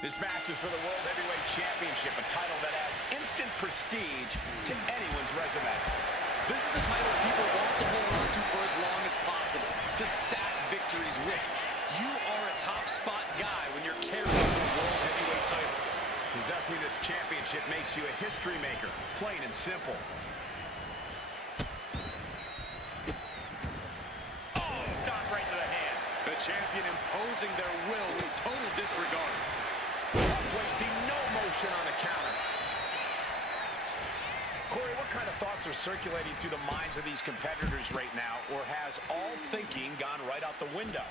This match is for the World Heavyweight Championship, a title that adds instant prestige to anyone's resume. This is a title people want to hold on to for as long as possible, to stack victories with. You are a top spot guy when you're carrying the World Heavyweight title. Possessing this championship makes you a history maker, plain and simple. Oh, stop right to the hand. The champion imposing their will with total disregard. Wasting no motion on the counter. Corey, what kind of thoughts are circulating through the minds of these competitors right now, or has all thinking gone right out the window?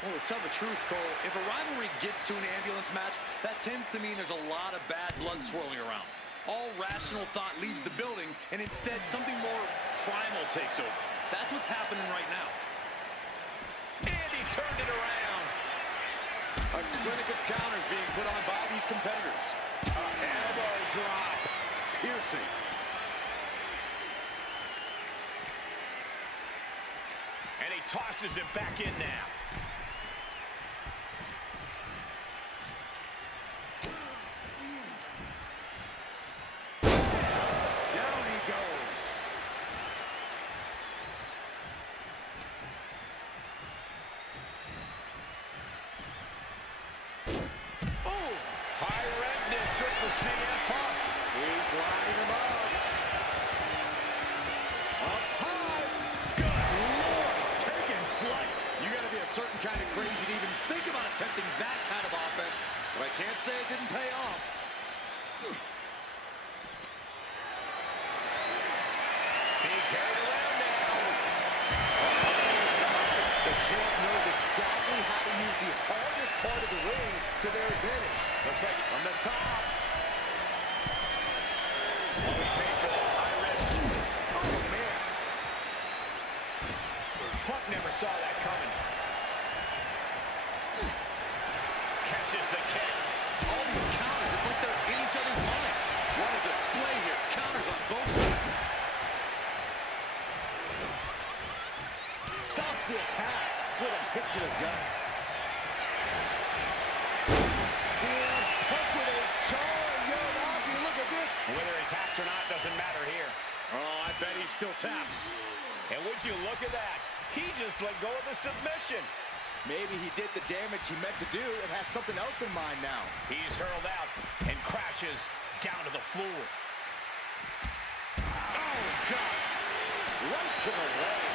Well, to tell the truth, Cole, if a rivalry gets to an ambulance match, that tends to mean there's a lot of bad blood swirling around. All rational thought leaves the building, and instead something more primal takes over. That's what's happening right now. And he turned it around. A clinic of counters being put on by these competitors. Elbow drop. Piercing. And he tosses it back in now. Down he goes. Oh, higher end district for CM Punk. He's lining him up. Up high. Good Lord, taking flight. You got to be a certain kind of crazy to even think about attempting that kind of offense. But I can't say it didn't pay off. Being carried around now. The champ knows exactly how to use the hardest part of the ring to their advantage. Looks like from the top. Oh, he paid for that high risk. Oh, man. Punk never saw that coming. Catches the kick. All these counters, it's like they're in each other's minds. What a display here. Counters on both sides. Stops the attack with a hit to the gut. CM Punk with a jaw. Yo, Rocky, look at this. Whether he taps or not doesn't matter here. Oh, I bet he still taps. And would you look at that? He just let go of the submission. Maybe he did the damage he meant to do and has something else in mind now. He's hurled out and crashes down to the floor. Oh, God. Right to the leg.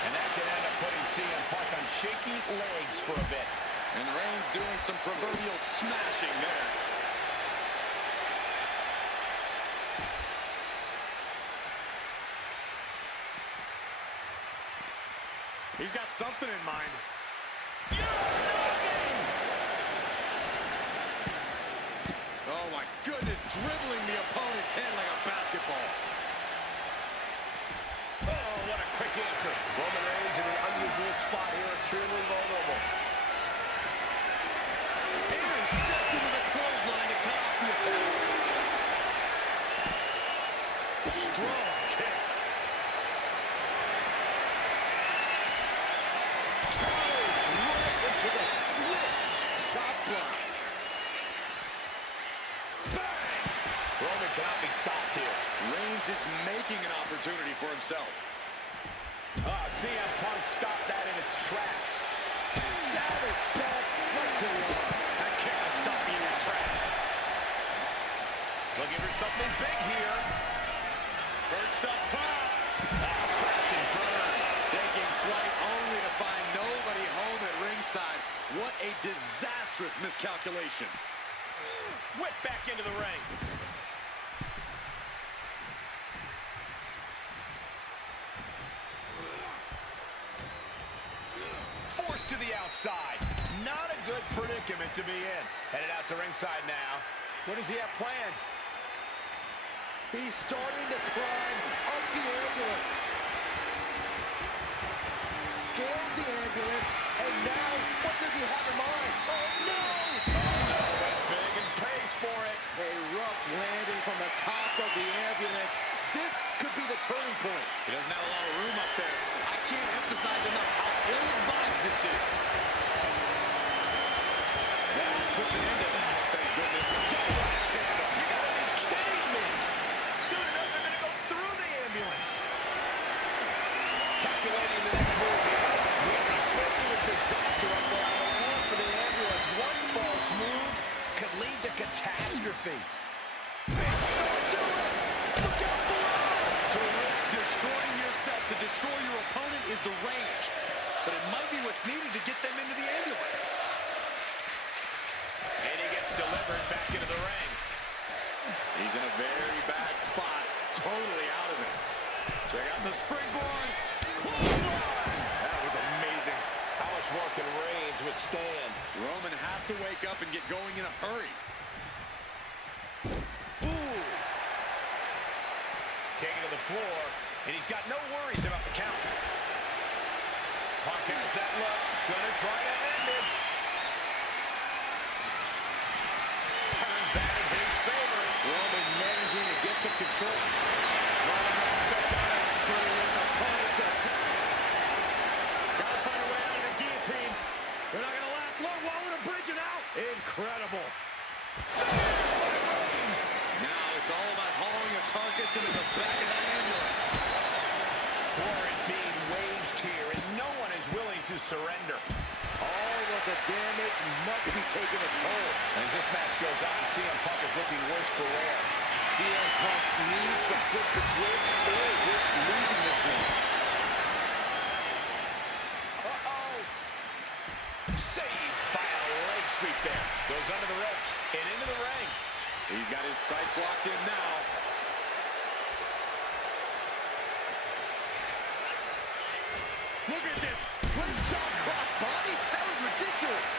And that can end up putting CM Punk on shaky legs for a bit. And Reigns doing some proverbial smashing there. He's got something in mind. Oh, my goodness, dribbling the opponent's head like a basketball. Oh, what a quick answer. Roman Reigns in an unusual spot here, extremely vulnerable. Intercepted with a clothesline to cut off the attack. Strong kick. Goes right into the swift chop block. Bang! Roman cannot be stopped here. Reigns is making an opportunity for himself. CM Punk stopped that in its tracks. Savage step right to the arm. That kick will stop you in your tracks. Looking for something big here. Perched up top. Crash and burn. Taking flight only to find nobody home at ringside. What a disastrous miscalculation. Whip back into the ring. Forced to the outside. Not a good predicament to be in. Headed out to ringside now. What does he have planned? He's starting to climb up the ambulance. Scaled the ambulance, and now what does he have in mind? Oh, no! Went big and pays for it. A rough landing from the top of the ambulance. This could be the turning point. He doesn't have a lot of room up there. I can't emphasize enough how ill-advised this is. That puts an end to that, thank coffee. Don't do it! Look out below! To risk destroying yourself to destroy your opponent is the range. But it might be what's needed to get them into the ambulance. And he gets delivered back into the ring. He's in a very bad spot. Totally out of it. Check out the springboard. Clothesline! That was amazing. How much more can Reigns withstand? Roman has to wake up and get going in a hurry. Ooh. Taken to the floor, and he's got no worries about the count. Punk has that look. Gonna try to end it. Turns that in his favor. Roman managing to get some control. Roman set down and putting his opponent to sleep. Gotta find a way out of the guillotine. They're not gonna last long. Why would a bridge it out? Incredible. Now it's all about hauling a carcass into the back of that ambulance. War is being waged here, and no one is willing to surrender. All of the damage must be taking its toll. As this match goes on, CM Punk is looking worse for wear. CM Punk needs to flip the switch or risk losing this one. Uh-oh. Saved by a leg sweep there. Goes under the ropes and into the ring. He's got his sights locked in now. Look at this. Slingshot cross body. That was ridiculous.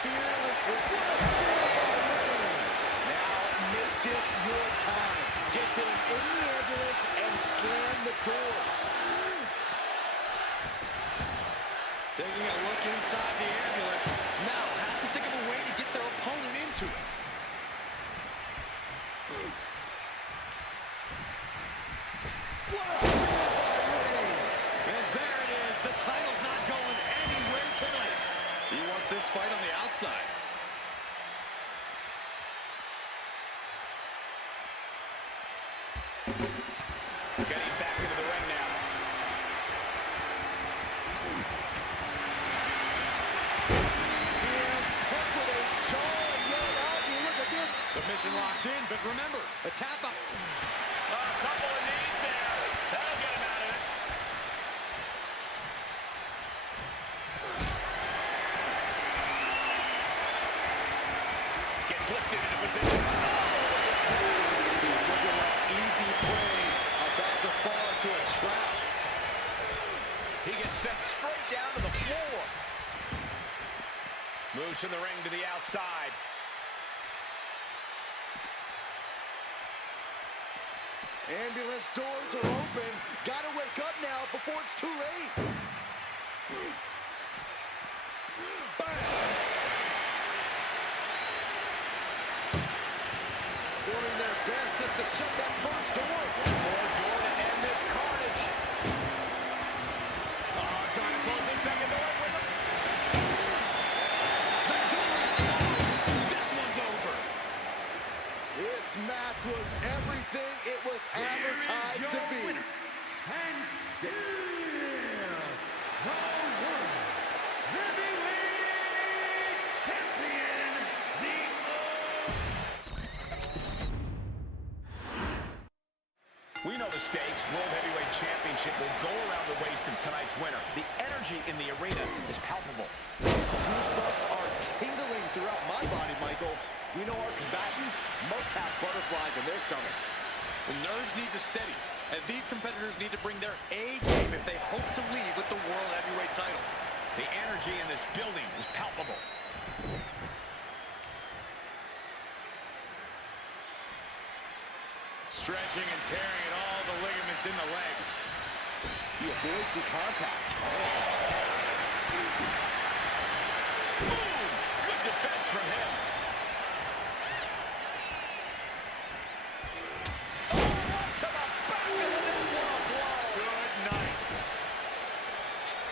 Fearlessly. What a steal by Reigns. Now make this your time. Get them in the ambulance and slam the doors. Taking a look inside the ambulance. Now has to think of a way to get their opponent into it. What a steal by Reigns. And there it is. The title's not going anywhere tonight. He wants this fight on the outside. Getting back into the ring now. CM Punk with a jaw yelled out. You look at this. Submission locked in, but remember, a tap out. A couple of knees there. That'll get him out of it. Gets lifted into position. He's looking like easy prey, about to fall into a trap. He gets sent straight down to the floor. Moves from the ring to the outside. Ambulance doors are open. Gotta wake up now before it's too late. Bang! Doing their best just to shut that first door. One more door to end this carnage. Trying to close the second door with him. The door is closed. This one's over. This match was everything it was advertised to be. And still the world heavyweight champion, We know the stakes. World Heavyweight Championship will go around the waist of tonight's winner. The energy in the arena is palpable. Goosebumps are tingling throughout my body, Michael. We know our combatants must have butterflies in their stomachs. The nerves need to steady, as these competitors need to bring their A game if they hope to leave with the World Heavyweight title. The energy in this building is palpable. Stretching and tearing at all the ligaments in the leg. He avoids the contact. Boom! Good defense from him. Oh, right to the back of the neck. What a blow. Good night.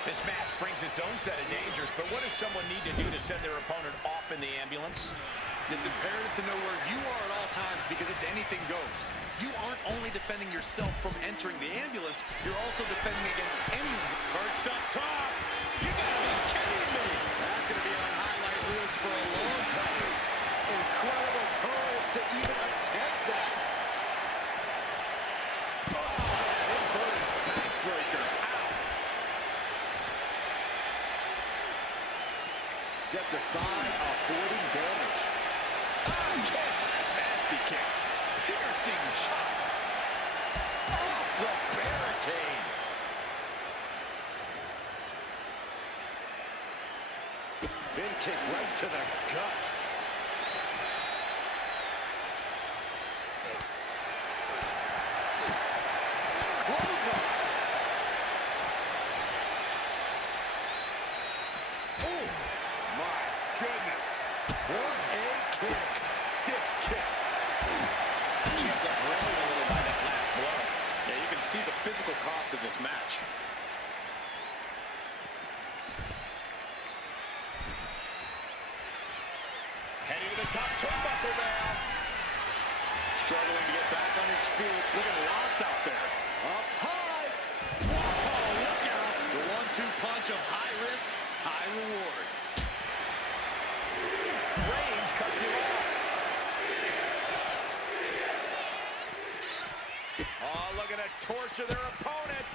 This match brings its own set of dangers, but what does someone need to do to send their opponent off in the ambulance? It's imperative to know where you are at all times because it's anything goes. You aren't only defending yourself from entering the ambulance, you're also defending against anyone. Perched up top. You gotta be kidding me. That's going to be on highlight reels for a long time. Incredible courage to even Kick. Nasty kick. Piercing shot. Off the barricade. Big kick right to the gut. See the physical cost of this match. Heading to the top turnbuckle now. Struggling to get back on his feet. Looking lost out there. Up high. Whoa, look out. The 1-2 punch of high risk, high reward. Reigns cuts him off. Oh, looking to torture their opponent.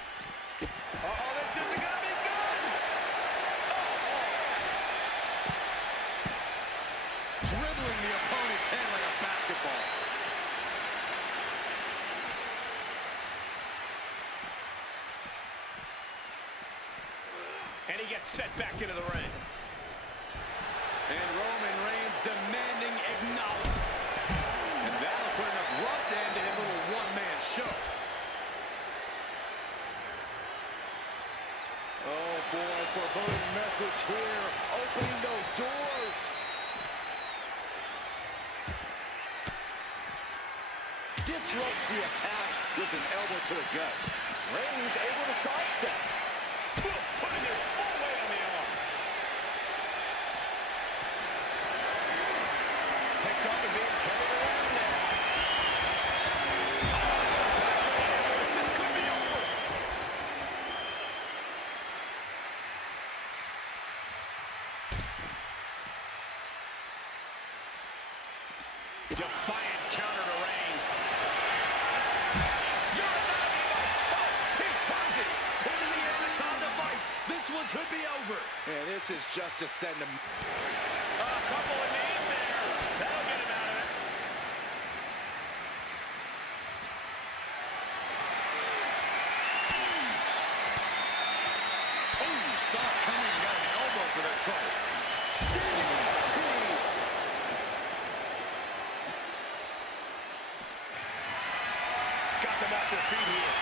Uh-oh, this isn't going to be good. Dribbling the opponent's head like a basketball. And he gets set back into the ring. And Roman Reigns demanding acknowledgement. And that'll put an abrupt end to his little one-man show. Oh boy, foreboding message here. Opening those doors. Disrupts the attack with an elbow to the gut. Reigns able to sidestep. Putting his full weight on the arm. Picked up and being carried around now. This could be over. Defiant counter to Reigns. You're an enemy, Mike. Oh, he turns it into the Anaconda Vice. This one could be over. And this is just to send him. A couple of knees there. That'll get him out of it. Oh, you saw it coming. You got an elbow for that trouble. Got them off their feet here.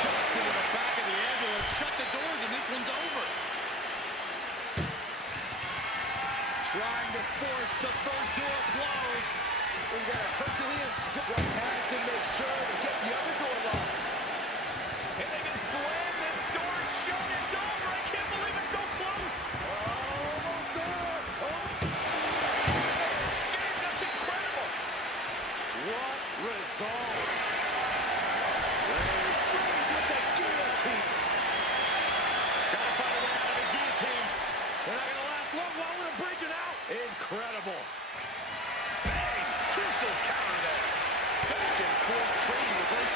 Chopped into the back of the ambulance. Shut the doors and this one's over. Trying to force the first door closed. We got a Herculean West has to make sure to get the other door locked. If they can slam this door shut, it's over. I can't believe it's so close. Almost there. Oh. They escaped. That's incredible. What resolve. Reigns with the guillotine. Gotta find a way out of the guillotine. They're not gonna last long while we're bridging out. Incredible. Bang. Crucial counter there. Back and forth trading reverse.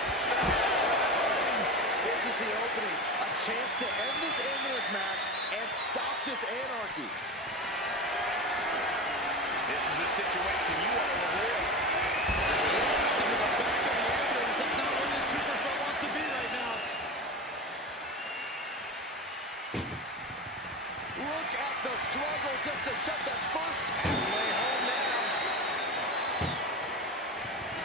This is the opening. A chance to end this ambulance match and stop this anarchy. This is a situation you want to avoid. Into the back of the ambulance. That's not where this superstar wants to be right now. Look at the struggle just to shut that first pathway home now.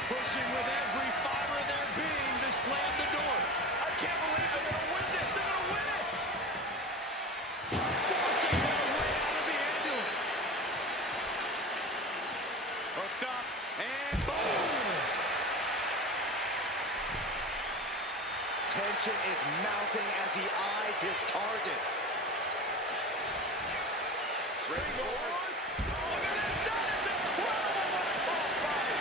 Pushing with every fiber of their being to slam the door. I can't believe they're going to win this. They're going to win it. Forcing their way out of the ambulance. Hooked up and boom. Tension is mounting as he eyes his target. Springboard. Look at this. That is incredible. What a crossbody.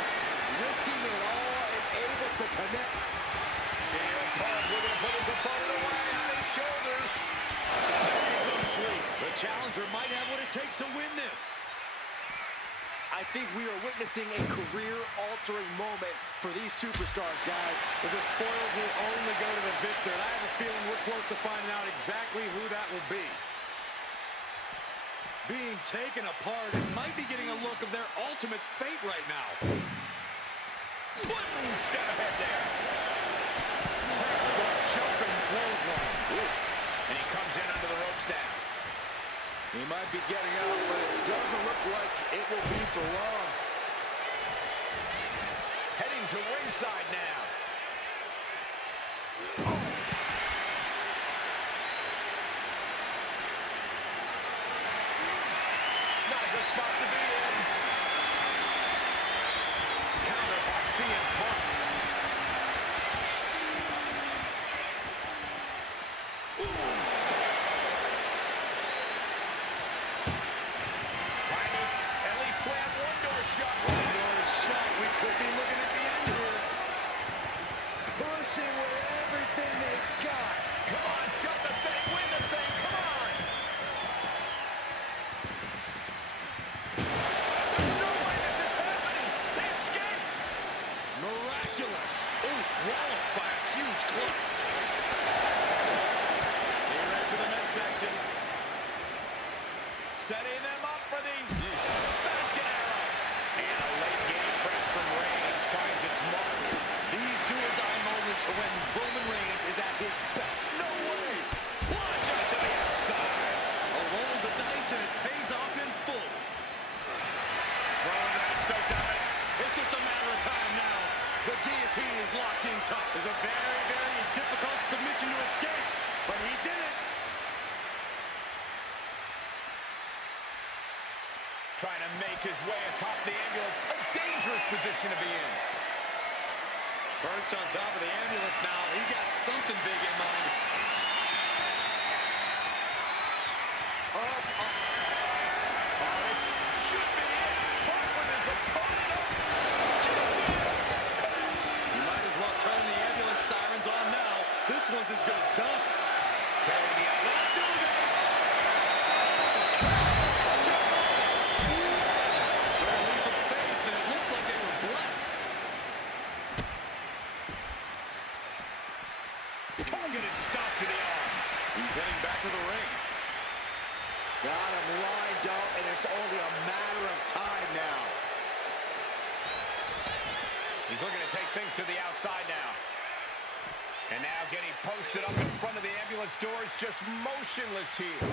Risking it all and able to connect. CM Punk looking to put his opponent away on his shoulders. Taking them sleep. The challenger might have what it takes to win this. I think we are witnessing a career-altering moment for these superstars, guys. But the spoils will only go to the victor, and I have a feeling we're close to finding out exactly who that will be. being taken apart and might be getting a look of their ultimate fate right now. Boom! Step ahead there. Textbook jumping clothesline. And he comes in under the ropes now. He might be getting out, but it doesn't look like it will be for long. Heading to ringside now. Not a good spot to be in. Counter by CM Punk. Titus at least slammed one door shut. One door is shut. We could be looking at the end here. Pushing with everything they've got. Come on, shut the thing, win the thing, come on! There's no way this is happening! They escaped! Miraculous. Ooh, walloped by a huge club. Here right to the midsection. Setting them up for the Falcon Arrow. And a late game press from Reigns finds its mark. These do-or-die moments are when Roman Reigns is at his best. No way! Launch out to the outside. A roll of the dice and it pays off in full. Roman Reigns so dominant. It's just a matter of time now. The guillotine is locked in tight. It's a very, very Difficult submission to escape, but he did it. trying to make his way atop the ambulance. A dangerous position to be in. Perched on top of the ambulance now. He's got something big in mind. Up. Oh, this should be it. Punk with his opponent up. Guillotine. You might as well turn the ambulance sirens on now. This one's as good as done. Carry the out. Let's do this. It's a leap of faith, and it looks like they were blessed. Punk getting stopped to the arm. He's heading back to the ring. Got him lined up, and it's only a matter of time now. He's looking to take things to the outside now. And now getting posted up in front of the ambulance doors, just motionless here.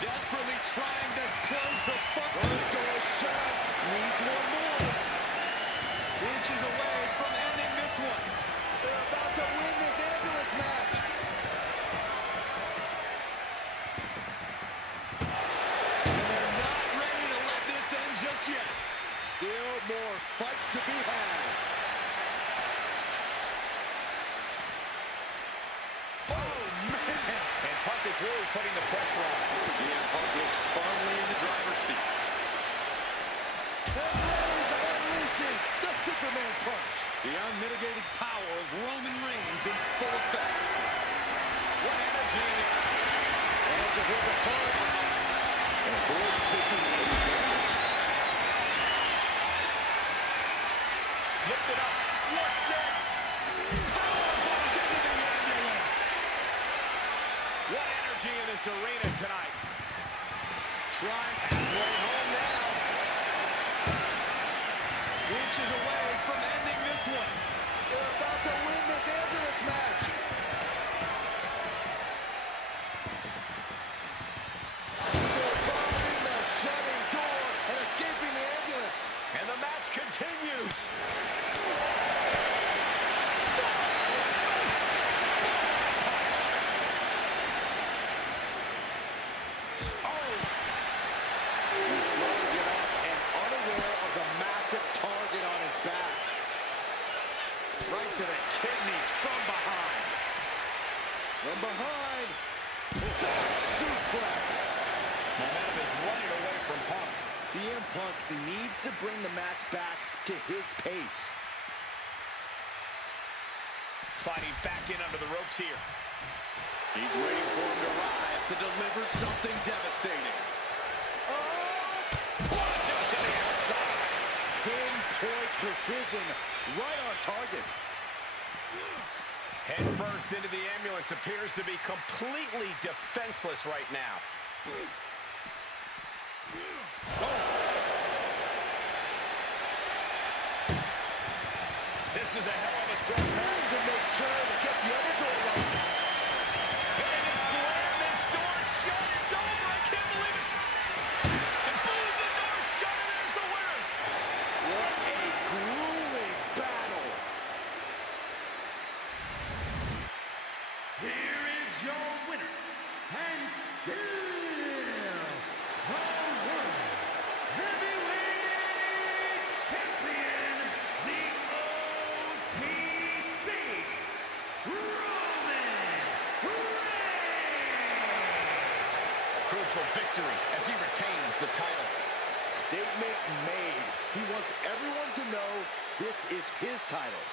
Desperately trying to close the front. First door shut. Needs one more. Inches away from ending this one. They're about to win this ambulance match. And they're not ready to let this end just yet. Still more fight to be had. Oh, man. And Punk is really putting the pressure on. CM Punk is firmly in the driver's seat. And Reigns unleashes the Superman punch. The unmitigated power of Roman Reigns in full effect. What energy in there. And to his opponent. And avoids taking any damage. Lift it up. What's next? Powerbomb into the ambulance. What energy in this arena tonight. Trying halfway home now. Inches away from ending this one. They're about to win this ambulance match. Surviving the shutting door and escaping the ambulance. And the match continues. He's slowing it up and unaware of the massive target on his back. Right to the kidneys from behind. From behind. Back suplex. Momentum is running away from Punk. CM Punk needs to bring the match back to his pace. Sliding back in under the ropes here. He's waiting for him to rise to deliver something devastating. Launch out to the outside. Pinpoint precision, right on target. Head first into the ambulance, appears to be completely defenseless right now. This is a hell of a squad. Has to make sure to get the other door locked. And they just slam this door shut. It's over. I can't believe it. And boom, the door shut, and there's the winner. What a grueling battle. Here is your winner, and still the World Heavyweight Champion, the OTC, Roman Reigns. Crucial victory as he retains the title. Statement made. He wants everyone to know this is his title.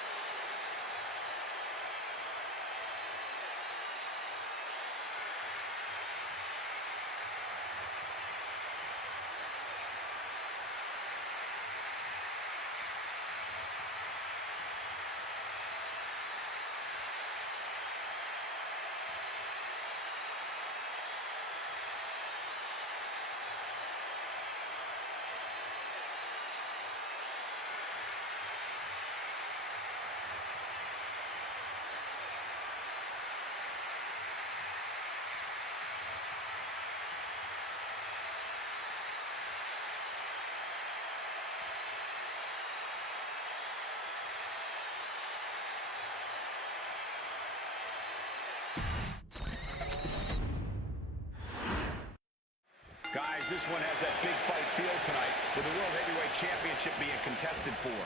Guys, this one has that big fight feel tonight, with the World Heavyweight Championship being contested for.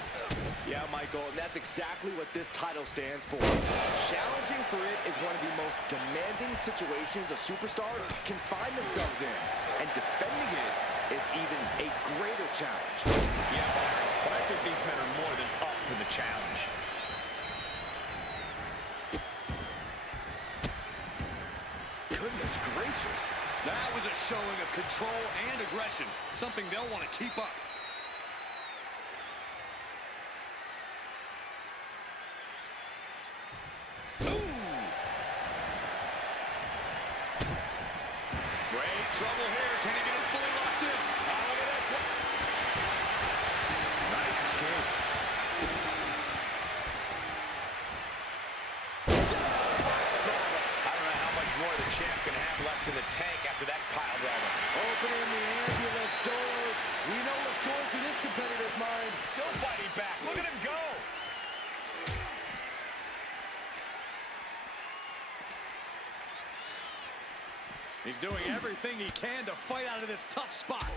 Yeah, Michael, and that's exactly what this title stands for. Challenging for it is one of the most demanding situations a superstar can find themselves in. And defending it is even a greater challenge. Yeah, Byron, but I think these men are more than up for the challenge. Goodness gracious. That was a showing of control and aggression, something they'll want to keep up. Great trouble here. Can he get him fully locked in? Oh, look at this one. Nice escape. I don't know how much more the champ can have left in the tank after that pile driver. Opening the ambulance doors. We know what's going through this competitor's mind. Still fighting back. Look at him go. He's doing everything he can to fight out of this tough spot.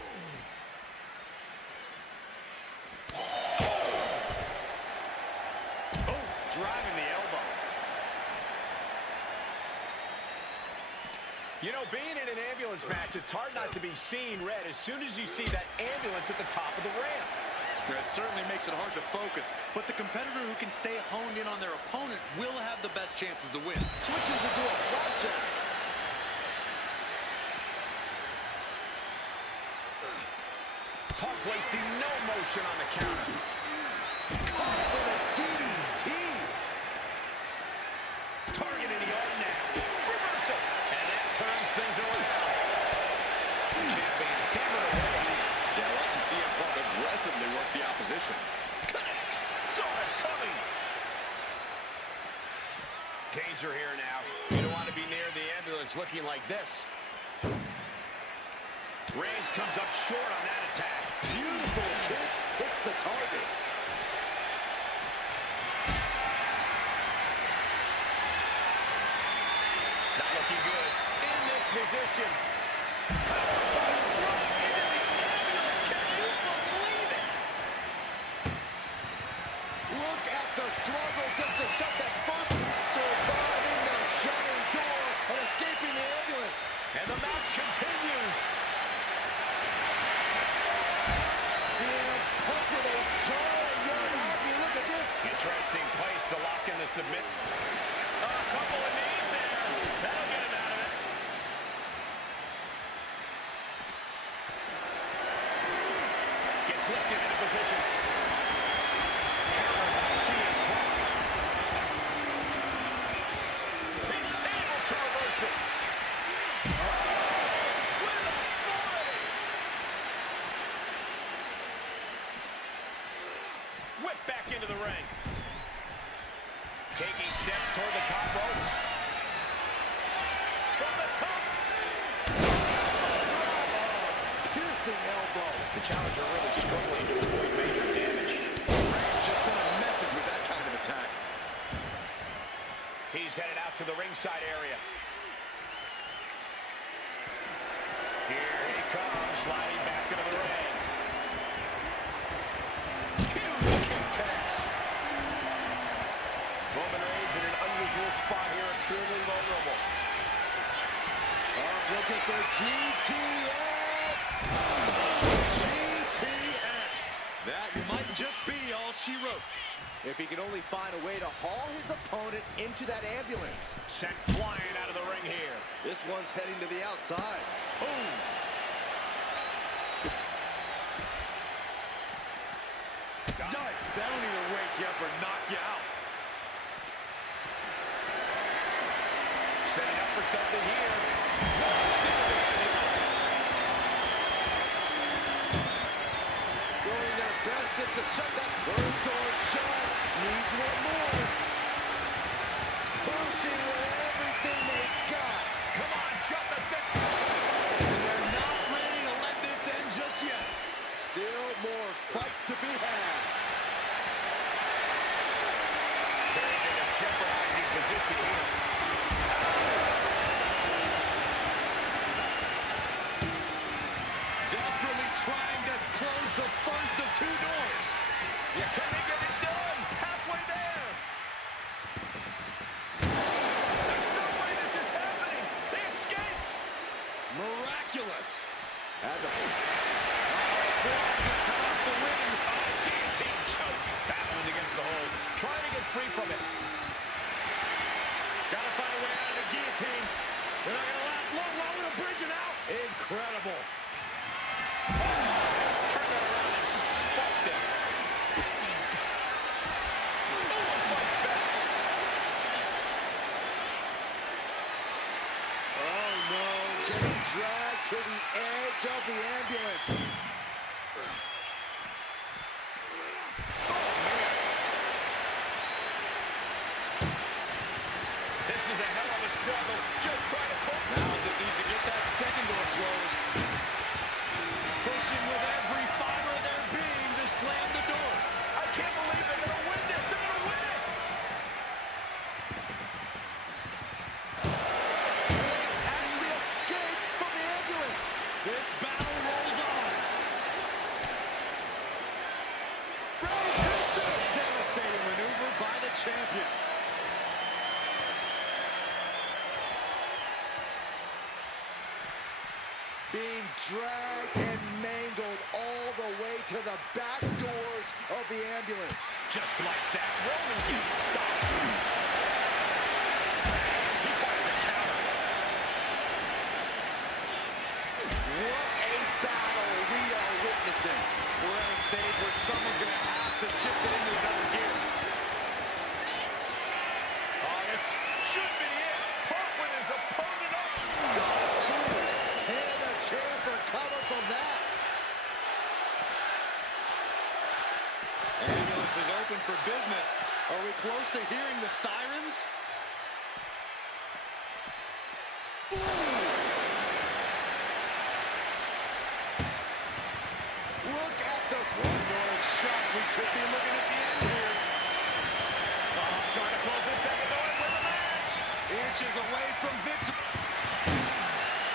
Oh, driving the elbow. You know, being in an ambulance match, it's hard not to be seeing red as soon as you see that ambulance at the top of the ramp. It certainly makes it hard to focus, but the competitor who can stay honed in on their opponent will have the best chances to win. Switches into a flapjack. Puck wasting no motion on the counter. Caught with a DDT. Target in the arm now. Reversal. And that turns things around. Champion hammered away. Yeah, I like to see him aggressively work the opposition. Connects. Saw it coming. Danger here now. You don't want to be near the ambulance looking like this. Reigns comes up short on that attack. Beautiful kick. Hits the target. Not looking good. In this position. Powerbomb right into the ambulance. Can you believe it? Look at the struggle just to shut that first. Surviving the shutting door and escaping the ambulance. And the match continues. CM Punk with a giant hockey. Look at this. Interesting place to lock in the submit. A couple of knees there. That'll get him out of it. challenger really struggling to avoid major damage. Reigns just sent a message with that kind of attack. He's headed out to the ringside area. Here he comes, sliding back into the ring. Huge kick connects. Roman Reigns in an unusual spot here, extremely vulnerable. Looking for GTS. GTS. That might just be all she wrote. If he can only find a way to haul his opponent into that ambulance. Sent flying out of the ring here. This one's heading to the outside. Boom. Yikes, that'll either wake you up or knock you out. Setting up for something here. Launched into the ambulance. Doing their best just to shut that first door shut. Needs one more. Pushing with everything they've got. Come on, shut the thing. And they're not ready to let this end just yet. Still more fight to be had. Very in a jeopardizing position here. Desperately trying to close the first of two doors. You can't get it done. Halfway there. There's no way this is happening. They escaped. Miraculous. And the Come off the ring. Guillotine choke. Battling against the hold. Trying to get free from it. Gotta find a way out of the guillotine. They're not gonna last long while we're bridging out. incredible. Turn that around and spiked him. Fights back. Oh no, getting dragged to the edge of the ambulance. This is a hell of a struggle. Just trying to close. Now just needs to get that second door closed. Pushing with every fiber of their being to slam the door. I can't believe they're going to win this. They're going to win it. They actually escaped from the ambulance. This battle rolls on. Reigns hits him. Devastating maneuver by the champion. Being dragged and mangled all the way to the back doors of the ambulance. Just like that, Roman gets stopped. He finds a counter. What a battle we are witnessing. We're at a stage where someone's going to have to shift it into another gear. Oh, this should be it. Punk with his opponent up. Dolph Ziggler. Can the champ recover from that? Ambulance is open for business. Are we close to hearing the sirens? Look at the... One more shot. We could be looking at the end here. Trying to close this second door and win the match. Inches away from victory.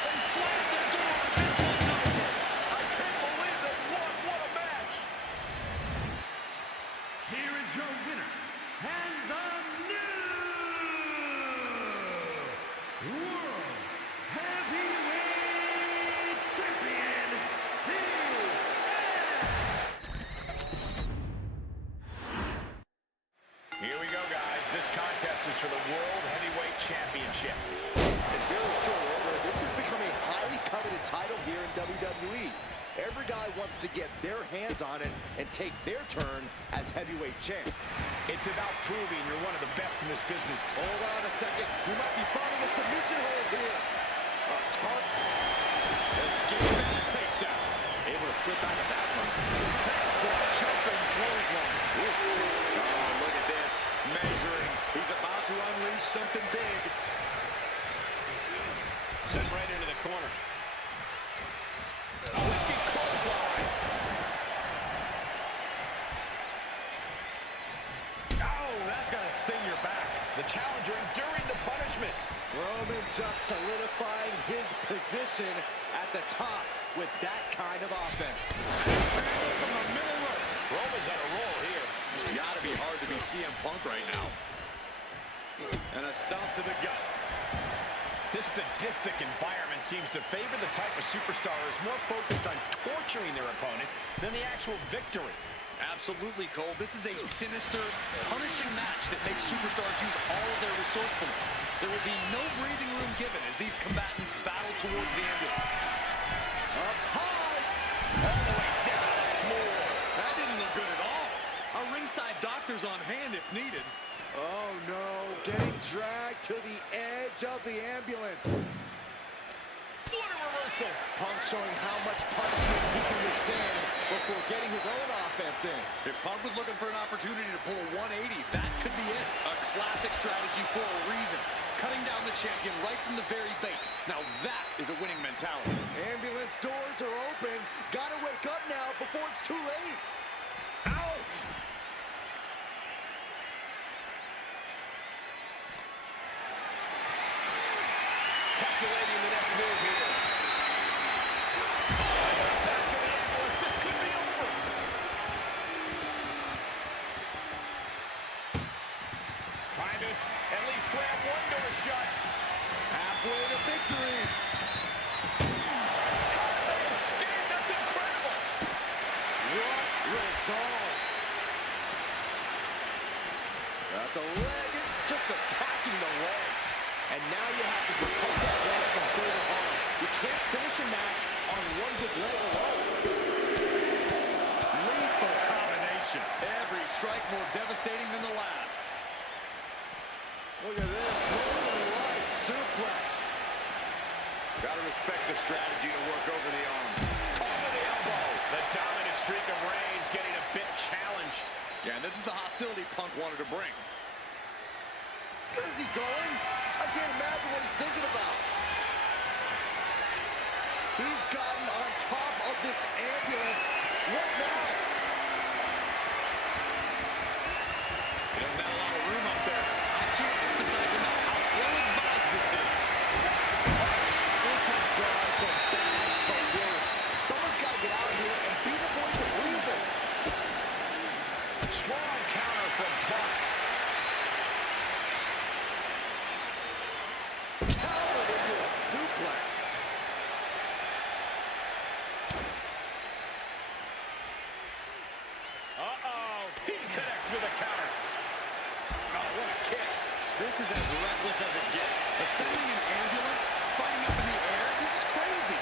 They slammed the door. This one's over. I can't believe they won. What a match. Here is your winner, and the new World Heavyweight Champion, Here we go, guys. This contest is for the World Heavyweight Championship. In very short order, this has become a highly coveted title here in WWE. Every guy wants to get their hands on it and take their turn as heavyweight champ. It's about proving you're one of the best in this business. Hold on a second. You might be finding a submission hold here. Escape and a takedown. Able to slip out of that one. Textbook jumping clothesline. Oh, look at this. Measuring. He's about to unleash something big. Sent right into the corner. A wicked clothesline. Roman just solidifying his position at the top with that kind of offense. Handle from the middle rope. Roman's on a roll here. It's got to be hard to be CM Punk right now. And a stomp to the gut. This sadistic environment seems to favor the type of superstar who is more focused on torturing their opponent than the actual victory. Absolutely, Cole. This is a sinister, punishing match that makes superstars use all of their resourcefulness. There will be no breathing room given as these combatants battle towards the ambulance. Up high. All the way down to the floor. That didn't look good at all. A ringside doctor's on hand if needed. Oh no, getting dragged to the edge of the ambulance. What a reversal. Punk showing how much punishment he can withstand before getting his own offense in. If Punk was looking for an opportunity to pull a 180, that could be it. A classic strategy for a reason. Cutting down the champion right from the very base. Now that is a winning mentality. Ambulance doors are open. Gotta wake up now before it's too late. Ouch! Calculating the next move here. Back to the ambulance. This could be over. Trying to at least slam one door shut. Halfway to victory. They escaped. That's incredible. What resolve. Got the leg and just attacking the legs. And now you have to protect that leg from further harm. You can't finish a match on one good leg alone. Lethal combination. Every strike more devastating than the last. Look at this. Northern Lights suplex. Gotta respect the strategy to work over the arm. Over the elbow. The dominant streak of Reigns getting a bit challenged. Yeah, and this is the hostility Punk wanted to bring. Where's he going? I can't imagine what he's thinking about. He's gotten on top of this ambulance. What now? He doesn't have a lot of room up there. I can't emphasize enough how ill-advised this is. This has gone from bad to worse. Someone's got to get out here and be the voice of reason. Strong counter from Putther. Countered into a suplex. Uh-oh. He connects with a counter. Oh, what a kick. This is as reckless as it gets. Ascending an ambulance, fighting up in the air, this is crazy.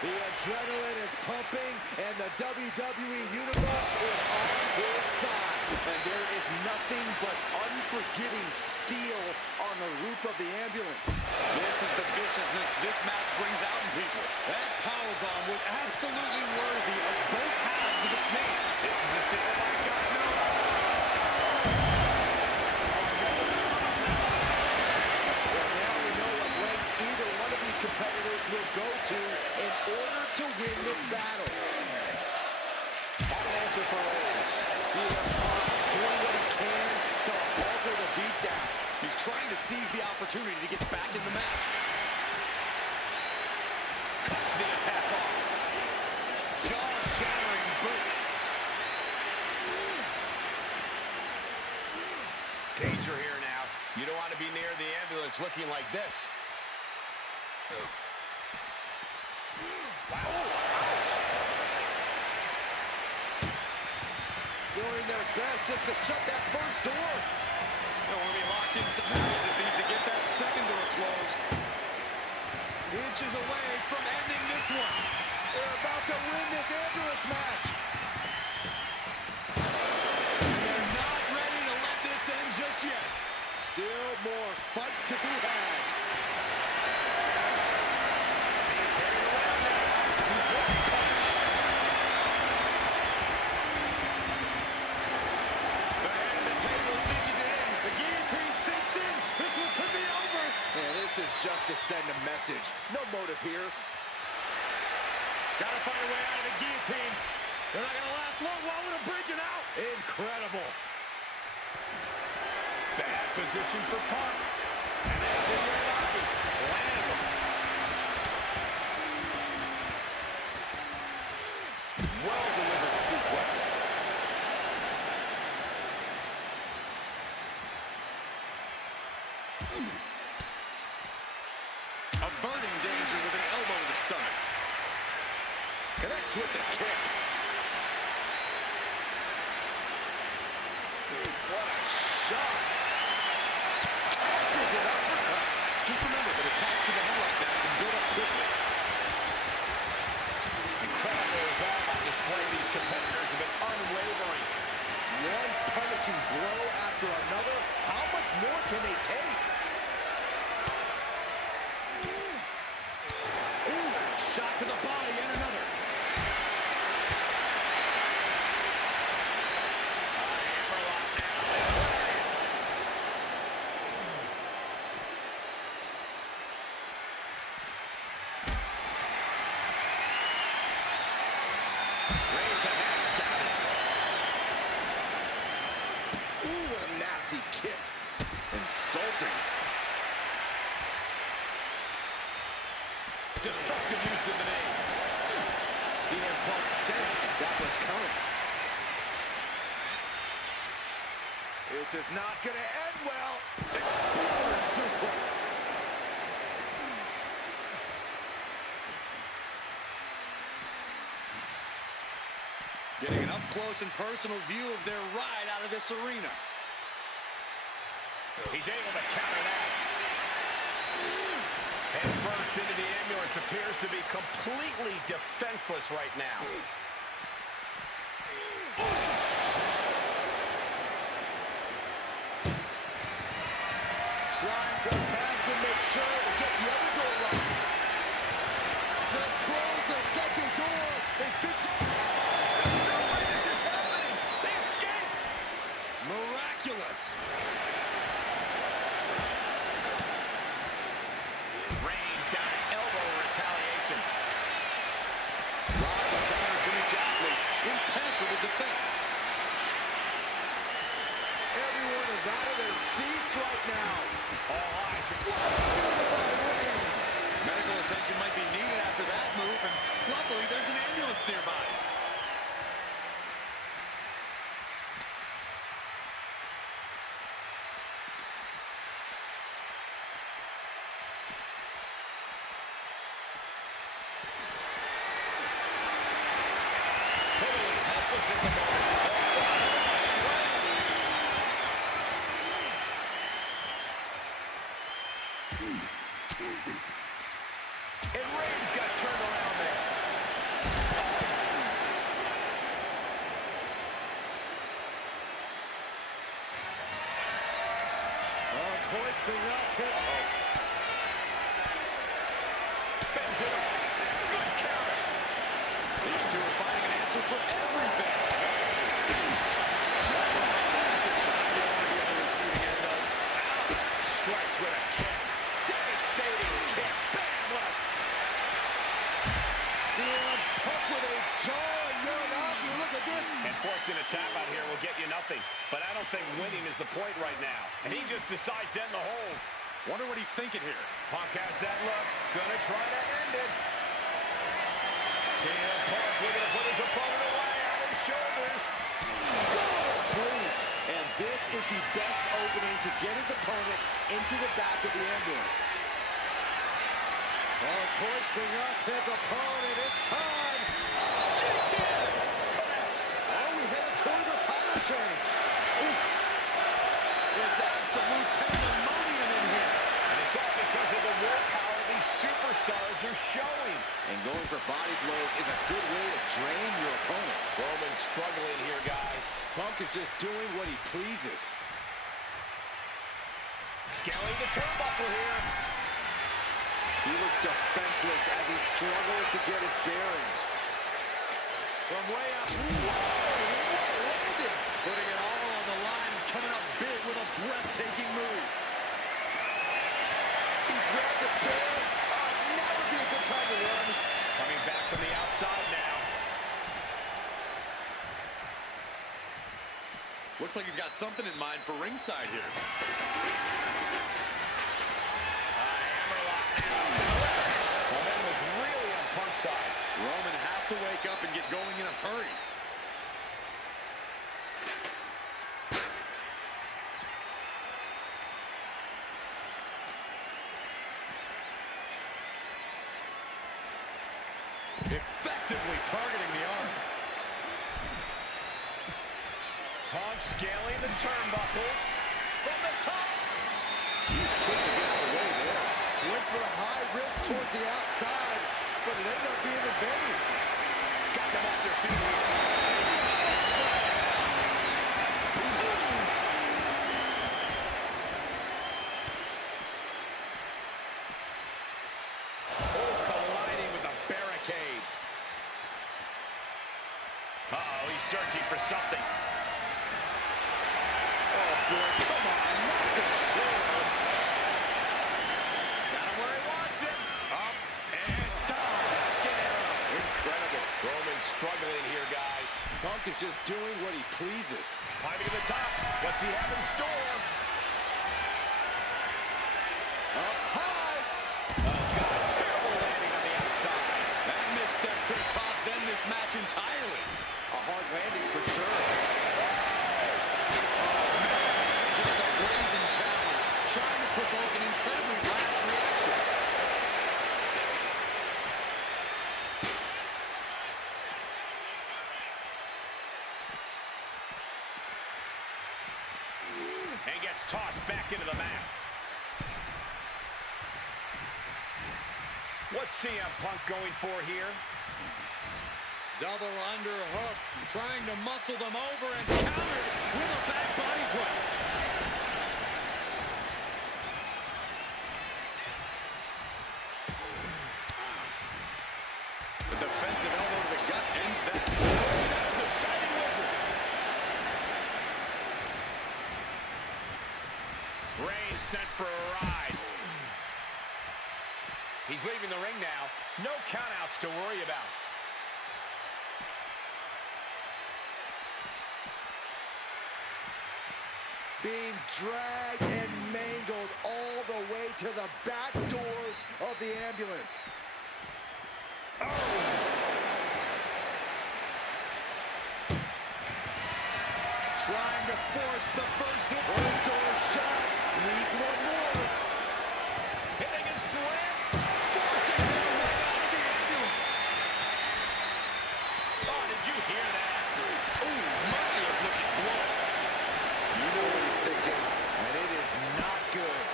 The adrenaline is pumping, and the WWE Universe is on his side. And there is nothing but unforgiving steel on the roof of the ambulance. This is the viciousness this match brings out in people. That powerbomb was absolutely worthy of both halves of its name. This is a single by God. No. Well, now we know what lengths either one of these competitors will go to in order to win this battle. Have an answer for Reigns. CM Punk doing what he can to alter the beatdown. He's trying to seize the opportunity to get back in the match. Cuts the attack off. Jaw-shattering boot. Danger here now. You don't want to be near the ambulance looking like this. Wow. Ouch. Doing their best just to shut that first door. Don't want to be locked inside. He just needs to get that second door closed. Inches away from ending this one. They're about to win this ambulance match. They're not ready to let this end just yet. Still more fight to be had. Being carried around now. Important punch. The head of the table cinches it in. The guillotine cinched in. This one could be over. Man, this is just to send a message. No motive here. Gotta find a way out of the guillotine. They're not gonna last long. Why would a bridge it out? Incredible. Bad position for Punk. And there's the Averting danger with an elbow to the stomach. Connects with the kick. What a shot. Catches it uppercut. Just remember that attacks to the head like that can build up quickly. Incredible resolve on display. These competitors have been unwavering. One punishing blow after another. How much more can they take? Ooh, shot to the body and another. Raise the head, Scott. Ooh, what a nasty kick. Insulting. Destructive use of the name. CM Punk sensed that was coming. This is not going to end well. Exploder suplex. Getting an up-close and personal view of their ride out of this arena. He's able to counter that. Head first into the ambulance, appears to be completely defenseless right now. Trying just has to make sure to get the other door locked. Just close the second door and 50. No way this is happening. They escaped. Miraculous. Reigns down an elbow in retaliation. Lots of counters from each athlete. Impenetrable defense. Everyone is out of their seats right now. All eyes are What a steal by Reigns. Medical attention might be needed after that move, and luckily there's an ambulance nearby. totally helpless at the moment. And Reigns got turned around there. Hoisting up here. Fends it up. Good counter. These two are finding an answer for everything. That's a job you don't want to be on the receiving end of. Strikes with a kick. Devastating kick. Bam! What a... CM Punk with a jaw and you're out. You look at this. And forcing a tap out here will get you nothing. But I don't think winning is the point right now. And he just decides to end the hold. Wonder what he's thinking here. Punk has that look. Gonna try to end it. CM Punk looking to put his opponent away on his shoulders. Go to sleep. And this is the best opening to get his opponent into the back of the ambulance. Punk hoisting up his opponent. It's time. GTS connects. Oh, we headed towards a title change. Oof. It's absolute pandemonium in here. And it's all because of the willpower these superstars are showing. And going for body blows is a good way to drain your opponent. Roman's struggling here, guys. Punk is just doing what he pleases. Scaling the turnbuckle here. He looks defenseless as he struggles to get his bearings. From way up. Landed. Putting it all on the line and coming up big with a breathtaking move. He grabbed the chair. Now would be a good time to run. Coming back from the outside now. Looks like he's got something in mind for ringside here. Momentum is really on Punk's side. Roman has to wake up and get going in a hurry. Effectively targeting the arm. Punk scaling the turnbuckles from the top. He's quick to get out of the way there. Went for the high risk towards the outside, but it ended up being in vain. Got them off their feet. Oh, colliding with a barricade. Uh-oh, he's searching for something. Oh, boy, come on, not the chair. Got him where he wants it. Up and down. Get out. Incredible. Roman struggling here, guys. Punk is just doing what he pleases. Climbing to the top. What's he have in store? Up high. Oh, God, terrible landing on the outside. That misstep could have cost them this match entirely. A hard landing for sure. Just a brazen challenge, trying to provoke an incredibly rash reaction. And gets tossed back into the mat. What's CM Punk going for here? Double underhook, trying to muscle them over and countered with a back body drop. The defensive elbow to the gut ends that. That was a shining wizard. Reigns sent for a ride. He's leaving the ring now. No countouts to worry about. Being dragged and mangled all the way to the back doors of the ambulance. Trying to force the first door. First door shot. Needs one more. Hitting a slam. Forcing their way out of the ambulance. Oh, did you hear that? Ooh, merciless looking blood. You know what he's thinking, and it is not good.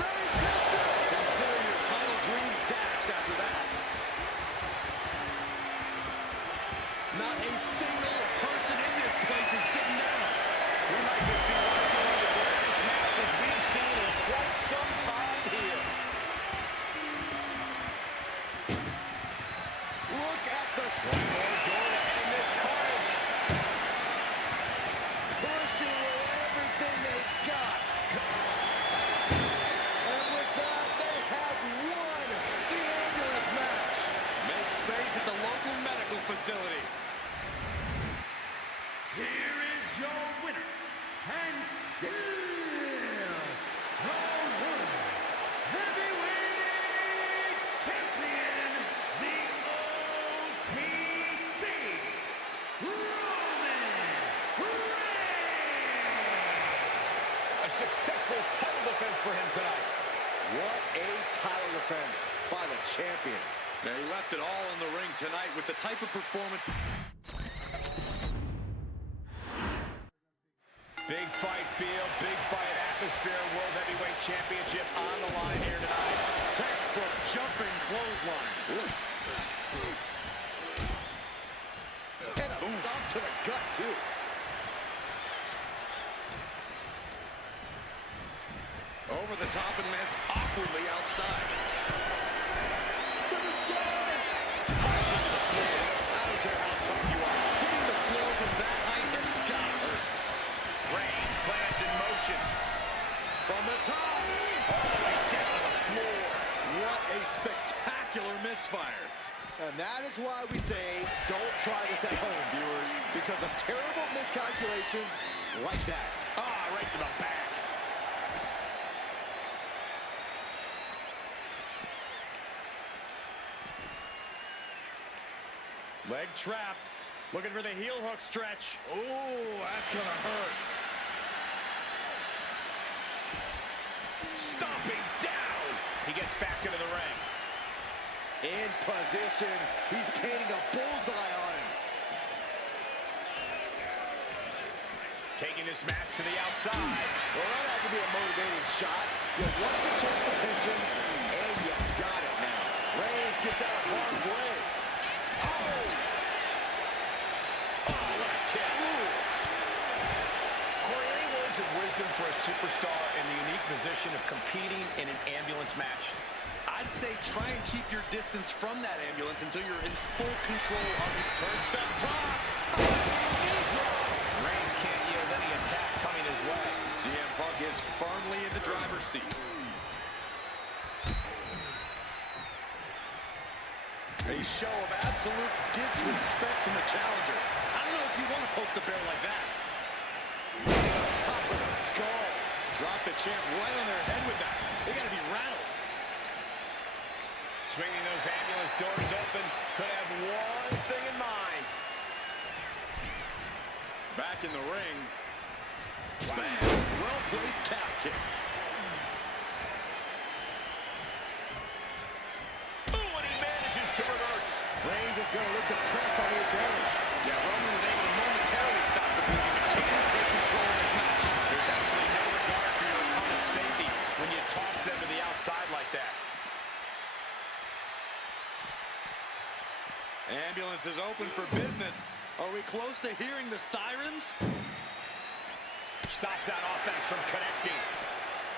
Reigns hits it. Consider your title dreams dashed after that. Not a single person in this place is sitting down. We might just be watching one of the greatest matches we've seen in quite some time here. Look at the One more door to end this carnage. pushing with everything they've got. And with that, they have won the ambulance match. Make space at the local medical facility. Here is your winner, and still the World Heavyweight Champion, the OTC, Roman Reigns. A successful title defense for him tonight. What a title defense by the champion. They left it all in the ring tonight with the type of performance. Big fight field, big fight atmosphere. World Heavyweight Championship on the line here tonight. Textbook jumping clothesline. And a stomp to the gut, too. Over the top and lands awkwardly outside. To the sky. Crashing to the floor. I don't care how tough you are. Hitting the floor from that height has got to hurt. Reigns plans in motion. From the top. All the way down to the floor. What a spectacular misfire. And that is why we say, don't try this at home, viewers, because of terrible miscalculations like that. Ah, right to the back. Leg trapped. Looking for the heel hook stretch. Oh, that's gonna hurt. Stomping down. He gets back into the ring. In position. He's painting a bullseye on him. Taking this match to the outside. Well, that had to be a motivating shot. You wanted the champ's attention, and you got it now. Reigns gets out of harm's way. Oh! Oh, what a kick. Corey, any words of wisdom for a superstar in the unique position of competing in an ambulance match? I'd say try and keep your distance from that ambulance until you're in full control of it. Perched up top. Reigns can't yield any attack coming his way. CM Punk is firmly in the driver's seat. A show of absolute disrespect from the challenger. I don't know if you want to poke the bear like that. Right on top of the skull. Drop the champ right on their head with that. They got to be rattled. Swinging those ambulance doors open, could have one thing in mind. Back in the ring. Bam! Well-placed calf kick. Ooh, and he manages to reverse. Reigns is going to look to press on the advantage. Yeah, Roman was able to momentarily stop the bleeding, but can he take control of this match? There's absolutely no regard for your opponent's safety when you toss them to the outside like that. Ambulance is open for business. Are we close to hearing the sirens? Stops that offense from connecting.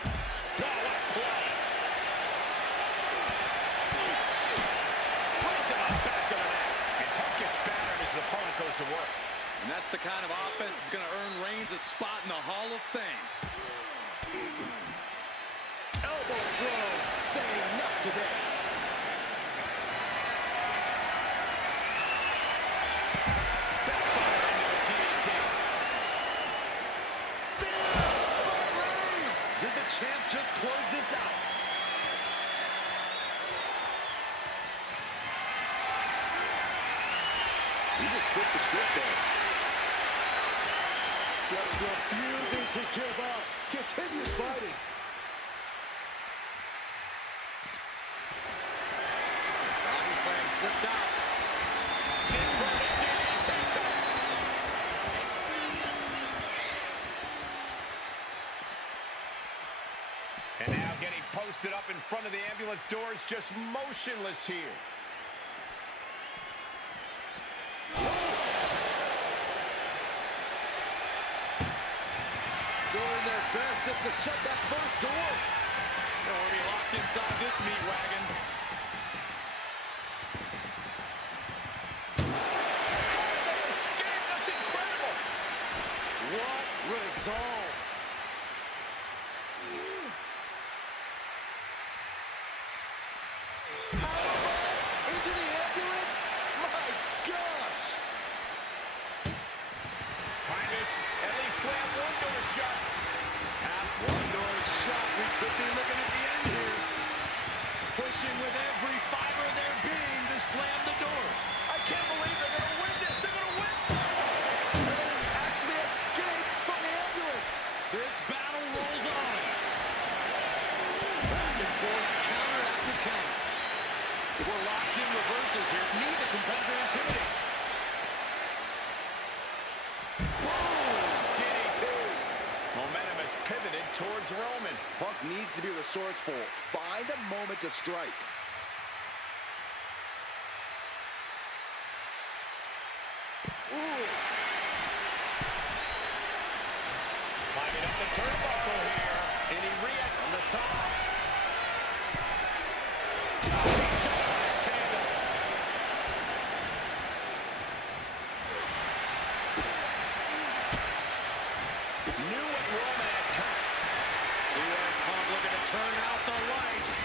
Oh, what a play. Right to the back of the neck. And Punk gets battered as his opponent goes to work. And that's the kind of offense that's going to earn Reigns a spot in the Hall of Fame. Elbow throw, saying not today. Backfire into a DDT. Did the champ just close this out? He just flipped the script there. Just refusing to give up. Continues fighting. Body slam slipped out. Inverted DDT comes. And now getting posted up in front of the ambulance doors, just motionless here. Doing their best just to shut that first door. Already locked inside this meat wagon. They escaped. That's incredible. What resolve. Powerbomb into the ambulance? My gosh. Primus at least slam one door shut. Half one door shot. We could be looking at the end here. Pushing with every fiber of their being to slam the door. I can't believe they're going to win this. They're going to win. And they actually escape from the ambulance. This battle rolls on. Back and forth, counter after counter. We're locked in reversals here. Neither competitor intimidated. DDT. Momentum has pivoted towards Roman. Punk needs to be resourceful. Find a moment to strike. Ooh. Climbing up the turnbuckle here. And he reacts on the top. Knew what Roman had come. CM Punk looking to turn out the lights.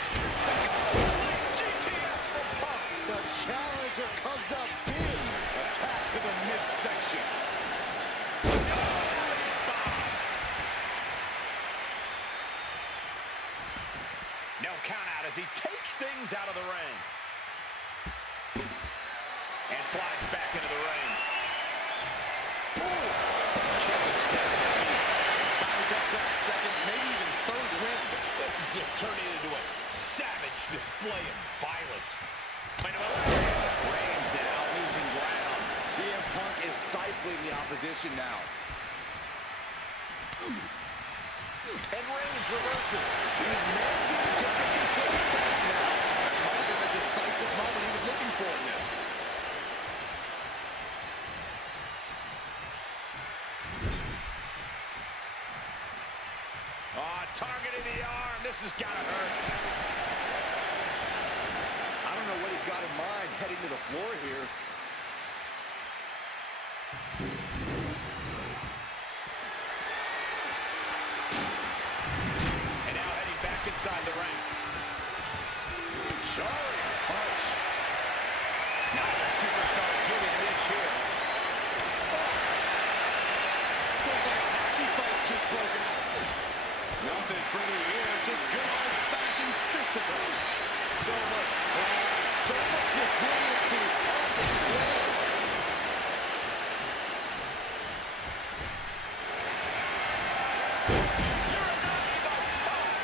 GTS from Punk. The challenger comes up big. Attack to the midsection. No count out as he takes things out of the ring. And slides back into the ring. It's time to catch that second, maybe even third win. This is just turning into a savage display of violence. stifling the opposition now. And Reigns reverses. He's managing to get some control back now. That might have been the decisive moment he was looking for in this. Targeting the arm. This has got to hurt. I don't know what he's got in mind heading to the floor here. And now heading back inside the ring. Showing a punch. Now the superstar giving an inch here. Looks like a hockey fight's just broken out. Nothing pretty here, just good old-fashioned fisticuffs. So much pride, so much resiliency on display.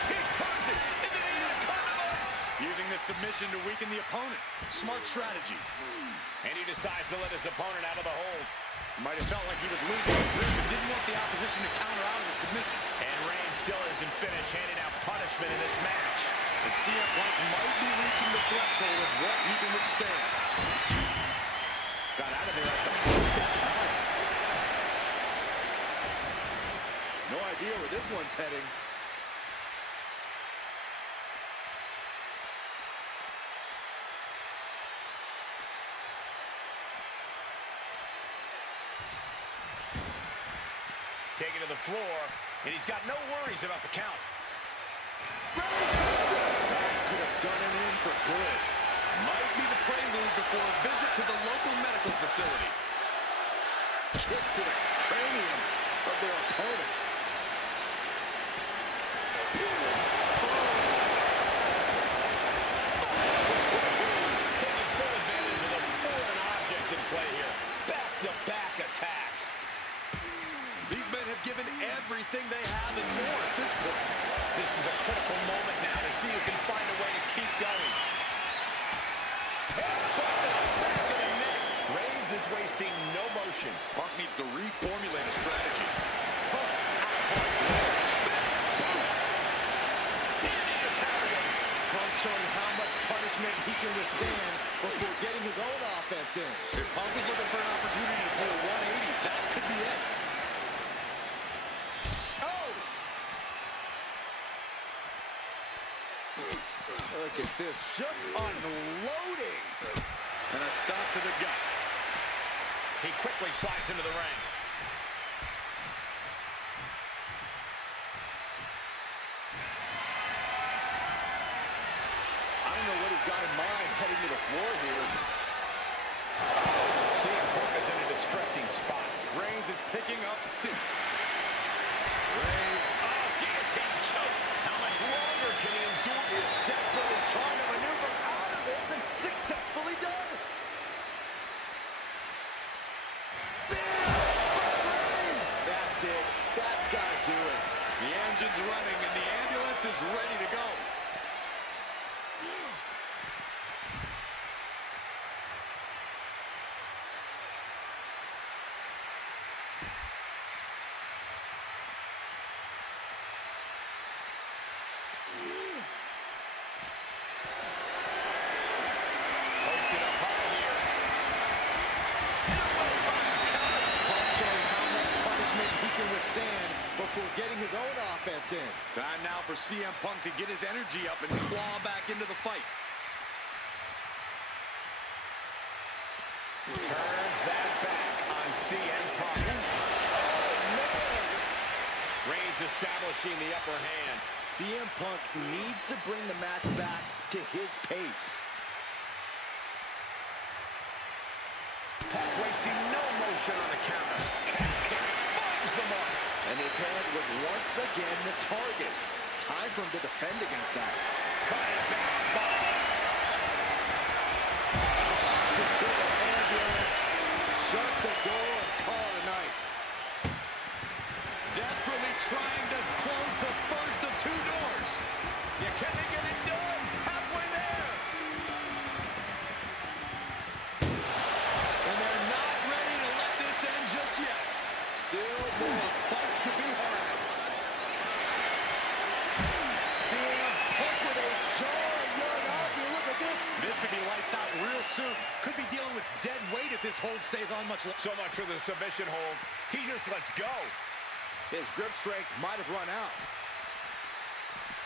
He turns it into the Unicorns. Using this submission to weaken the opponent. Smart strategy. And he decides to let his opponent out of the hold. Might have felt like he was losing the grip, but didn't want the opposition to counter out of the submission. And Reigns still isn't finished handing out punishment in this match. And CM Punk might be reaching the threshold of what he can withstand. Got out of there at the perfect time. No idea where this one's heading. Taken to the floor, and he's got no worries about the count. That could have done him in for good. Might be the prelude before a visit to the local medical facility. Kick to the cranium of their opponent. Taking full advantage of the foreign object in play here. Back-to-back attacks. These men have given everything they have and more at this point. This is a critical moment now to see who can find a way to keep going. Headbutt to the back of the neck. Reigns is wasting no motion. Punk needs to reformulate a strategy. Punk showing how much punishment he can withstand before getting his own offense in. If Punk was looking for an opportunity to pull a 180, that could be it. Oh! Look at this, just unloading. And a stop to the gut. He quickly slides into the ring. I don't know what he's got in mind heading to the floor here. CM Punk is in a distressing spot. Reigns is picking up steam. Reigns, Guillotine choke. How much longer can he endure this? desperately trying to maneuver out of this and successfully does. That's it. That's got to do it. The engine's running and the ambulance is ready to go. Hoisted up high here. Punk showing how much punishment he can withstand before getting his own offense in. Time now for CM Punk to get his energy up and claw back into the fight. Turns that back on CM Punk. Reigns establishing the upper hand. CM Punk needs to bring the match back to his pace. Punk wasting no motion on the counter. Calf kick finds the mark. And his head was once again the target. Time for him to defend against that. Cutting back spot. To the ambulance. Shut the door and call it a night. Desperately trying to close the first of two doors. Yeah, can they get it done? Halfway there. And they're not ready to let this end just soon. Could be dealing with dead weight if this hold stays on much longer. So much for the submission hold. He just lets go. His grip strength might have run out.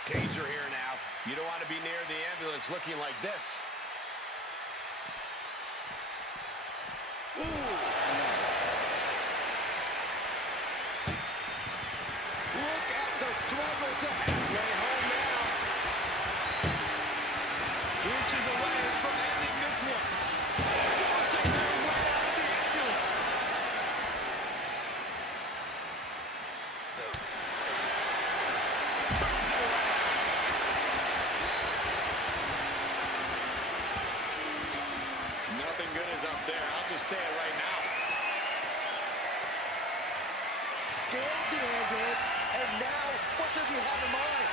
Danger here now. You don't want to be near the ambulance looking like this. Ooh. Look at the struggle to halfway home now. Inches away from ending this one. Forcing their way out of the ambulance. Turns it around. Nothing good is up there. I'll just say it right now. Scaled the ambulance, and now what does he have in mind?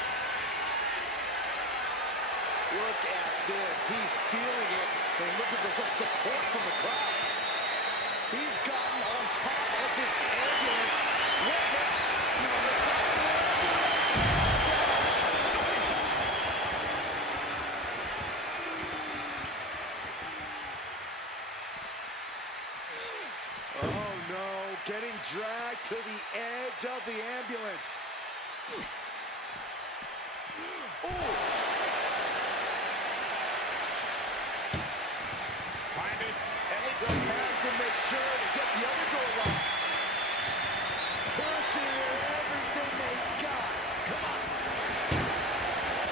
Look at this. He's feeling it and looking for some support from the crowd. He's gotten on top of this ambulance. What now? No, it's not the ambulance. Oh no, getting dragged to the edge of the ambulance. Ooh. Primus, Just has to make sure to get the other door locked. Pushing everything they've got. come on.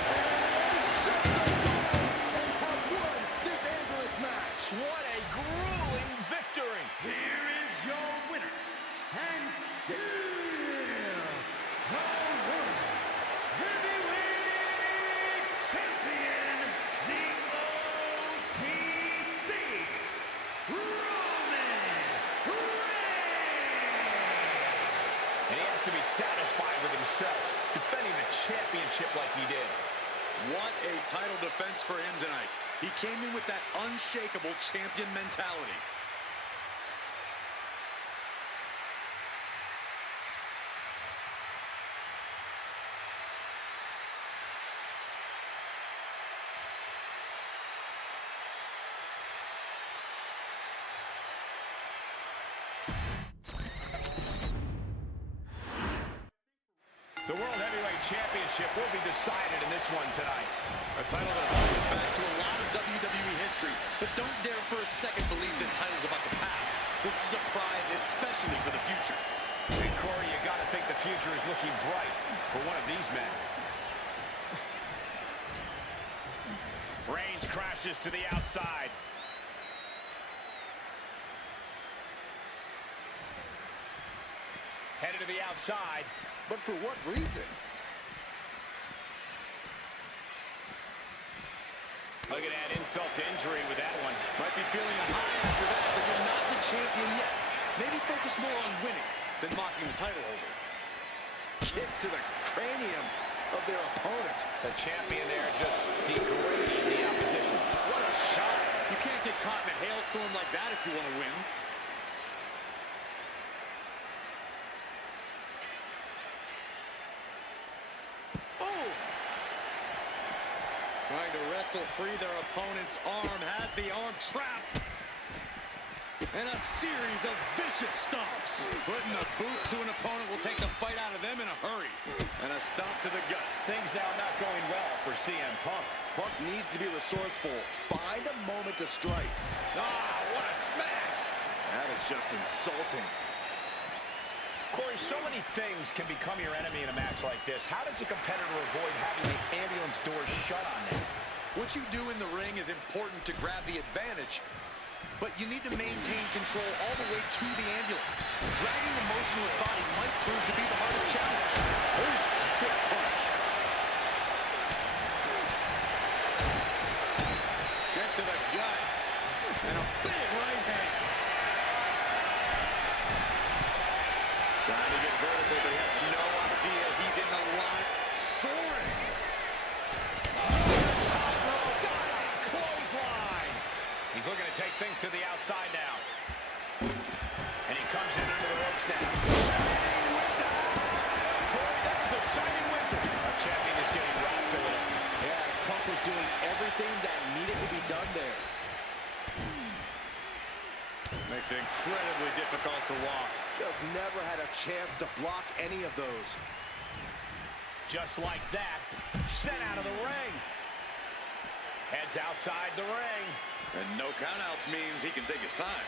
And they shut the door and have won this ambulance match. What a grueling victory. Here is your winner, and still the World Heavyweight Champion, the OTC, Roman Reigns. And he has to be satisfied with himself, defending the championship like he did. What a title defense for him tonight. He came in with that unshakable champion mentality. The World Heavyweight Championship will be decided in this one tonight. A title that harkens back to a lot of WWE history, but don't dare for a second believe this title's about the past. This is a prize especially for the future. And Corey, you got to think the future is looking bright for one of these men. Reigns crashes to the outside. Headed to the outside. But for what reason? Look at that insult to injury with that one. Might be feeling a high after that, but you're not the champion yet. Maybe focus more on winning than mocking the title holder. Kicks to the cranium of their opponent. The champion there just degrading the opposition. What a shot. You can't get caught in a hailstorm like that if you want to win. Oh! Trying to wrestle free their opponent's arm, has the arm trapped. And a series of vicious stomps. Putting the boots to an opponent will take the fight out of them in a hurry. And a stomp to the gut. Things now not going well for CM Punk. Punk needs to be resourceful. Find a moment to strike. Ah, what a smash! That is just insulting. Corey, so many things can become your enemy in a match like this. How does a competitor avoid having the ambulance doors shut on them? What you do in the ring is important to grab the advantage, but you need to maintain control all the way to the ambulance. Dragging the motionless body might prove to be the hardest challenge. Oh, stiff punch. Kick to the gut. And a big right hand. Trying to get vertical, but he has no idea he's in the line. Soaring. Clothesline. He's looking to take things to the outside now. And he comes in under the ropes now. Shining Wizard. Corey, that was a Shining Wizard. A Makes it incredibly difficult to walk. Just never had a chance to block any of those. Just like that, sent out of the ring. Heads outside the ring. And no countouts means he can take his time.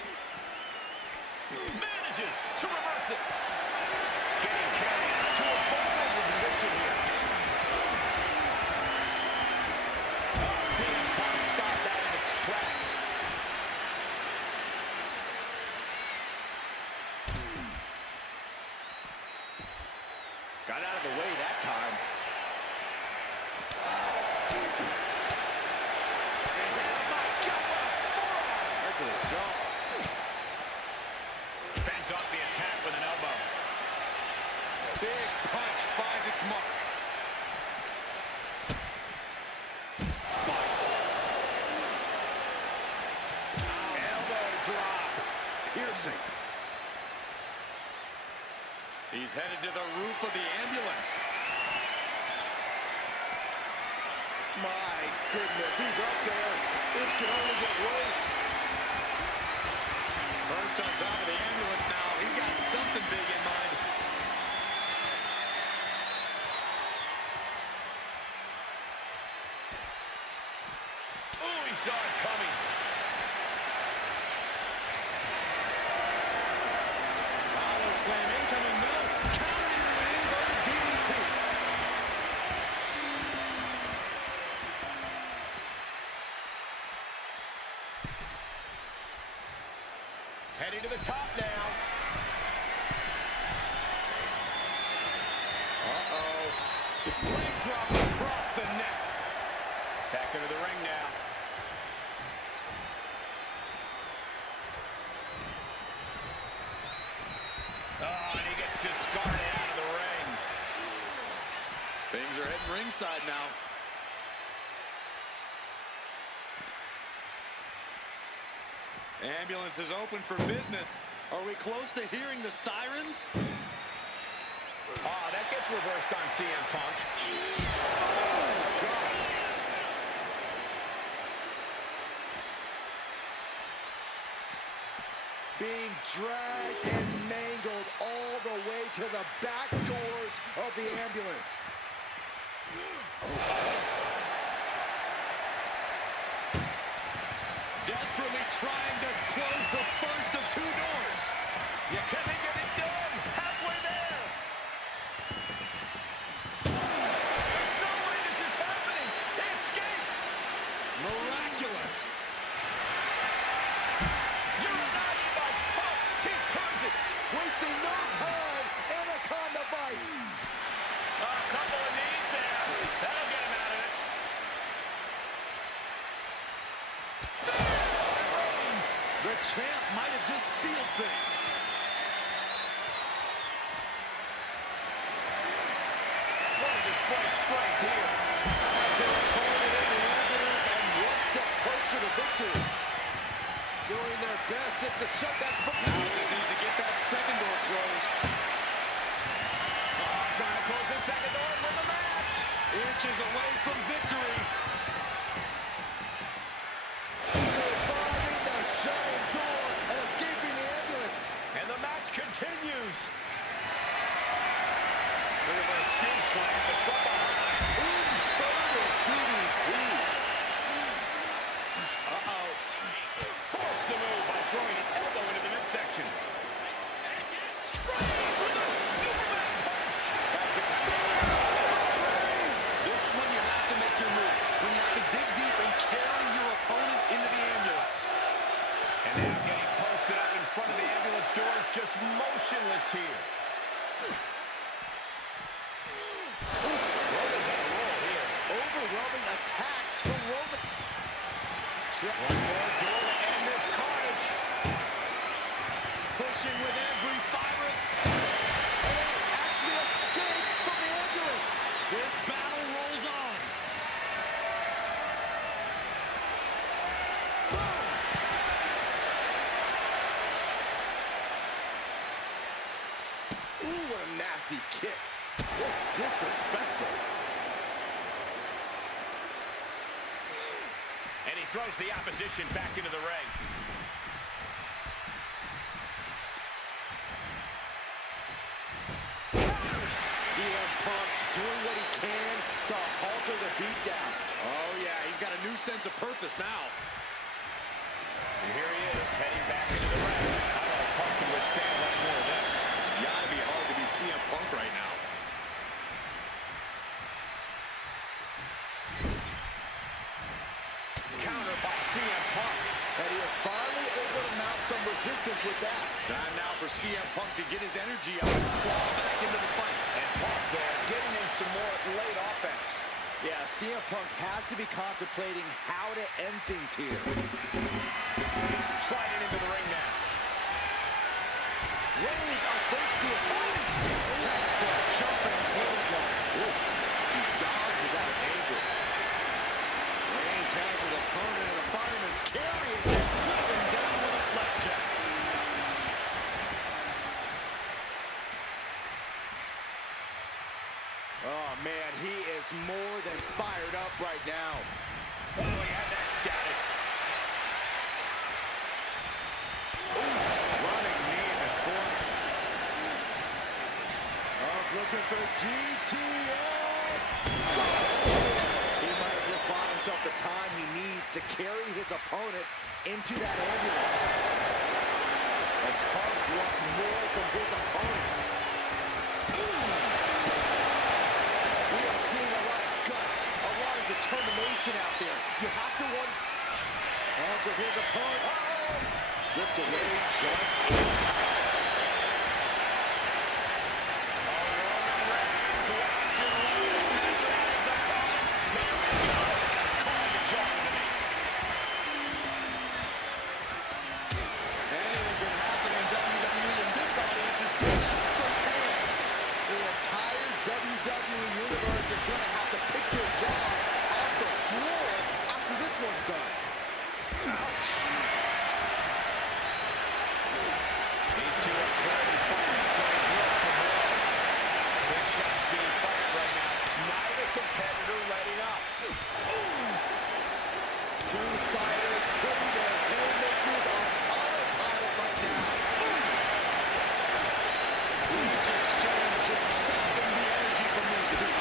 Manages to reverse it. Getting carried to a vulnerable position here. CM Punk stopped that in its tracks. Got out of the way that time. Fends off the attack with an elbow. Big punch finds its mark. Spiked. Elbow drop. Piercing. He's headed to the roof of the ambulance. My goodness, he's up there. This can only get worse. Perched on top of the ambulance now. He's got something big in mind. Ooh, he saw it coming. Power slam incoming. No. Countering with an inverted DDT. Heading to the top now. Leg drop across the neck. Back into the ring now. Oh, and he gets discarded out of the ring. Things are heading ringside now. Ambulance is open for business. Are we close to hearing the sirens? Oh, that gets reversed on CM Punk. Being dragged and mangled all the way to the back doors of the ambulance. Desperately trying to close the first of two doors. You can't get it done. Halfway there. There's no way this is happening. He escaped. Miraculous. Uranagi by Punk. He turns it. Wasting no time. Anaconda Vice. A couple of knees there. That'll get him out of it. The champ might have just sealed things. What a display of strength here. As their opponent in the ambulance and one step closer to victory. Doing their best just to shut that front. Now he just needs to get that second door closed. Trying to close the second door and win the match. Inches away from victory. Surviving the shutting door and escaping the ambulance. And the match continues. Look at a scoop slam, but from behind. Inverted DDT. Uh-oh. Forks the move by throwing an elbow into the midsection. Reigns with a Superman punch. That's the count. This is when you have to make your move. When you have to dig deep and carry your opponent into the ambulance. And now getting posted up in front of the ambulance doors, just motionless here. Roman's on a roll here. Overwhelming attacks from Roman. One more door to end this carnage. Pushing with every fiber. And they actually escape from the ambulance. This battle rolls on. Ooh, what a nasty kick. Just disrespectful. And he throws the opposition back into the ring. beatdown. Oh, yeah, he's got a new sense of purpose now. And here he is, heading back into the ring. I don't know if Punk can withstand much more of this. It's got to be hard to be CM Punk right now. Counter by CM Punk. And he is finally able to mount some resistance with that. Time now for CM Punk to get his energy up and claw back into the fight. And Punk there, getting in some more late offense. Yeah, CM Punk has to be contemplating how to end things here. Sliding into the ring now. Reigns evades the attack. Transport, jumping clothesline. He dodges out of danger. Reigns has his opponent in a fireman's carry and driven down with a flapjack. Oh, man, he is more than fired up right now. Oh, he had that scouted. Running knee in the corner. Oh, looking for GTS. He might have just bought himself the time he needs to carry his opponent into that ambulance. And Punk wants more from his opponent. We are seeing a lot of guts, a lot of determination out there. You have to wonder. And with his opponent, slips away just in time. Anything can happen in WWE, and this audience is seeing that firsthand. The entire WWE universe is going to have to pick their jaws off the floor after this one's done. Ouch. These two are clearly fighting, going blow for blow. Big shots being fired right now. Neither competitor letting up. Two fighters putting their haymakers on autopilot right now. Each exchange just sapping the energy from these two.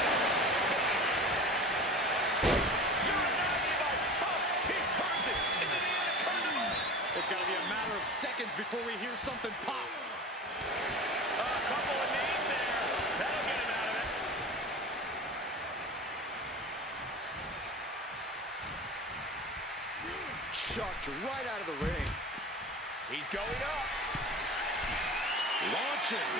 He turns it into the Anaconda. It's got to be a matter of seconds before we hear something pop. A couple of knees there. That'll get him out of it. Chucked right out of the ring. He's going up. Launching.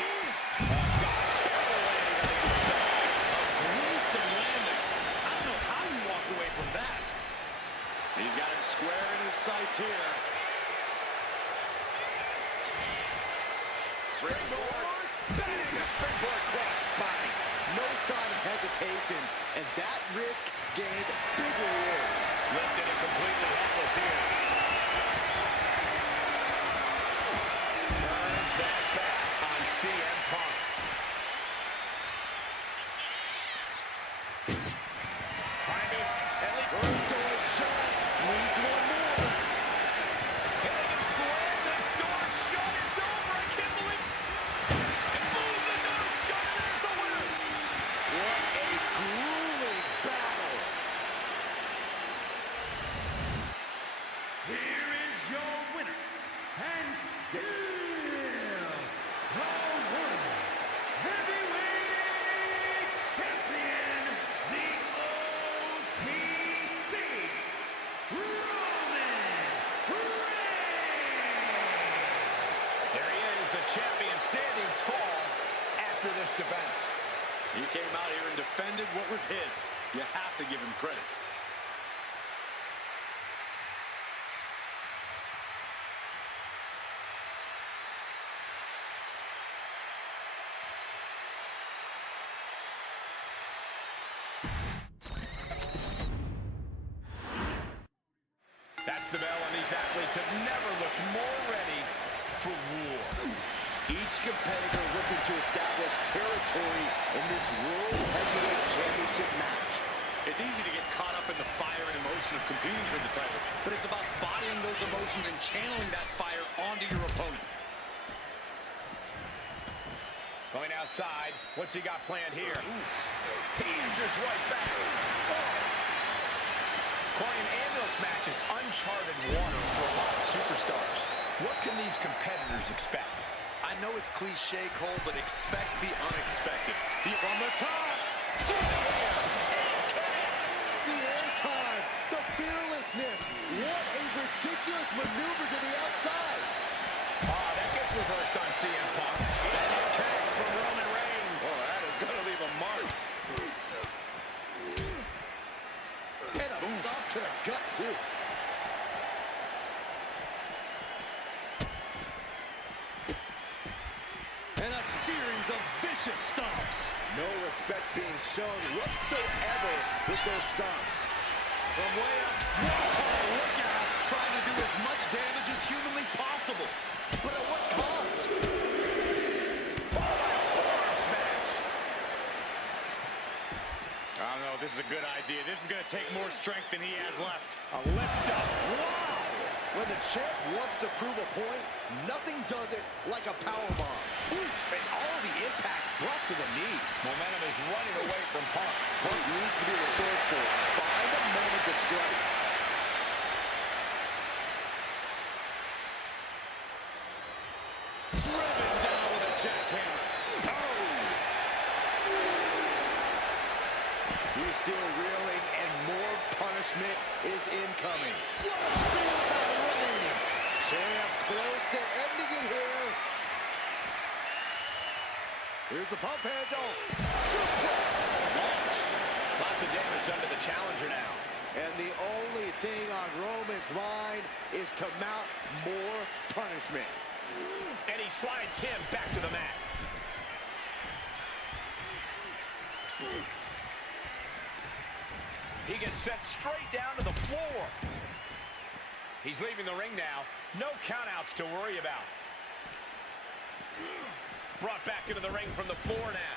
Terrible landing on the outside. A gruesome landing. I don't know how you walk away from that. He's got it square in his sights here. Springboard. Bang! A springboard cross body. No sign of hesitation, and that risk gained big rewards. Lifted it completely helpless here. Turns that back on CM Punk. Primus and Lee. First door shut. Needs one more. And they can slam this door shut. It's over. I can't believe. And boom, the door shut. And there's the winner. What a grueling battle. Here is your winner, and still the World Heavyweight Champion, the OTC, Roman Reigns. There he is, the champion, standing tall after this defense. He came out here and defended what was his. You have to give him credit. That's the bell, and these athletes have never looked more ready for war. Each competitor looking to establish territory in this World Heavyweight Championship match. It's easy to get caught up in the fire and emotion of competing for the title, but it's about bodying those emotions and channeling that fire onto your opponent. Going outside. What's he got planned here? He answers right back. Oh. Corey, an ambulance match is uncharted water for a lot of superstars. What can these competitors expect? I know it's cliche, Cole, but expect the unexpected. From the top, through the air, and connects. The airtime, the fearlessness. What a ridiculous maneuver to the outside. That gets reversed on CM Punk. And it connects from Roman Reigns. Oh, that is going to leave a mark. And a stop to the gut, too. And a series of vicious stomps. No respect being shown whatsoever with those stomps. From way up. Whoa, look out. Trying to do as much damage as humanly possible. But at what cost? Followed by a forearm smash. I don't know if this is a good idea. This is going to take more strength than he has left. A lift up. Wow! When the champ wants to prove a point, nothing does it like a powerbomb. And all the impact brought to the knee. Momentum is running away from Punk. Punk needs to be resourceful. Find a moment to strike. Driven down with a jackhammer. Oh! He's still reeling, and more punishment is incoming. What a spear by Reigns! Champ close to ending it here. Here's the pump handle. Suplex! Launched. Lots of damage under the challenger now. And the only thing on Roman's mind is to mount more punishment. And he slides him back to the mat. He gets sent straight down to the floor. He's leaving the ring now. No countouts to worry about. Brought back into the ring from the floor now.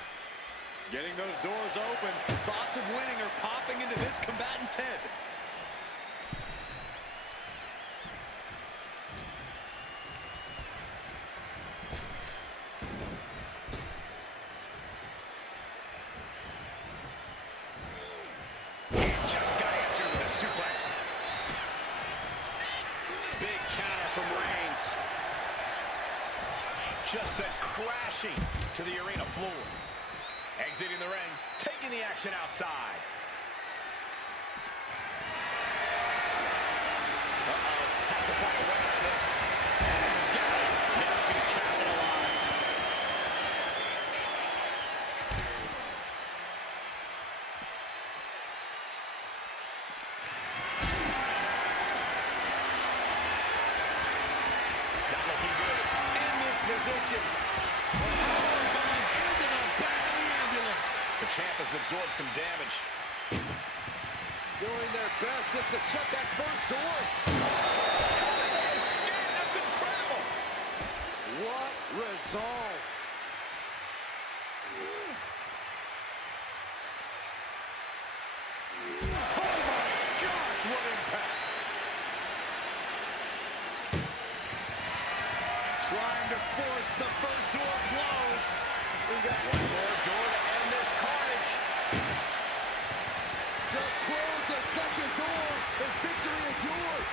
Getting those doors open. Thoughts of winning are popping into this combatant's head. Just got answered with a suplex. Big counter from Reigns. Just sent crashing to the arena floor. Exiting the ring, taking the action outside. Has to find a way out of this. And Scott now can capitalize. Not looking good in this position. Powerbombs into the back of the ambulance. The champ has absorbed some damage. Doing their best just to shut that first door. Escape, that's incredible. What resolve. Oh my gosh, what impact. Trying to force the first door closed. We got One more door to end this carnage. just close the second door and victory is yours.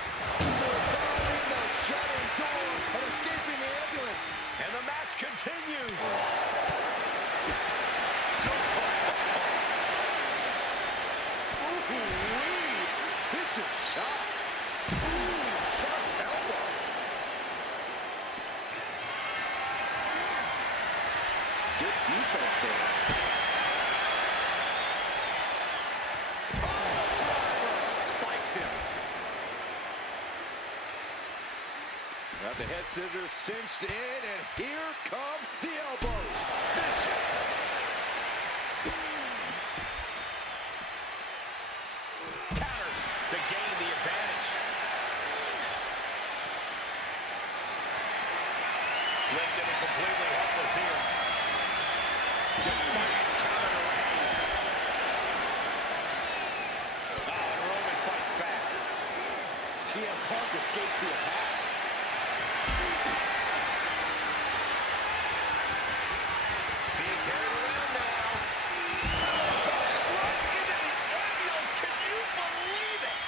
Surviving the shutting door and escaping the ambulance. And the match continues. Ooh-wee. This is shot. Ooh, sharp elbow. Good defense there. Spiked him. Got the head scissors cinched in, and here come the elbows. Vicious. Counters to gain the advantage. Lifted and completely helpless here. Defiant counter to Reigns. Oh, and Roman fights back. CM Punk escapes the attack. Being carried around now. Right into the ambulance. Can you believe it?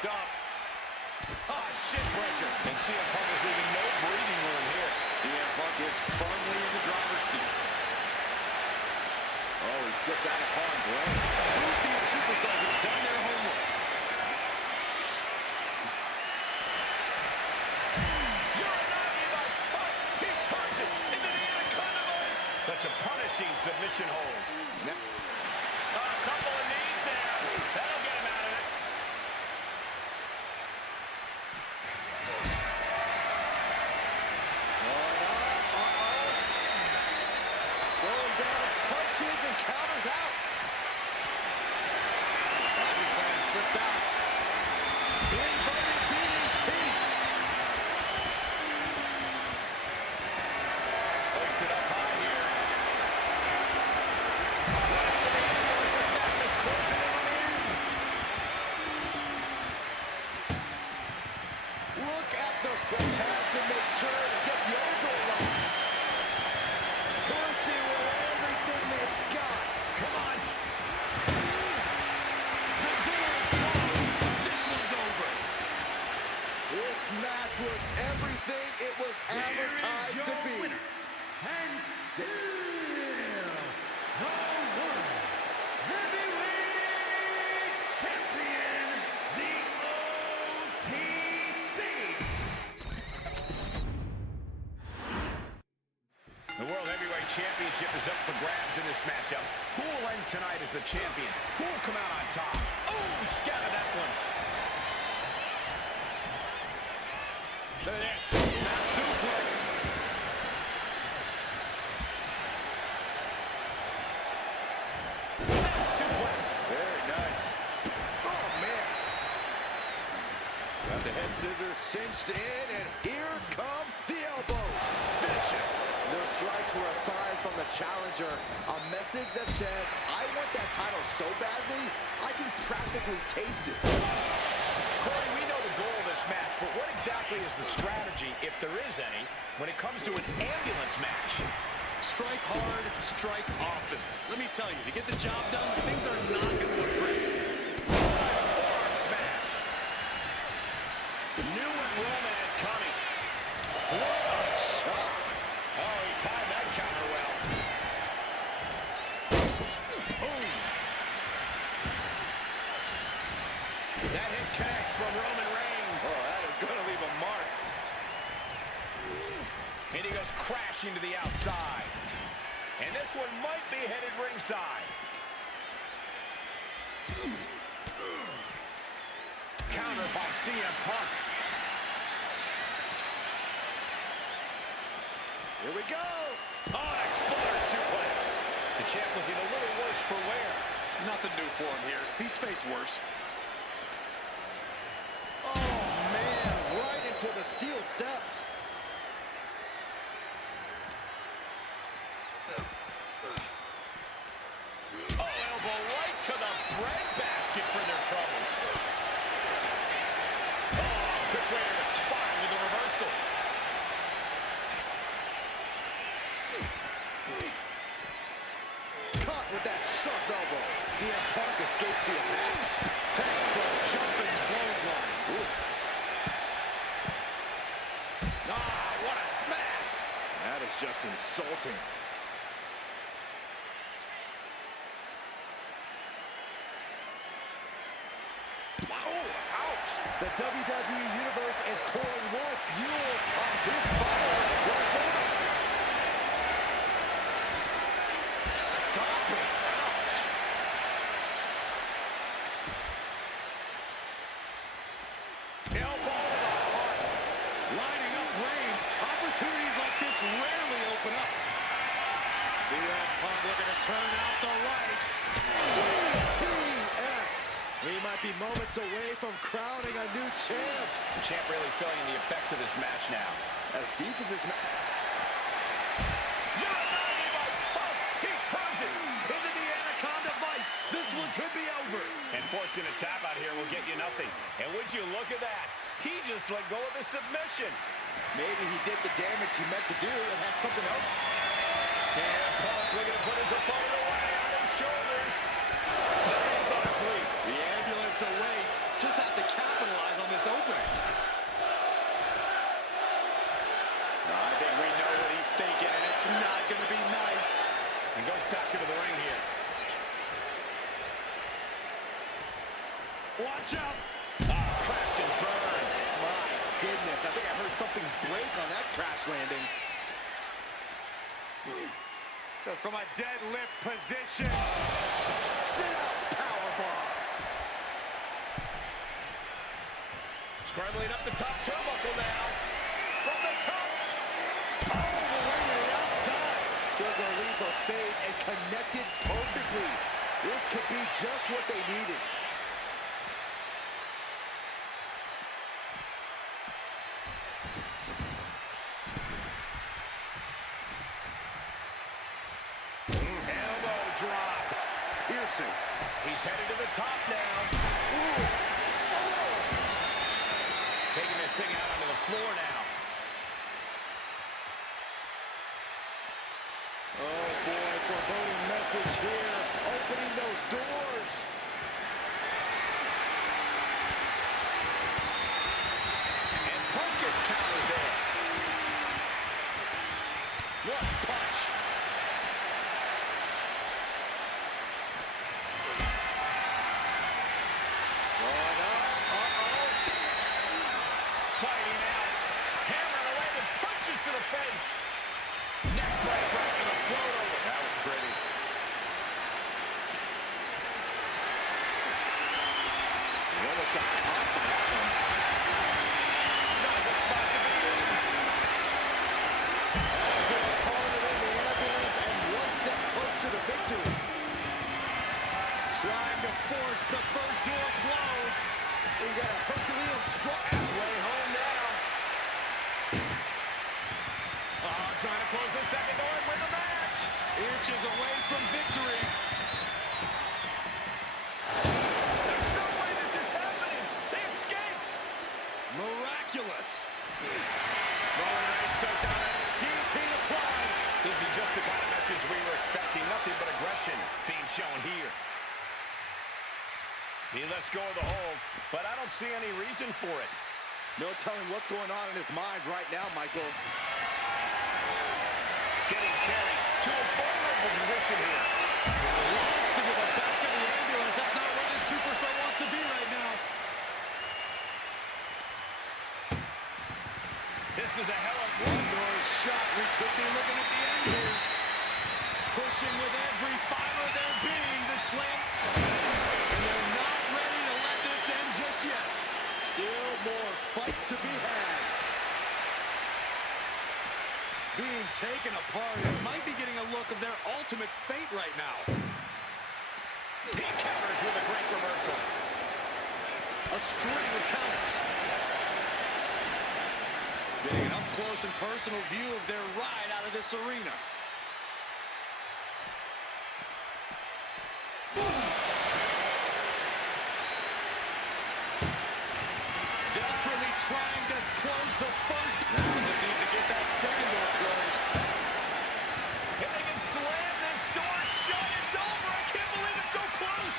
locked up. Ah, shit breaker. And CM Punk is leaving no breathing room here. CM Punk is firmly in the driver's seat. Oh, he slipped out of harm's way. Proof these superstars have done their homework. Such a punishing submission hold. A couple of knees there. That'll get him out of it. Going down, punches and counters out. Body slam slipped out. Inverted DDT. Place it up high here. Look at the stretch. Has to make sure to get the elbow locked. Pushing with everything they've got. Come on. The door is closed. This one's over. This match was everything it was advertised to be. Winner, and still the World Heavyweight Champion, the OTC. The World Heavyweight Championship is up for grabs in this matchup. Who will end tonight as the champion? Who will come out on top? Oh, scattered that one. Look at this. Snap suplex. Snap suplex. Very nice. Oh, man. Got the head scissors cinched in, and here come the elbows. Vicious. Those strikes were a sign from the challenger. A message that says, I want that title so badly, I can practically taste it. Corey, we know the goal of this match, but what exactly is the strategy, if there is any, when it comes to an ambulance match? Strike hard, strike often. Let me tell you, to get the job done, things are not going to look pretty. Forearm smash. Knew what Roman had coming. What a shot. Oh, he timed that counter well. Boom. That hit connects from Roman Reigns. Oh, that is going to leave a mark. And he goes crashing to the outside. And this one might be headed ringside. Counter by CM Punk. Here we go. Oh, exploder suplex. The champ looking a little worse for wear. Nothing new for him here. He's faced worse. Oh, man, right into the steel steps. Oh, elbow right to the breadbasket for their troubles. Oh, quick way to respond with the reversal. Caught with that sharp elbow. CM Punk escapes the attack. Textbook jumping clothesline. Oof. Ah, what a smash. That is just insulting. Oh, ouch. The WWE Universe is pouring more fuel on this fire right now. Stop it. Ouch. Elbow to the heart. Lining up Reigns. Opportunities like this rarely open up. CM Punk looking to turn out the lights. GTX. We might be moments away from crowning a new champ. The champ really feeling the effects of this match now. As deep as this match. He turns it. Into the Anaconda Vice. This one could be over. And forcing a tap out here will get you nothing. And would you look at that? He just let go of the submission. Maybe he did the damage he meant to do and has something else. CM Punk looking to put his opponent away on his shoulders. The ambulance The ambulance awaits. Just have to capitalize. Watch out. Crash and burn. My goodness, I think I heard something break on that crash landing. Just from a deadlift position. Sit-out powerbomb. Scrambling up the top turnbuckle now. From the top. Oh, the way to the outside. Took a leap of faith and connected perfectly. This could be just what they needed. Elbow drop. Piercing. He's headed to the top now. Ooh. Oh. Taking this thing out onto the floor now. Oh boy, foreboding message here. Opening those doors. And Punk gets countered there. What a punch. Going up. Uh-oh. Fighting out. Hammering away with punches to the face. Neck breaker and a float over. That was pretty. He almost got caught by that one. Not a good spot to be in. As their opponent in the ambulance and one step closer to victory. Trying to force the first door closed. We got a Herculean strike. Halfway home now. Trying to close the second door and win the match. Inches away from victory. There's no way this is happening. They escaped. Miraculous. Roman Reigns so down. Guillotine applied. This is just the kind of message we were expecting. Nothing but aggression being shown here. He lets go of the hold, but I don't see any reason for it. No telling what's going on in his mind right now, Michael. Getting carried to a vulnerable position here. Launched into the back of the ambulance. That's not where this superstar wants to be right now. This is a hell of One more shot. We could be looking at the end here. Pushing with every fiber of their being. The slam. And they're not ready to let this end just yet. Still more fight to be had. Being taken apart and might be getting a look of their ultimate fate right now. He counters with a great reversal. A string of counters. Getting an up-close and personal view of their ride out of this arena. Desperately trying to close the first. Now just needs to get that second door closed. If they can slam this door shut, it's over. I can't believe it's so close.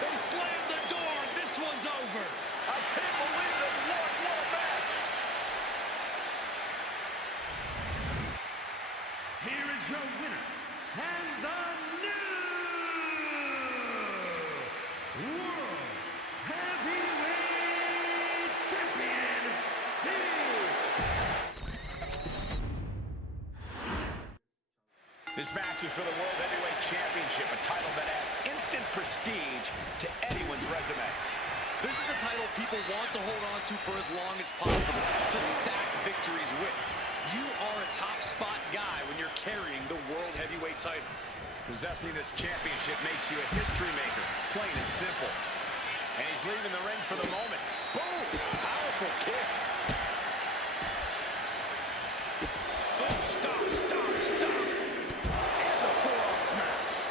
They slammed the door. This one's over. I can't believe it. What a match. Here is your winner, and the new World Heavyweight Champion, This match is for the World Heavyweight Championship, a title that adds instant prestige to anyone's resume. This is a title people want to hold on to for as long as possible, to stack victories with. You are a top spot guy when you're carrying the World Heavyweight title. Possessing this championship makes you a history maker, plain and simple. And he's leaving the ring for the moment. Boom! Powerful kick. Oh, stop, stop, stop. And the forearm smash.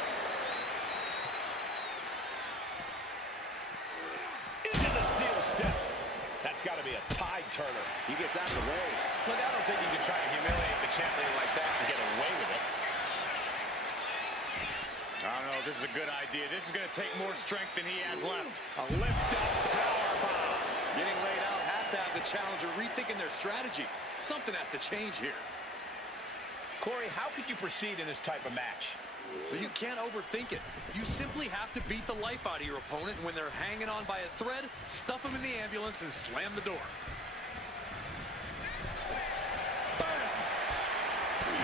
Into the steel steps. That's got to be a tide turner. He gets out of the way. Look, I don't think you can try to humiliate the champion like that and get away with it. I don't know if this is a good idea. This is going to take more strength than he has left. A lift-up powerbomb. Getting laid out has to have the challenger rethinking their strategy. Something has to change here. Corey, how could you proceed in this type of match? But you can't overthink it. You simply have to beat the life out of your opponent, and when they're hanging on by a thread, stuff them in the ambulance and slam the door. Bam!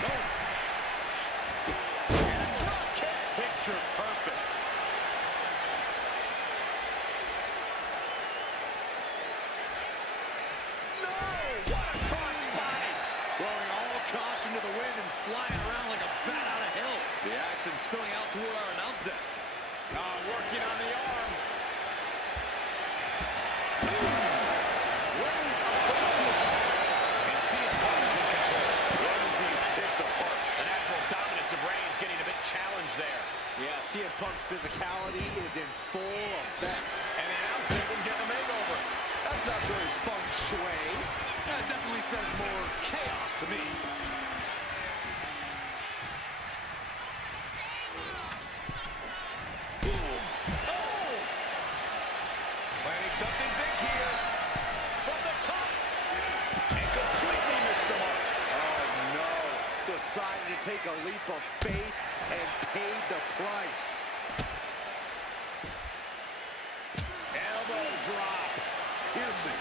No. And a drop kick. Picture perfect. No! What a crossbody! Throwing all caution to the wind and flying around like a bat out of hell. The action spilling out toward our announce desk. Working on the arm. Reigns awaits the attack. And CM Punk is in control. Reigns being picked apart. The natural dominance of Reigns getting a bit challenged there. Yeah, CM Punk's physicality is in full effect. And the announce table's getting a makeover. That's not very feng shui. That definitely says more chaos to me. Planning something big here. From the top. And completely missed the mark. Oh, no. Decided to take a leap of faith and paid the price. Elbow drop. Piercing.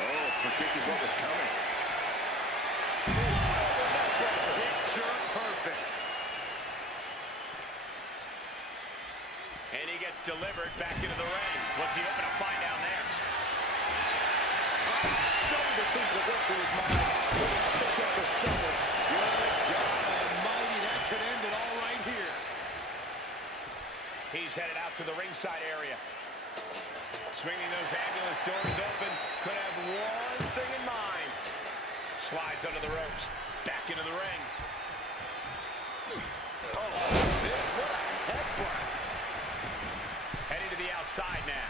Oh, predicted what was coming. Picture perfect. And he gets delivered back into the ring. What's he hoping to find down there? I'm sure to think what went through his mind when he picked up the shovel. Good God almighty, that could end it all right here. He's headed out to the ringside area. Swinging those ambulance doors open. Could have one thing in mind. Slides under the ropes. Back into the ring. Oh, what a headbutt. Heading to the outside now.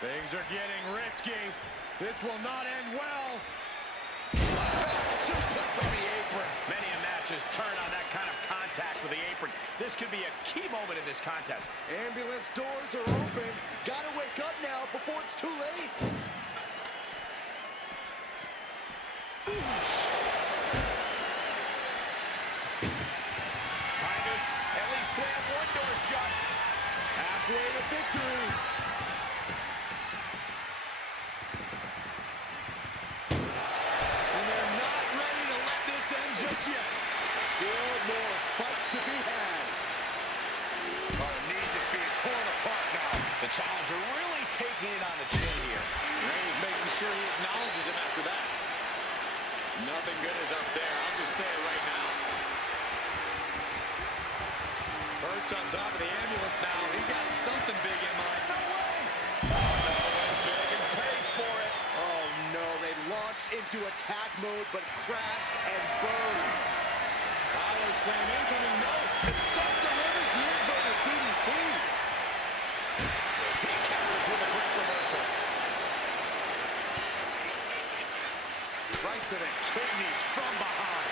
Things are getting risky. This will not end well. Suplex on the apron. Many a match has turned on that kind of contact with the apron. This could be a key moment in this contest. Ambulance doors are open. Gotta wake up now before it's too late. Titus at least slam one door shut. Halfway to victory. And they're not ready to let this end just yet. Still more fight to be had. Our knee just being torn apart now. The challenger really taking it on the chin here. Reigns making sure he acknowledges him after that. Nothing good is up there. I'll just say it right now. Perched on top of the ambulance now. He's got something big in mind. No way. Big and pays for it. Oh no, they launched into attack mode but crashed and burned. Power slam incoming. No. It still delivers the inverted DDT. He counters with a great reversal. Right to the kidneys from behind.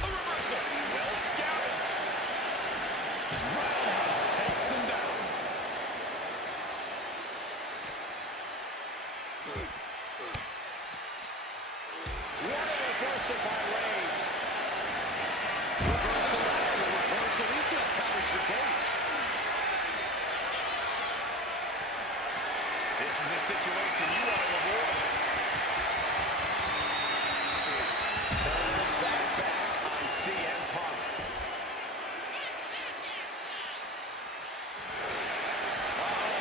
A reversal. Well scouted. Roundhouse takes them down. What a reversal by Reigns. Reversal after reversal. These two have counters for days. This is a situation you want to avoid. Turns that back on CM Punk.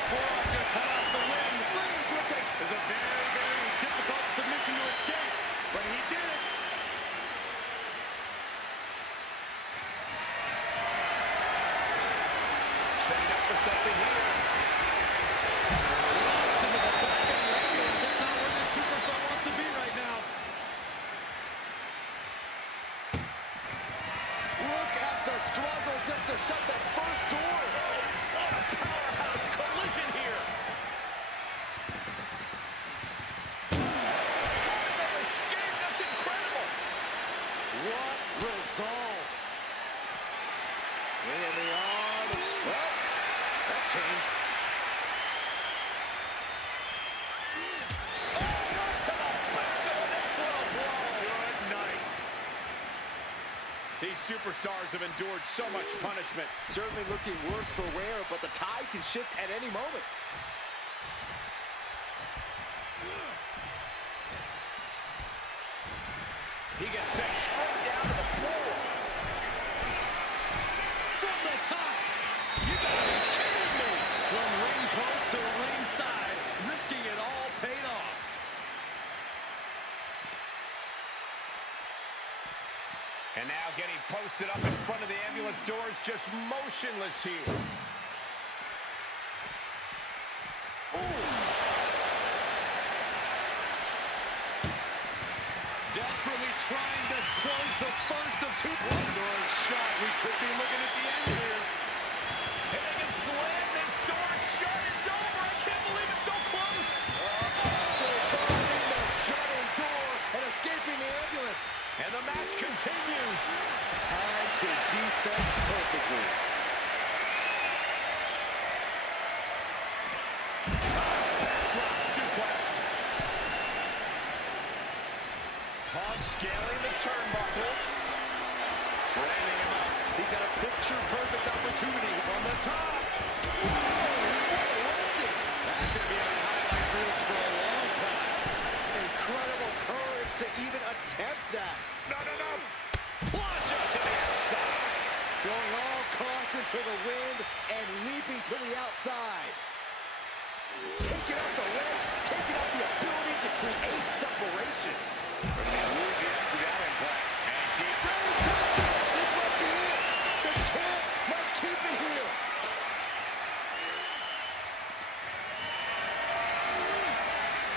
Forearm cut off the ring. Reigns with it. Is a very, very difficult submission to escape, but he did it. Setting up for something here. Launched into the back of the ambulance. That's not where this superstar wants to be right now. Look at the struggle just to shut that first door. What a powerhouse collision here. What an escape. That's incredible. What resolve. In the arm. Well, that changed. These superstars have endured so much punishment. Certainly looking worse for wear, but the tide can shift at any moment. He gets sent straight down to the floor. From the top. You gotta be kidding me. From ring post to ringside, risking it all paid off. And now getting posted up in front of the ambulance doors, just motionless here. Desperately trying to close the first of two. One door shut. We could be looking at the end here. And they can slam this door shut. It's over. I can't believe it's so close. Surviving the shutting door and escaping the ambulance. And the match continues. Timed his defense perfectly. Drop suplex. Punk scaling the turnbuckles. Framing him up. He's got a picture-perfect opportunity from the top. That's going to be on highlight reels for a long time. Incredible courage to even attempt that. No. Plunge up to the outside. Throwing all caution to the wind and leaping to the outside. Taking out the legs, taking out the ability to create separation. Going to be losing after that impact. And deep. This might be it. The champ might keep it here.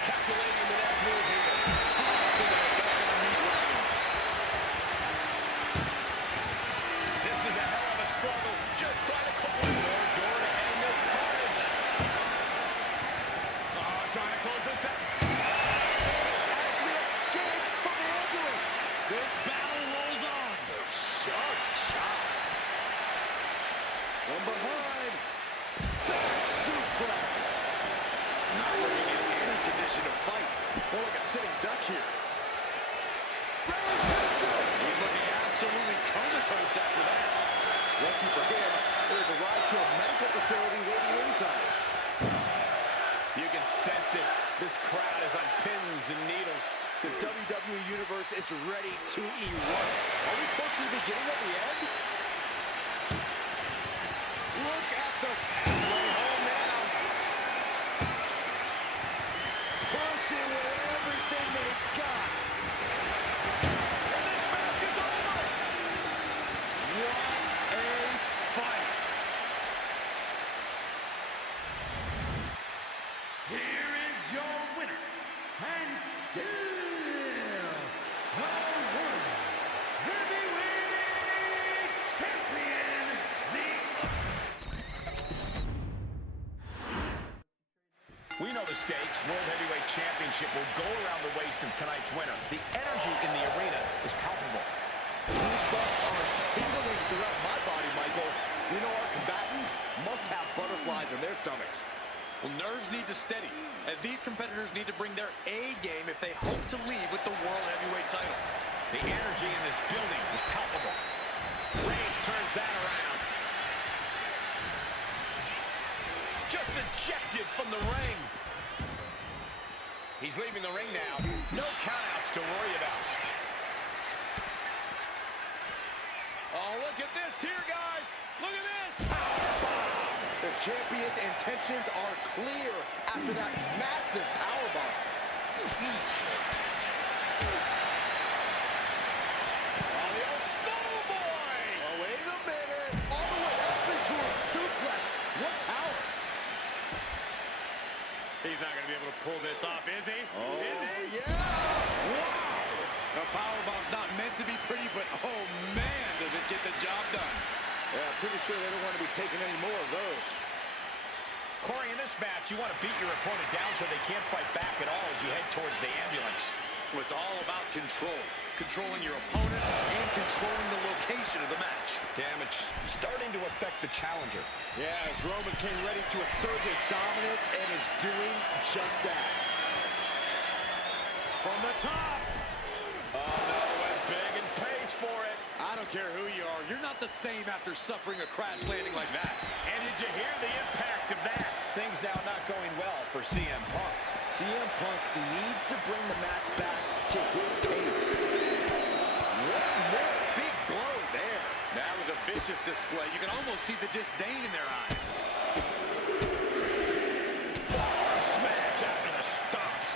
Calculating the next move here. Tossed into the back of the meat wagon. This is a hell of a struggle. Just trying to close one more door to end this carnage. Trying to close this out. As we escape from the ambulance. This battle rolls on. Sharp chop. From behind. Back suplex. Not looking in any condition to fight. More like a sitting duck here. Reigns hits it. He's looking absolutely comatose after that. Lucky for him, there's a ride to a medical facility waiting ringside. You can sense it. This crowd is on pins and needles. The WWE Universe is ready to erupt. Are we close to the beginning of the end? Look at the halfway home now. Pushing with everything they've got. And this match is over. What a fight. Here is your winner, and still the World Heavyweight Champion, We know the stakes. World Heavyweight Championship will go around the waist of tonight's winner. The energy in the arena is palpable. Goosebumps are tingling throughout my body, Michael. We know our combatants must have butterflies in their stomachs. Well, nerves need to steady, as these competitors need to bring their A game if they hope to leave with the World Heavyweight title. The energy in this building is palpable. Reigns turns that around. Just ejected from the ring. He's leaving the ring now. No countouts to worry about. Oh, look at this here, guys. Look at this. Powerbomb. The champion's intentions are clear after that massive powerbomb. Oh, the old schoolboy. Oh, wait a minute. All the way up into a suplex. What power? He's not going to be able to pull this off, is he? Oh, Is he? yeah. Wow! The powerbomb's not meant to be pretty, but oh man, does it get the job done. Yeah, pretty sure they don't want to be taking any more of those. Corey, in this match, you want to beat your opponent down so they can't fight back at all as you head towards the ambulance. Well, it's all about control. Controlling your opponent and controlling the location of the match. Damage starting to affect the challenger. Yeah, as Roman came ready to assert his dominance and is doing just that. From the top. Oh, no, went big and pays for it. I don't care who you are. You're not the same after suffering a crash landing like that. And did you hear the impact of that? Things now not going well for CM Punk. CM Punk needs to bring the match back to his pace. One more big blow there. That was a vicious display. You can almost see the disdain in their eyes. Smash out of the stumps.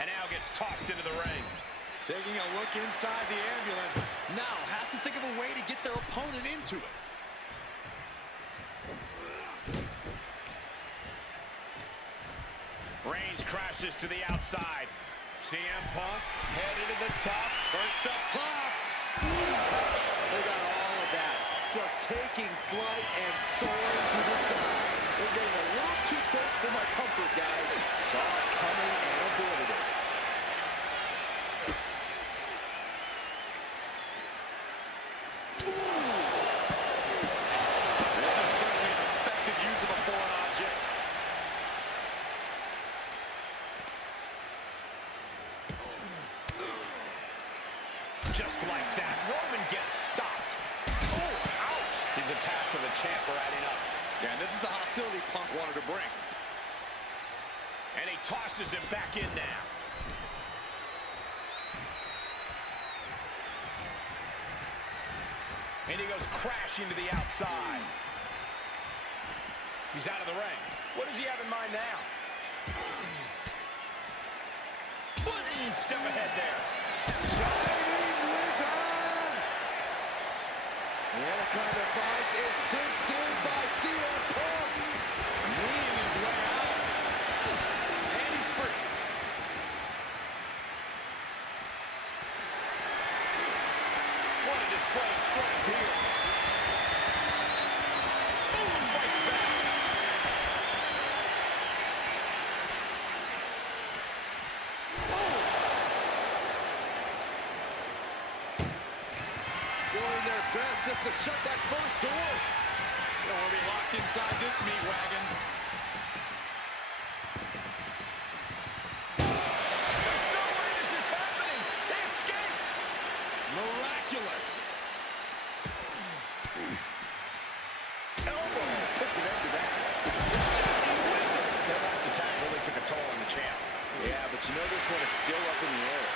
And now gets tossed into the ring. Taking a look inside the ambulance. Now has to think of a way to get their opponent into it. Reigns crashes to the outside. CM Punk headed to the top. First up top. They got all of that. Just taking flight and soaring through the sky. They're getting a little too close for my comfort, guys. Saw it coming and avoided it. This is certainly an effective use of a foreign object. Just like that, Roman gets stopped. Oh, ouch! These attacks of the champ are adding up. Yeah, and this is the hostility Punk wanted to bring. And he tosses him back in now. And he goes crashing to the outside. He's out of the ring. What does he have in mind now? Step ahead there. The Anaconda Vice is cinched in by CM Punk. Kneeing his way out. And he's free. What a display of strength here. Boom, fights back. Doing their best just to shut that first door. You don't want to be locked inside this meat wagon. There's no way this is happening. They escaped. Miraculous. Elbow puts an end to that. Shining Wizard. That last attack really took a toll on the champ. Yeah, but you know this one is still up in the air.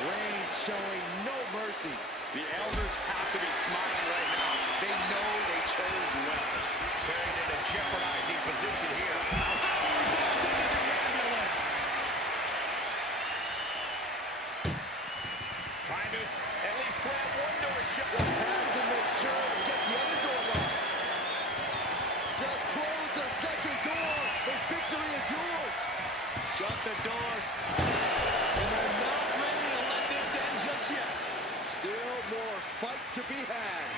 Reigns showing no mercy. The elders have to be smiling right now. They know they chose well. Carried in a jeopardizing position here. Ambulance. Trying to at least slam one door shut. Just has to make sure to get the other door locked. Just close the second door and victory is yours. Shut the doors. And they're not ready to let this end just yet. Still more fight to be had.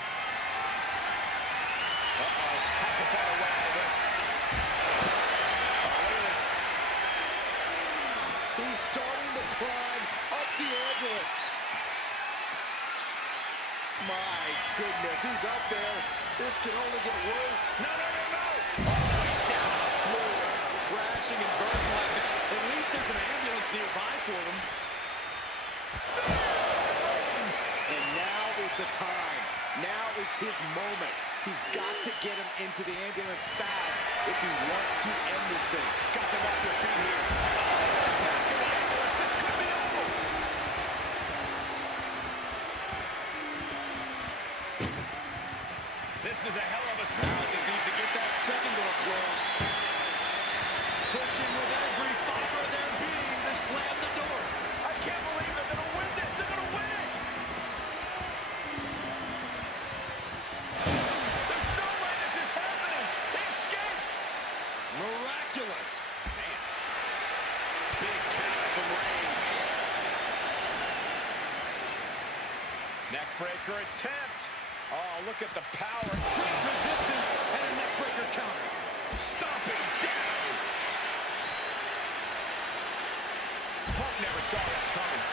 Has to find a way out of this. Look at this. He's starting to climb up the ambulance. My goodness, he's up there. This can only get worse. No. All the way down the floor. Crashing and burning like that. At least there's an ambulance nearby for them. And now is the time. Now is his moment. He's got to get him into the ambulance fast if he wants to end this thing. Got them off their feet here. Back in the ambulance. This could be over. This is a hell of a... Now just needs to get that second door closed. Pushing with every fiber of their being to slam the door. I can't believe they're going to win this. They're going to win it. There's no way this is happening. They escaped. Miraculous. Man. Big counter from Reigns. Neckbreaker attempt. Oh, look at the power. Great resistance and a neckbreaker counter. Stomping down. Punk never saw that coming.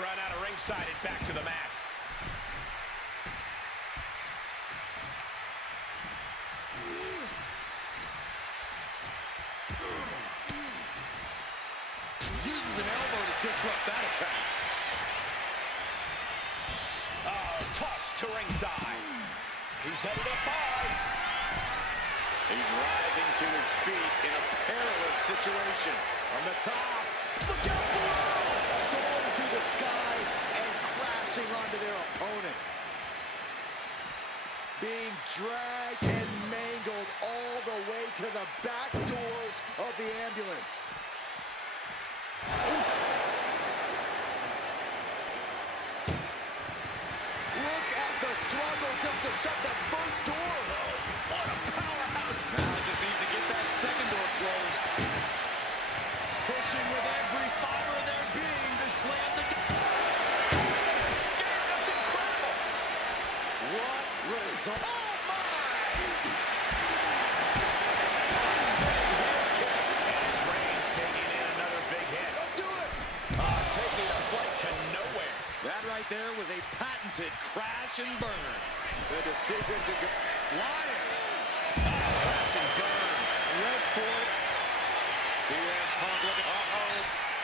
Run out of ringside and back to the mat. Uses an elbow to disrupt that attack. Oh, toss to ringside. He's headed up high. He's rising to his feet in a perilous situation. From the top. Look out below! Soaring through the sky and crashing onto their opponent. Being dragged and mangled all the way to the back doors of the ambulance. Look at the struggle just to shut that first door. What a powerhouse. Now just needs to get that second door closed. Pushing with every fiber of their being to slam the door. They're scared. That's incredible. What result? Oh my! And it's Reigns taking in another big hit. Don't do it! Taking a flight to nowhere. That right there was a patented crash and burn. The decision to go Flying. Crash and burn. went for it. CM Punk looking.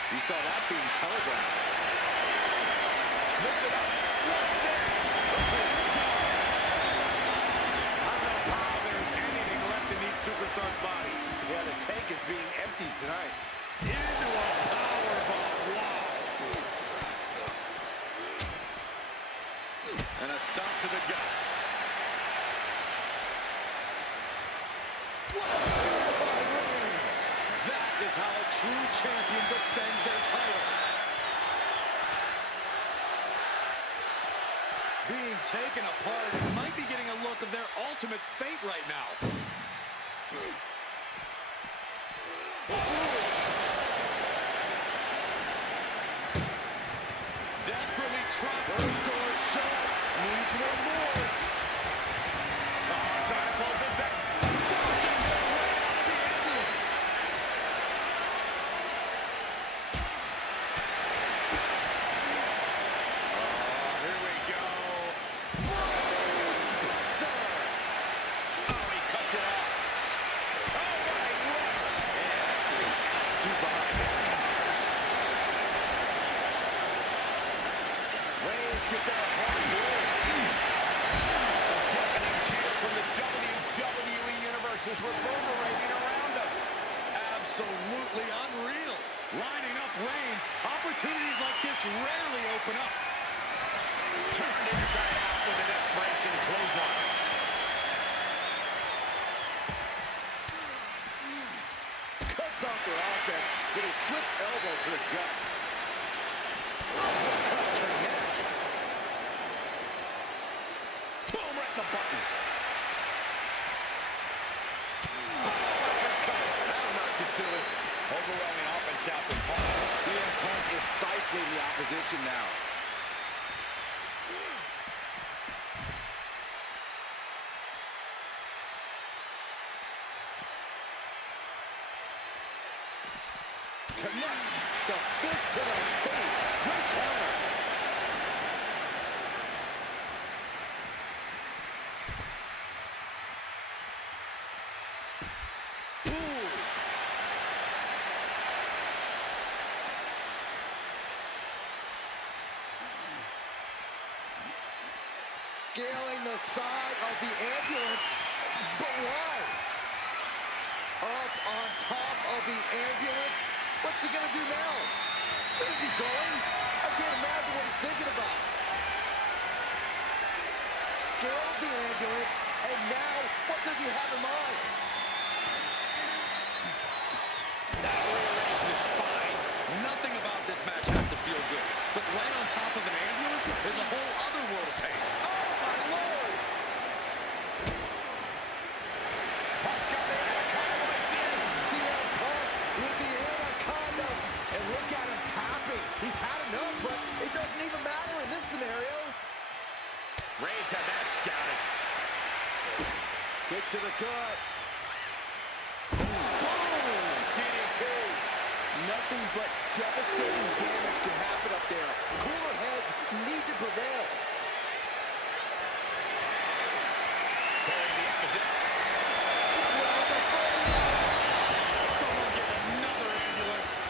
You saw that being telegraphed. Lift it up. What's next? I don't know how there's anything left in these superstars' bodies. Yeah, the tank is being emptied tonight. Into a powerbomb. Wow. And a stop to the gut. What a spear by Reigns! That is how a true champion defends their title. Being taken apart and might be getting a look of their ultimate fate right now. Desperately trying. First door shut. Needs one more. Trying to close this out. Forcing their way out of the ambulance. Here we go. Buster! Oh, he cuts it off. Oh, my right. And two behind it. Reigns gets out hard here. A deafening cheer from the WWE Universe is reverberating around us. Absolutely unreal. Lining up Reigns. Opportunities like this rarely open up. Turned inside out with a desperation clothesline. Cuts off their offense with a swift elbow to the gut. Uppercut connects. Boom, right in the button. That'll knock you silly. Overwhelming offense now from Punk. CM Punk is stifling the opposition now. Connects the fist to the face. Great counter. Ooh. Scaling the side of the ambulance, but why? Up on top of the ambulance. What's he gonna do now? Where's he going? I can't imagine what he's thinking about. Scaled the ambulance, and now what does he have in mind? That rearranged his spine. Nothing about this match has to feel good. But right on top of an ambulance is a whole other world of pain. Oh my Lord! Punk's got the anaconda laced in. CM Punk with the anaconda, and look at him tapping. He's had enough, but it doesn't even matter in this scenario. good. Boom! DDT. Nothing but devastating damage can happen up there. Cooler heads need to prevail. Carrying the opposite. Someone get another ambulance.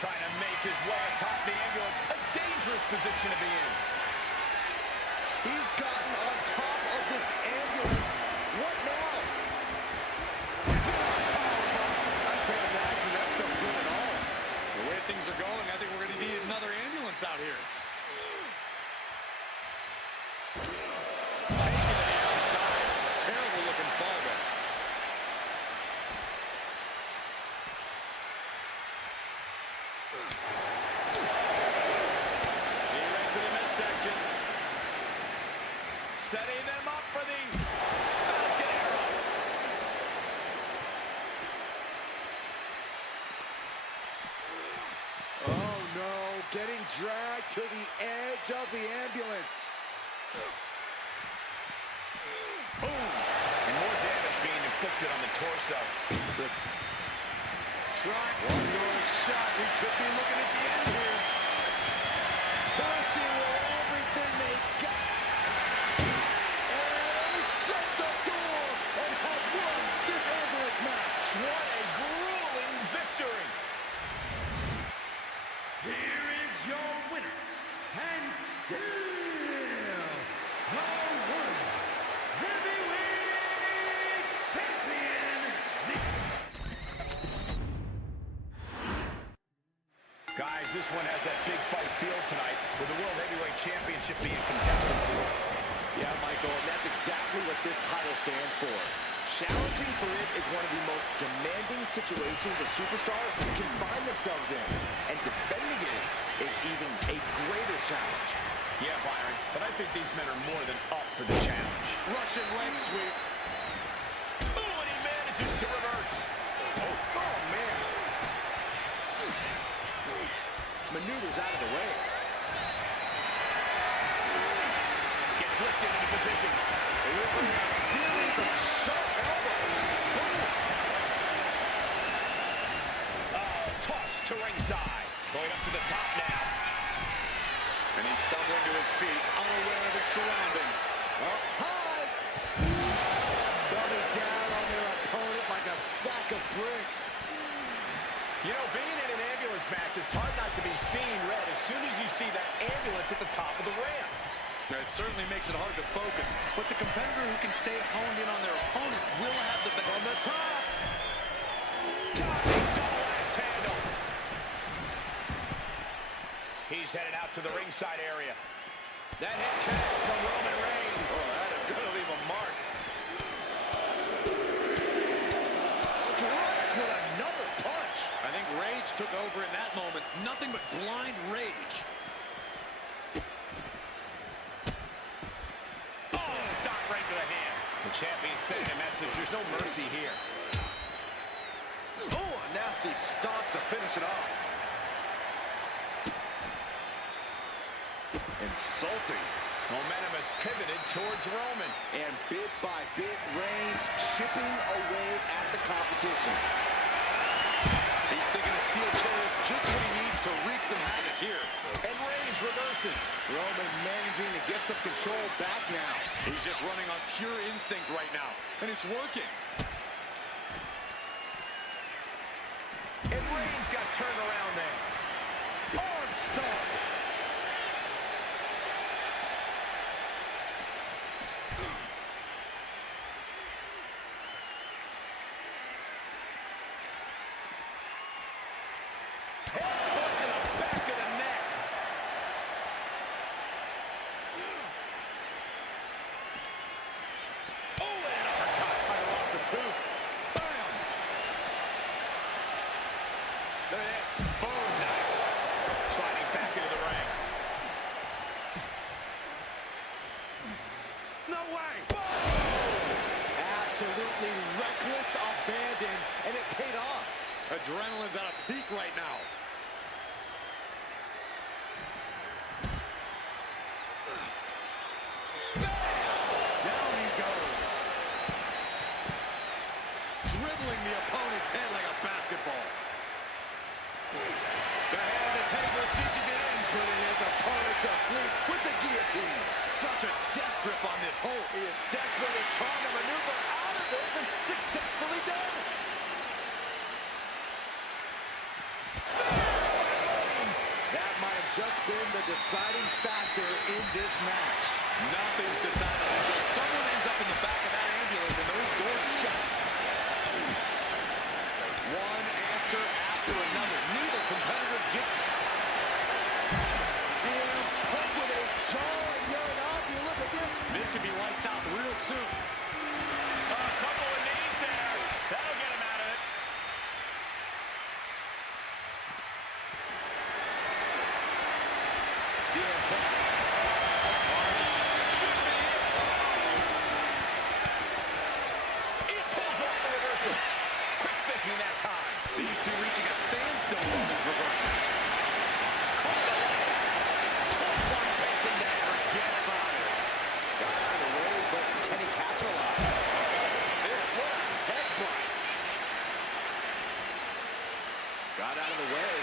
Trying to make his way atop the ambulance. A dangerous position to be in. He's gotten on top of this ambulance. What now? I can't imagine that felt good at all. The way things are going, I think we're going to need another ambulance out here. Taking it to the outside. Terrible looking fallback. Setting them up for the Falcon Arrow. Oh no, getting dragged to the edge of the ambulance. Boom! And more damage being inflicted on the torso. Trying one more shot. We could be looking at the end here. Pussy with everything they got. Shut the door and have won this ambulance match. What a grueling victory. Here is your winner, and still the World Heavyweight Champion. Guys, this one has that big fight feel tonight, with the World Heavyweight Championship being contested for. Yeah, Michael, and that's exactly what this title stands for. Challenging for it is one of the most demanding situations a superstar can find themselves in. And defending it is even a greater challenge. Yeah, Byron, but I think these men are more than up for the challenge. Russian leg sweep. Oh, and he manages to reverse. Oh man. Maneuvers out of the way. Gets lifted into position. Delivering a series of sharp elbows. Toss to ringside. Going up to the top now. And he's stumbling to his feet, unaware of his surroundings. Up high. Dumbing down on their opponent like a sack of bricks. You know, being in an ambulance match, it's hard not to be seeing red as soon as you see that ambulance at the top of the ramp. It certainly makes it hard to focus, but the competitor who can stay honed in on their opponent will have the From the top. Diving double axe handle. He's headed out to the ringside area. That hit connects from Roman Reigns. Oh, that is going to leave a mark. Strikes with another punch. I think rage took over in that moment. Nothing but blind rage. Oh, stop right to the hand. The champion sending a message. There's no mercy here. Oh, a nasty stomp to finish it off. Insulting. Momentum has pivoted towards Roman. And bit by bit, Reigns chipping away at the competition. He's thinking a steel chair is just what he needs to wreak some havoc here. And Reigns reverses. Roman managing to get some control back now. He's just running on pure instinct right now, and it's working. And Reigns got turned around there. Arm stomped. Headbutt to the back of the neck. Oh, and an uppercut. Right off the tooth. Bam. Look at this. Boom, nice. Sliding back into the ring. No way! Boom! Absolutely reckless abandon, and it paid off. Adrenaline's at a peak right now. Down he goes. Dribbling the opponent's head like a basketball. The head of the table cinches it in, Putting his opponent to sleep with the guillotine. such a death grip on this hold. He is desperately trying to maneuver out of this and successfully does. That might have just been the deciding factor in this match. Nothing's decided until someone ends up in the back of that ambulance and those doors shut. One answer after another. Neither competitor CM Punk with a jarring Uranagi. Look at this. This could be lights out real soon. A couple of knees there. That'll get him out of it. CM Punk. He pulls off the reversal. Quick thinking that time. These two reaching a standstill on these reversals. One takes him down. Forget about it. Got out of the way, but can he capitalize? There's one. Headbutt. Got out of the way.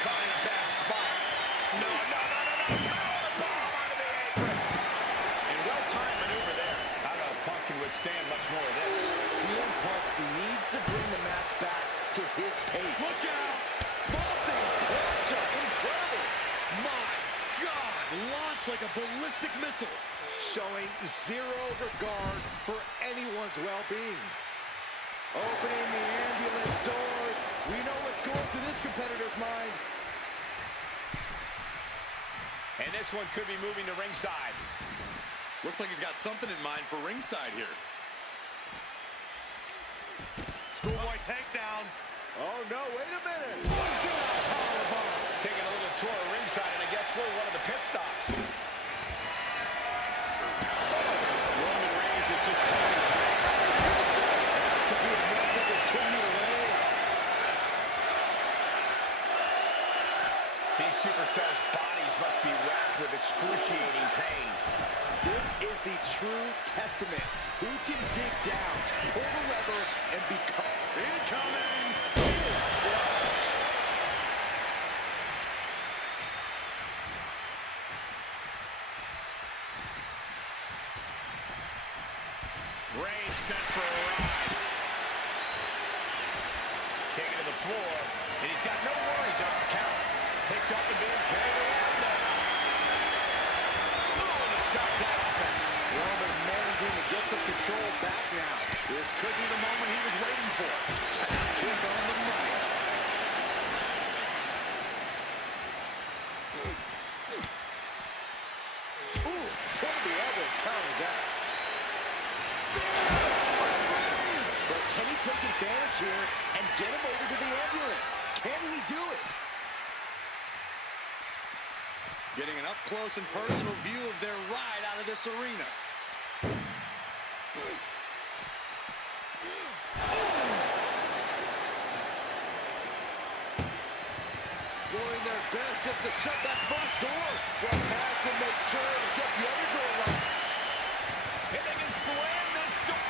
Caught in a bad spot. No. Power bomb onto the apron. And well-timed maneuver there. I don't know if Punk can withstand much more of this. CM Punk needs to bring the match back to his pace. Look out! Vaulting puncher, incredible. My God! Launched like a ballistic missile. Showing zero regard for anyone's well-being. Opening the ambulance doors. We know what's going through this competitor's mind. And this one could be moving to ringside. Looks like he's got something in mind for ringside here. Schoolboy takedown. Oh no, wait a minute. Taking a little tour of ringside, and I guess we're one of the pit stops. Roman Reigns is just taking Could be enough to continue to reign. These superstars' bodies must be racked with excruciating pain. This is the true testament. Who can dig down, pull the lever, and become Incoming! his flesh. Reigns sent for a ride. Taken to the floor, and he's got no worries off the count. Picked up and being carried around there. Oh, and he stops that offense. Roman managing to get some control back now. This could be the moment he was waiting for. Tap kick on the money. Ooh, point of the elbow counters that. But can he take advantage here and get him over to the ambulance? Can he do it? Getting an up-close and personal view of their ride out of this arena. Doing their best just to shut that first door. Just has to make sure to get the other door locked. If they can slam this door.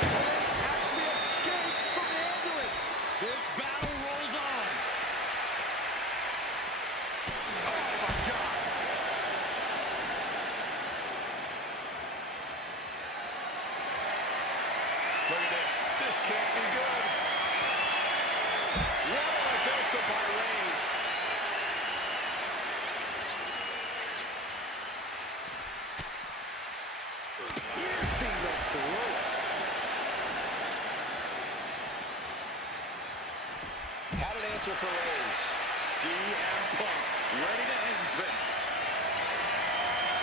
They actually escape from the ambulance. This battle rolls on. Oh, my God. Look at this. This can't be good. What a reversal by Reigns. Piercing the throat. Had an answer for Reigns. CM Punk ready to end things.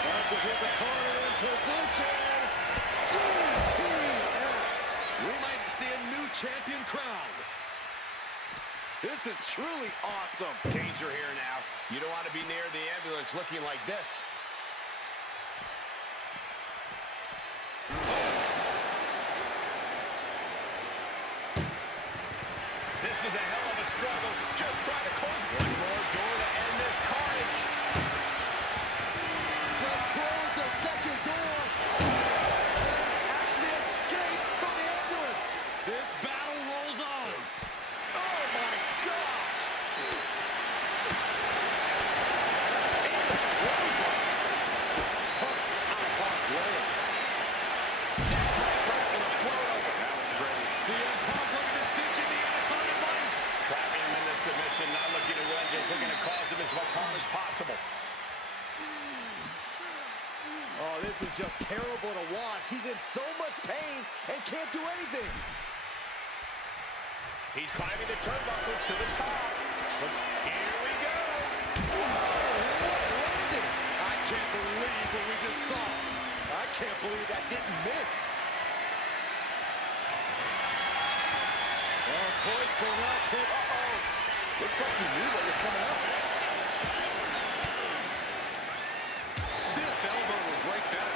Punk with his opponent in position. GTS. We might see a new champion crowned. This is truly awesome. Danger here now. You don't want to be near the ambulance looking like this. This is a hell of a struggle. Just trying to close one more door to end this carnage. Just close the second door. They actually escaped from the ambulance. This battle rolls on. Oh my gosh. Submission, not looking to win, just looking to cause him as much harm as possible. Oh, this is just terrible to watch. He's in so much pain and can't do anything. He's climbing the turnbuckles to the top. But here we go. Whoa, what a landing. I can't believe what we just saw. I can't believe that didn't miss. Oh, poised to rock hit. Uh-oh. Looks like he knew what was coming up. Stiff elbow will break that.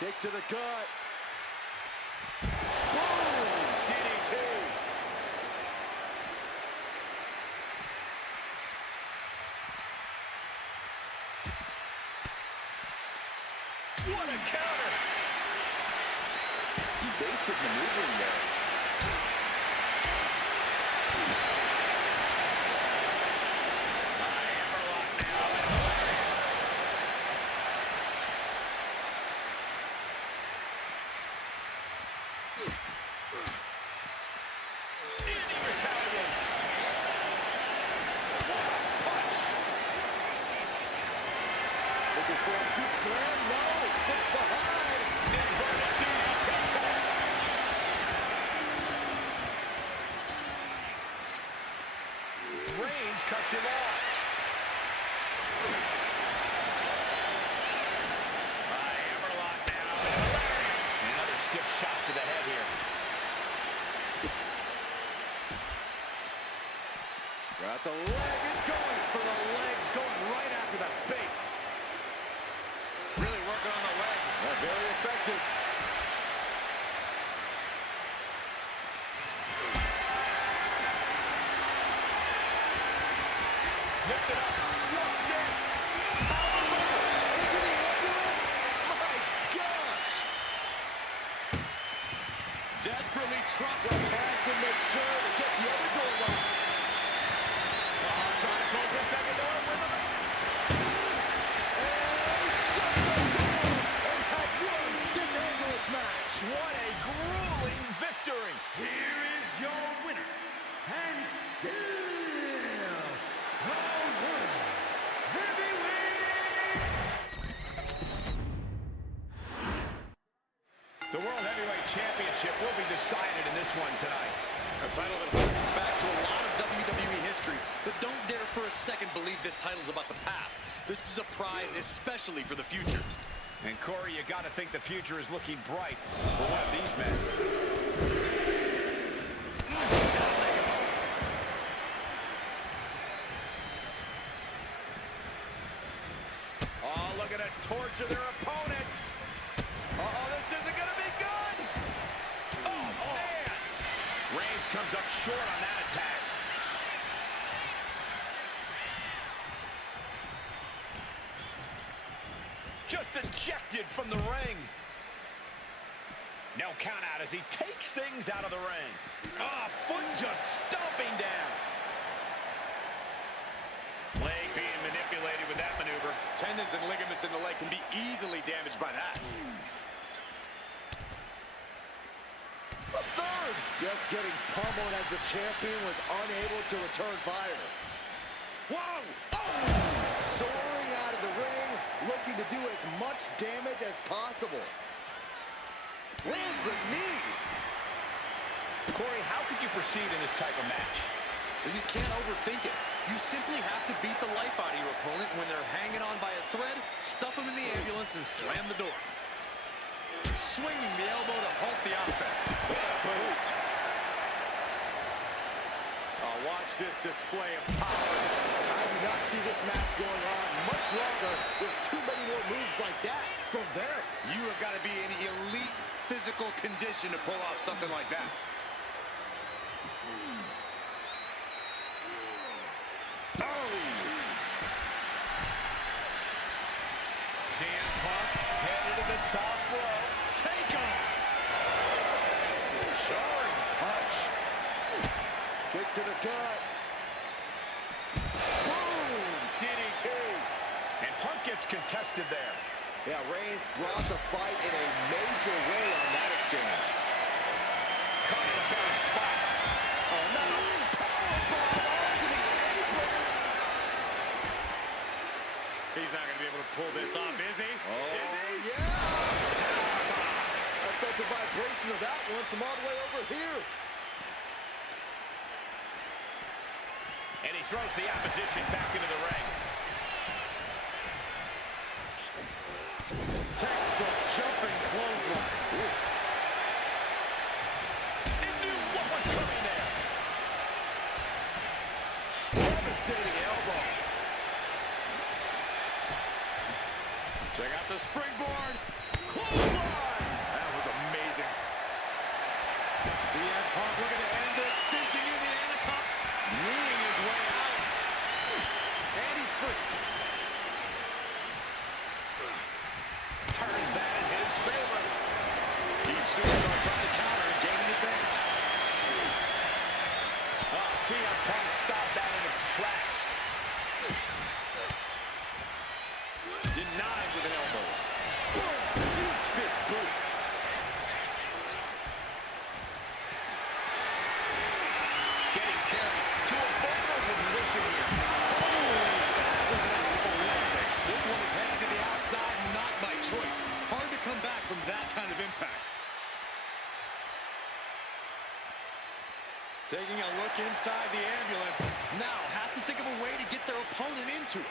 Kick to the gut. Boom! DDT. What a counter! Basic maneuvering there. Looking for a scoop slam. No, sits behind. Inverted DDT tags. Reigns cuts him off. Hammerlock now. Another stiff shot to the head here. Got the leg and going for the legs, going right after that base. Really working on the leg. Very effective. Lift it up. What's next? Into the ambulance? My gosh! Desperately trying. Just has to make sure to get the other door locked. Trying to close the second door with him. And shut the door and have won this ambulance match. What a grueling victory. Here is your winner, and still the World Heavyweight. The World Heavyweight Championship will be decided in this one tonight. A title that harkens back to a lot of WWE history, but don't dare for a second believe this title's about the past. This is a prize especially for the future. And Corey, you got to think the future is looking bright for one of these men. Oh, look at it, torture their opponent. Uh-oh, this isn't going to be good. Oh, man. Reigns comes up short on that attack. Just ejected from the ring. No count out as he takes things out of the ring. Ah, foot just stomping down. Leg being manipulated with that maneuver. Tendons and ligaments in the leg can be easily damaged by that. A third. Just getting pummeled as the champion was unable to return fire. Whoa! Oh! Soaring out of the ring, looking to do as much damage as possible. Lands a knee. Corey, how could you proceed in this type of match? You can't overthink it. You simply have to beat the life out of your opponent. When they're hanging on by a thread, stuff them in the ambulance and slam the door. Swinging the elbow to halt the offense. What a boot. watch this display of power. I do not see this match going on much longer with too many more moves like that from them. You have got to be in elite physical condition to pull off something like that. CM Punk headed to the top rope. Take off! Jarring punch. Kick to the gut. Boom! DDT. And Punk gets contested there. Yeah, Reigns brought the fight in a major way on that exchange. Caught in a better spot. Oh, now powerbomb onto the apron. He's not going to be able to pull this off, is he? Oh, Is he? yeah! I felt the vibration of that one from all the way over here. And he throws the opposition back into the ring. Textbook jumping clothesline. Oof. He knew what was coming there. Devastating elbow. Check out the springboard. Clothesline. That was amazing. CM Punk looking to end it, cinching in the anaconda, kneeing his way out. And he's free. Turns that in his favor. Each superstar trying to counter and gain an advantage. Oh, CM Punk stopped that in its tracks. Denied with an elbow. Boom! Huge big boot. Getting carried to a vulnerable position here. That was an awful landing. This one is headed to the outside, not by choice. Hard to come back from that kind of impact. Taking a look inside the ambulance. Now has to think of a way to get their opponent into it.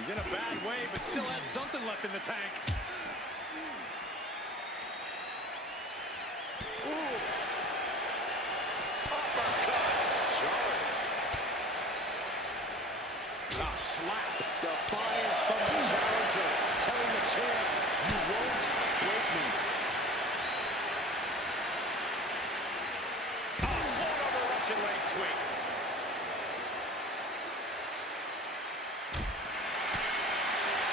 He's in a bad way, but still has something left in the tank. Ooh. Uppercut. Jarring. A slap. Defiance from the challenger, telling the champ, you won't break me. Float over Russian leg sweep.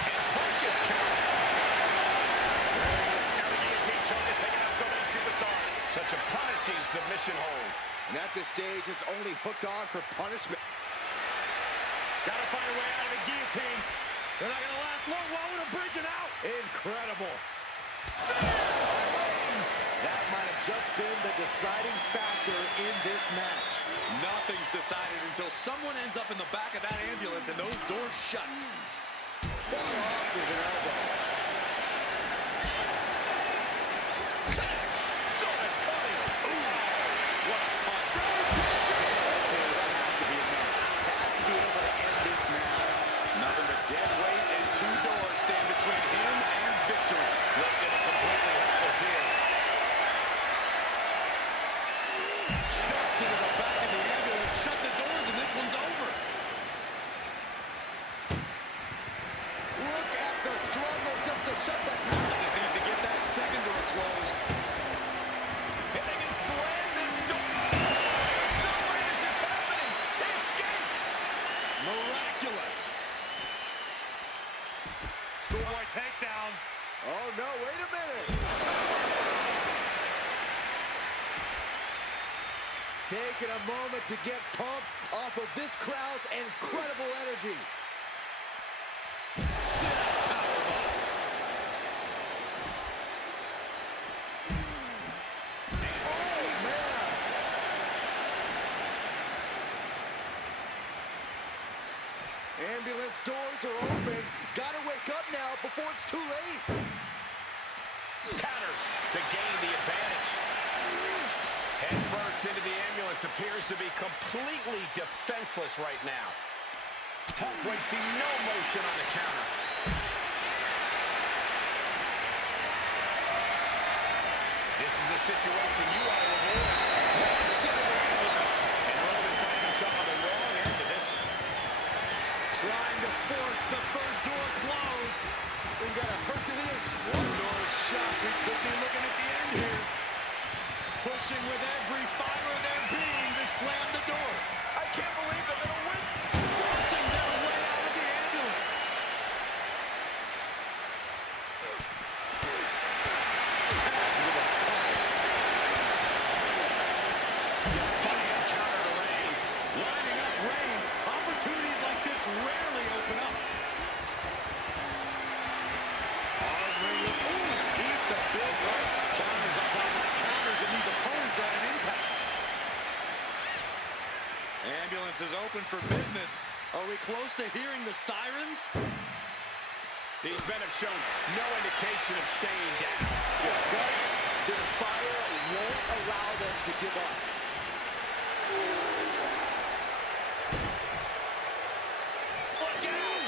And Punk gets counted. Now the guillotine choke is taking out so many superstars. Such a punishing submission hold. And at this stage, it's only hooked on for punishment. Gotta find a way out of the guillotine. They're not gonna last long. Why would a bridge it out? Incredible. That might have just been the deciding factor in this match. Nothing's decided until someone ends up in the back of that ambulance and those doors shut. Far off with an elbow. Saw it coming. Ooh, what a punch. Okay, that has to be enough. Has to be able to end this now. Nothing but dead weight and two doors stand between him and victory. Looking at completely helpless here. Chucked into the back of the ambulance, shut the doors, and this one's over. Look at the struggle just to shut that. Just needs to get that second door closed. And they can slam this door. There's no way this is happening. They escaped. Miraculous. Schoolboy takedown. Oh no, wait a minute. Taking a moment to get pumped off of this crowd's incredible energy. Sit up, powerbomb. Oh man. Ambulance doors are open. Gotta wake up now before it's too late. Counters to gain the advantage. Head first into the ambulance appears to be completely defenseless right now. Punk wasting no motion on the counter. This is is a situation you want to avoid. Launched into the ambulance. And Roman finding himself on the wrong end of this. Trying to force the first door closed. We've got a Herculean. One door shot. We could be looking at the end here. Pushing with every fiber of their being to slam the door. I can't believe they're going to win. Forcing their way out of the ambulance. Tagged with a punch. Defiant counter to Reigns. Lining up Reigns. Opportunities like this rarely open up. Ooh, eats a big right. Counters on top of counters, and these opponents are at an impasse. Ambulance is open for business. Are we close to hearing the sirens? These men have shown no indication of staying down. Their guts, their fire won't allow them to give up. Look out!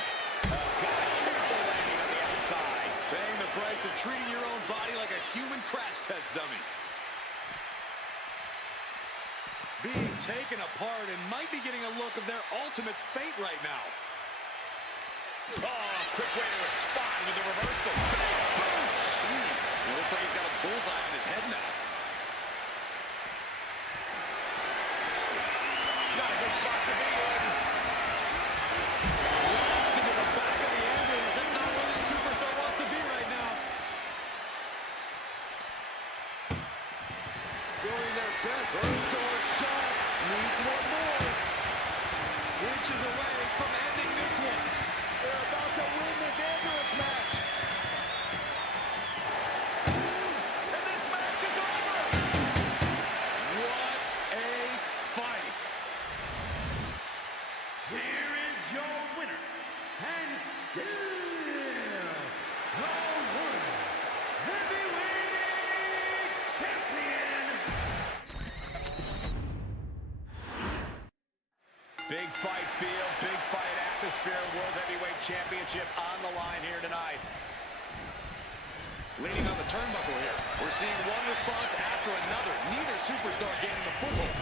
Oh, God, terrible landing on the outside. Paying the price of treating your own body like a human crash test dummy. Being taken apart and might be getting a look of their ultimate fate right now. Oh, quick way to respond with the reversal. Boom! Jeez. It looks like he's got a bullseye on his head now. Not a good spot to be in. Launched into the back of the ambulance. That's not where the superstar wants to be right now. Doing their best. First door shot. Needs one more. Inches away from ending this one. They're about to win this ambulance match. And this match is over. What a fight. Here is your winner, and still the World Heavyweight Champion. Big fight field, big fight atmosphere. World Heavyweight Championship on the line here tonight. Leaning on the turnbuckle here. We're seeing one response after another. Neither superstar gaining the foothold.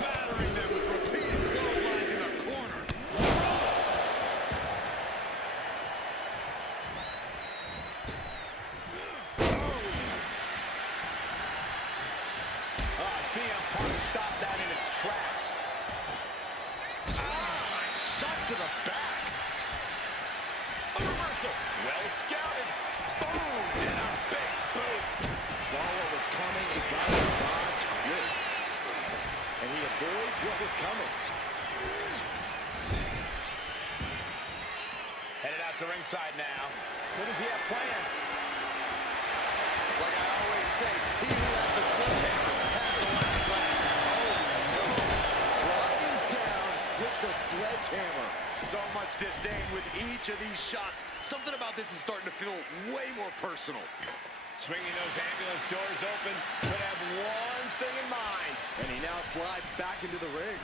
Battering them with repeated clotheslines in the corner. CM Punk stopped that in its tracks. Shot to the back. A reversal. Well scouted. Boom! And a big boot. Saw what was coming and got to dodge quick. And he avoids what was coming. Headed out to ringside now. What does he have planned? It's like I always say, he who has the sledgehammer has the last laugh. Driving down with the sledgehammer. So much disdain with each of these shots. Something about this is starting to feel way more personal. Swinging those ambulance doors open, could have one thing in mind. And he now slides back into the ring.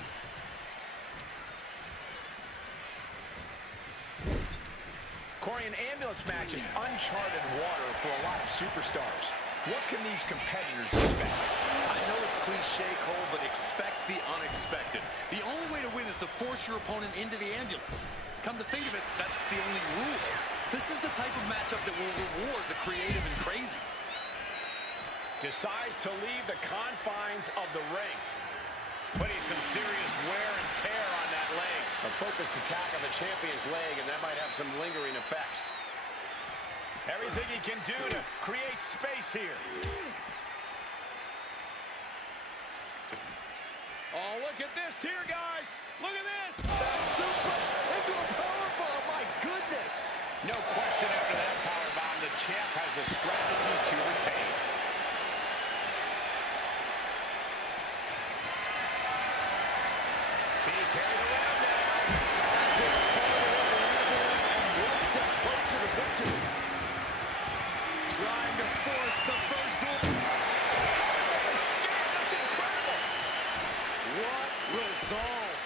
Corey, an ambulance match is uncharted water for a lot of superstars. What can these competitors expect? I know it's cliche, Cole, but expect the unexpected. The only way to win is to force your opponent into the ambulance. Come to think of it, that's the only rule. This is the type of matchup that will reward the creative and crazy. Decides to leave the confines of the ring. Putting some serious wear and tear on that leg. A focused attack on the champion's leg, and that might have some lingering effects. Everything he can do to create space here. Oh, look at this here, guys. Look at this. That suplex into a powerbomb. My goodness. No question after that powerbomb, the champ has a strategy to retain. Being carried around now. And one step closer to victory. Trying to force the first door. That's incredible. What resolve.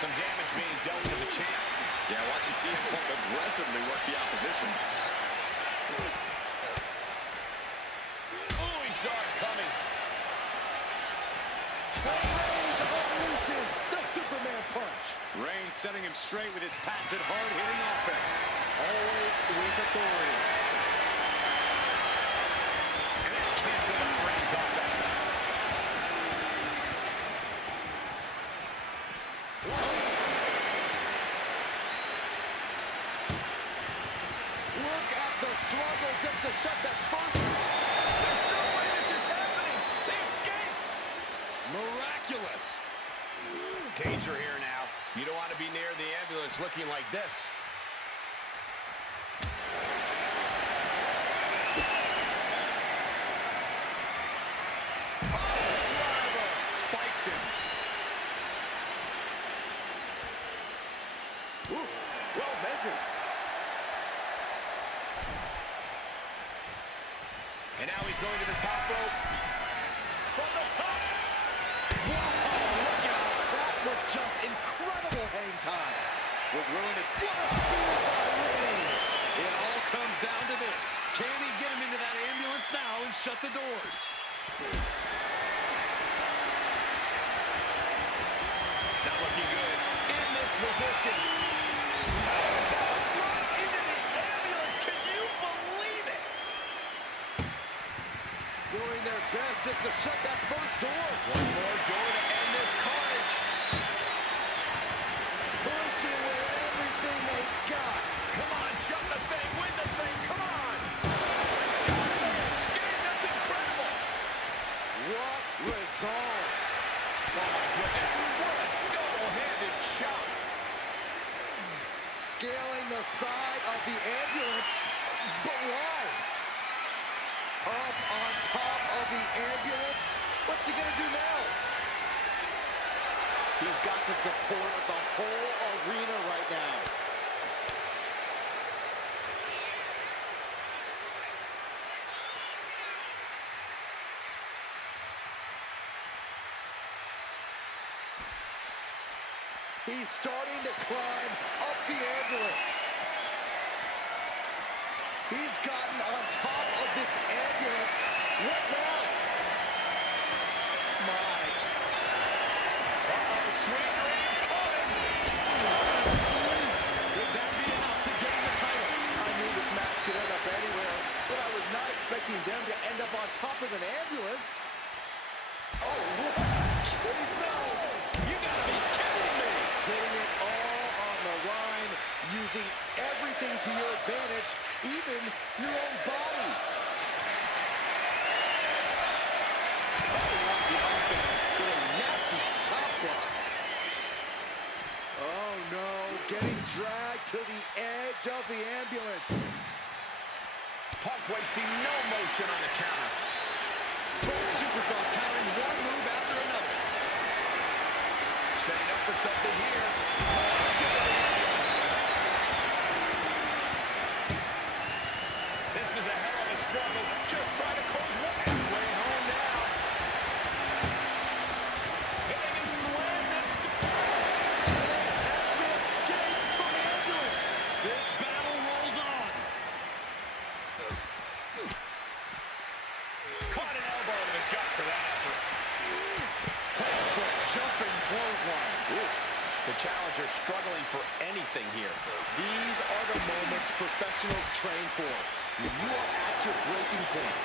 Some damage being dealt to the champ. Yeah, watching CM Punk aggressively work the opposition. Oh, he saw it coming. Reigns unleashes the Superman punch. Reigns setting him straight with his patented hard-hitting offense. Always with authority. And that canceled out Reigns' offense. Look at the struggle just to shut that first. There's no way this is happening. They escaped. Miraculous. Danger here now. You don't want to be near the ambulance looking like this. Driver spiked him. Ooh, well measured. And now he's going to the top rope. From the top. Whoa, look out. That was just incredible hang time. Was willing to... What a spear by Reigns. It all comes down to this. Can he get him into that ambulance now and shut the doors? Not looking good. In this position. Right into the ambulance. Can you believe it? Doing their best just to shut that first door. One more door to end this carnage. Pushing with everything they've got. Come on, shut the thing, win the thing, come on! They escaped, that's incredible! What resolve. Oh my goodness, what a double-handed shot! Scaling the side of the ambulance, but why? Up on top of the ambulance? What's he gonna do now? He's got the support of the whole arena right now. He's starting to climb up the ambulance. He's gotten on top of this ambulance. What now? My. Uh-oh, Sweet Reigns coming! Could that be enough to gain the title? I knew this match could end up anywhere, but I was not expecting them to end up on top of an ambulance. Oh, what? Please no! You gotta be kidding me! Putting it all on the line, using everything to your advantage, even your own body. Cutting off the offense with a nasty chop block. Oh no, getting dragged to the edge of the ambulance. Punk wasting no motion on the counter. Both superstars countering one move after another. Setting up for something here. Let's get to the ambulance. This is a hell of a struggle. Just trying to close one. Halfway home now. And they can slam this. That's the escape from the ambulance. This battle rolls on. Caught an elbow in the gut for that effort. Textbook jumping clothesline. Oof. The challenger struggling for anything here. These are the moments professionals train for. When you are at your breaking point.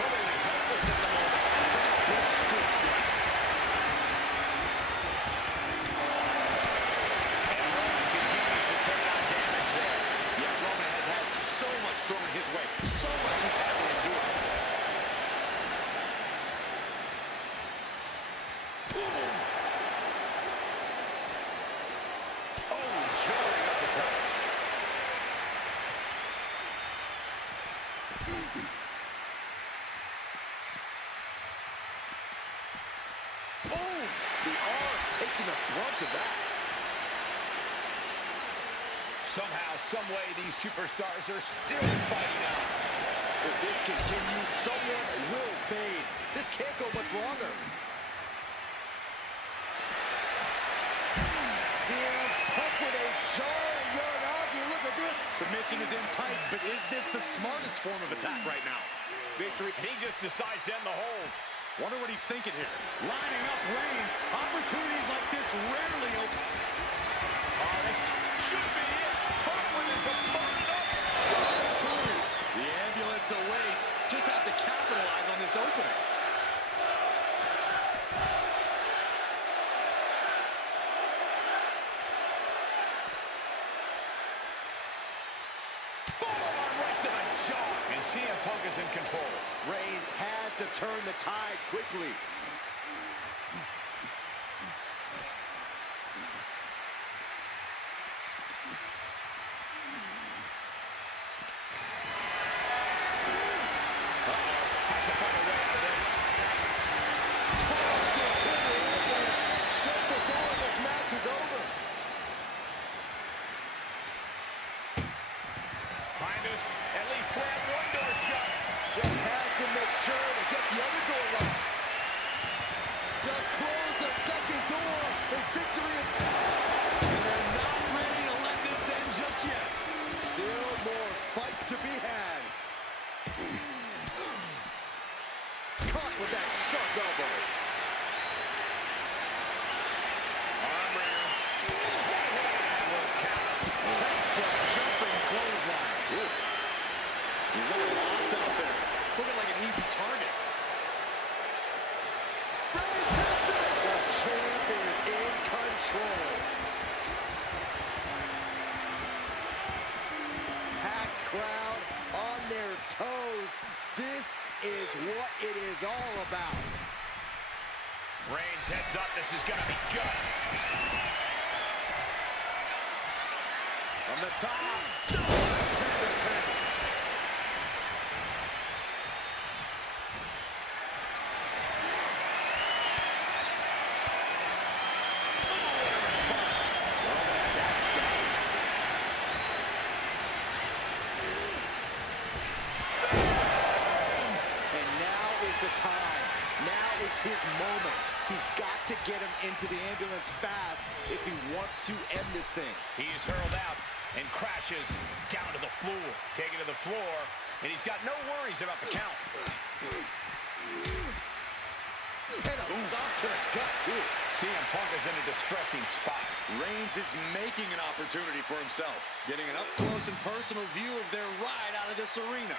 Totally helpless at the moment. Textbook scoop slam. And Roman continues to take on damage there. Yeah, Roman has had so much thrown his way. So much he's had to endure. Boom! Oh, jarring uppercut. Boom! The arm taking the brunt of that. Somehow, someway, these superstars are still fighting out. If this continues, someone will fade. This can't go much longer. CM Punk with a jarring Uranagi. Look at this. Submission is in tight, but is this the smartest form of attack right now? Victory. He just decides to end the hold. Wonder what he's thinking here. Lining up Reigns. Opportunities like this rarely open. Oh, this should be it. Punk with his opponent up. The ambulance awaits. Just have to capitalize on this opening. Forearm right to the jaw. And CM Punk is in control. Reigns has to turn the tide quickly. Has to find a way out of this. Tossed into the ambulance. Shut the door. This match is over. Trying to at least slam one door shut. Just has to make sure to get the other door locked. Just close the second door. A victory. And they're not ready to let this end just yet. Still more fight to be had. Caught with that sharp elbow. Arm wringer. Will count. Textbook jumping clothesline. Oof. He's a little lost out there. Looking like an easy target. Reigns hits it. The champ is in control. Packed crowd on their toes. This is what it is all about. Reigns heads up. This is going to be good. From the top. Double defense. And now is the time. Now is his moment. He's got to get him into the ambulance fast if he wants to end this thing. He's hurled out and crashes down to the floor. Taken to the floor, and he's got no worries about the count. And a stop to the gut, too. CM Punk is in a distressing spot. Reigns is making an opportunity for himself. Getting an up-close and personal view of their ride out of this arena.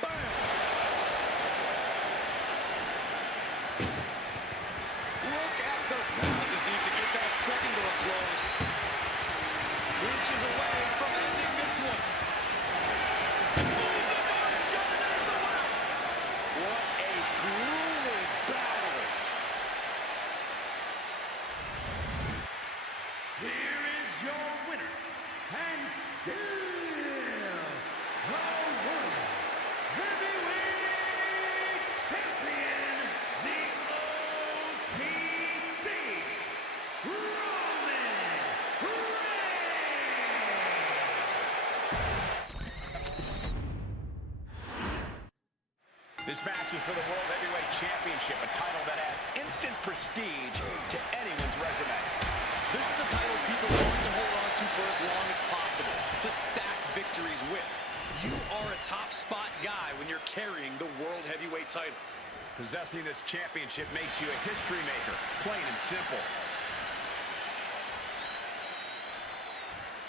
Bam! Look at those. Now just needs to get that second door closed. Inches away from ending this one. What a grueling battle. Here is your winner, and still the World Heavyweight Champion, the OTC, Roman Reigns. This match is for the World Heavyweight Championship, a title that adds instant prestige to anyone's resume. This is a title people want to hold on to for as long as possible, to stack victories with. You are a top spot guy when you're carrying the World Heavyweight title. Possessing this championship makes you a history maker, plain and simple.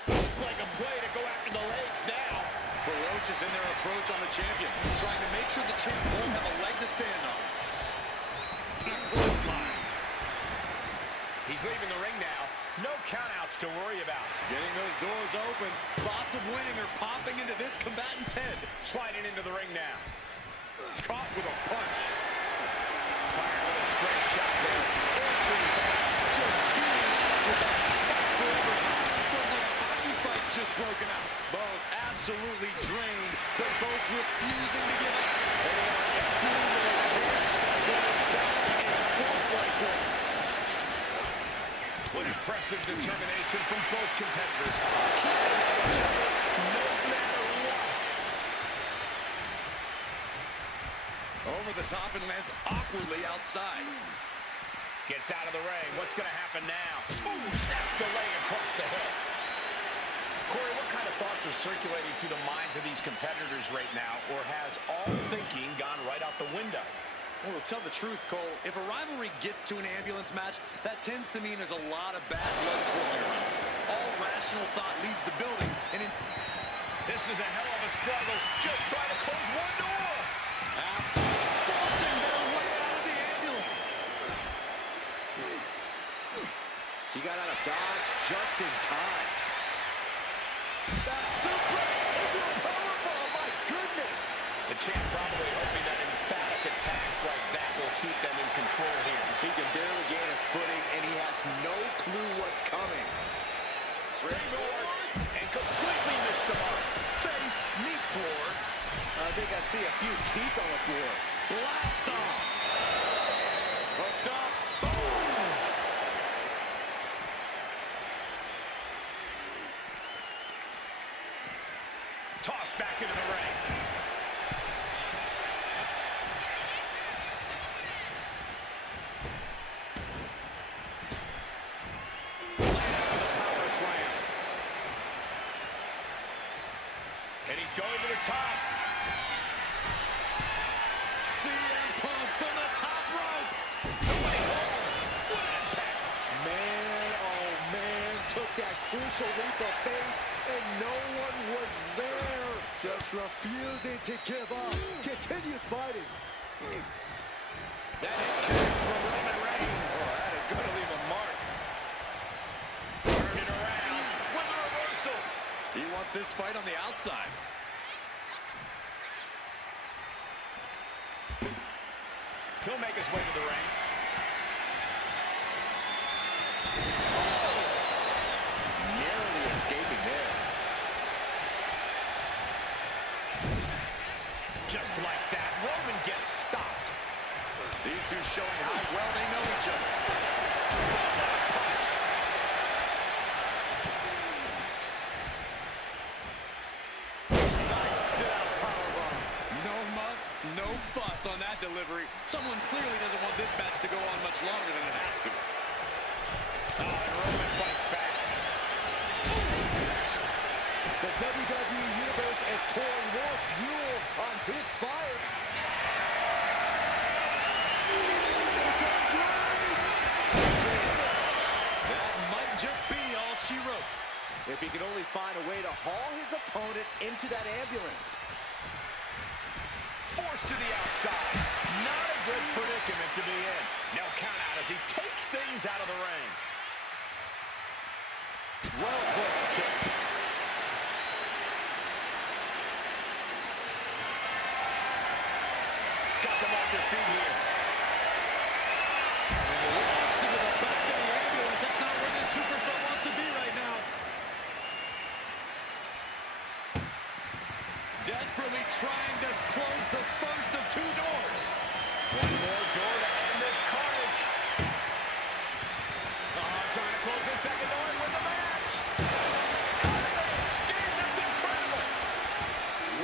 Looks like a play to go after the legs now. Ferocious in their approach on the champion, trying to make sure the champ won't have a leg to stand on. He's leaving the ring now. No countouts to worry about. Getting those doors open, thoughts of winning are popping into this combatant's head. Sliding into the ring now. Caught with a punch. Fired with a straight shot there. Answering back. Just teaming up with that fight forever. Looks like a hockey fight's just broken out. Both absolutely drained, but both refusing to give up. They are emptying their tanks. Going back and forth like this. What impressive determination from both competitors. Keeping at each other no matter what. Over the top and lands awkwardly outside. Gets out of the ring. What's going to happen now? Ooh, snaps the leg across the hip. Corey, what kind of thoughts are circulating through the minds of these competitors right now, or has all thinking gone right out the window? Well, to tell the truth, Cole, if a rivalry gets to an ambulance match, that tends to mean there's a lot of bad blood swirling around. All rational thought leaves the building, and this is a hell of a struggle. Just trying to close one door. Forcing their way out of the ambulance. He got out of dodge just in time. That suplex into a powerbomb, my goodness! The champ probably hoping that emphatic attacks like that will keep them in control here. He can barely gain his footing, and he has no clue what's coming. Springboard, and completely missed the mark. Face, meat floor. I think I see a few teeth on the floor. Blast off. Hooked up. Tossed back into the ring. Power slam. And he's going to the top. CM Punk from the top rope. Nobody home. What impact. Man, oh man, took that crucial leap of faith, and no one was there. Just refusing to give up. Continues fighting. That hit connects from Roman Reigns. Oh, that is going to leave a mark. Turn it around with a reversal. He wants this fight on the outside. He'll make his way to the ring. Narrowly escaping there. Just like that, Roman gets stopped. These two showing how well they know each other. Punch. Nice sit-out powerbomb. No muss, no fuss on that delivery. Someone clearly doesn't want this match to go on much longer than it has to. Oh, and Roman fights back. The WWE Universe is pouring more fuel on his fire. That might just be all she wrote. If he can only find a way to haul his opponent into that ambulance. Forced to the outside. Not a good predicament to be in. Now count out as he takes things out of the ring. Well-placed kick. Got them off their feet here. Launched into the back of the ambulance. That's not where this superstar wants to be right now. Desperately trying to close the first of two doors. One more door to end this carnage. Trying to close the second door and win the match. How did they escape? That's incredible.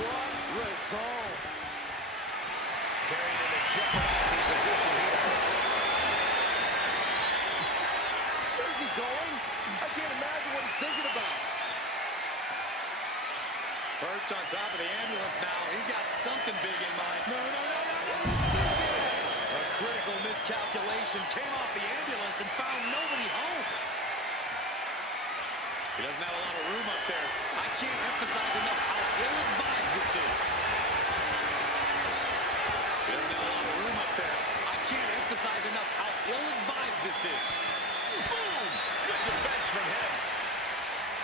What resolve. Carried into jeopardizing position here. Where's he going? I can't imagine what he's thinking about. Perched on top of the ambulance now. He's got something big in mind. No. A critical miscalculation came off the ambulance and found nobody home. He doesn't have a lot of room up there. I can't emphasize enough how ill-advised this is. He doesn't have a lot of room up there. I can't emphasize enough how ill-advised this is. Boom! Good defense from him.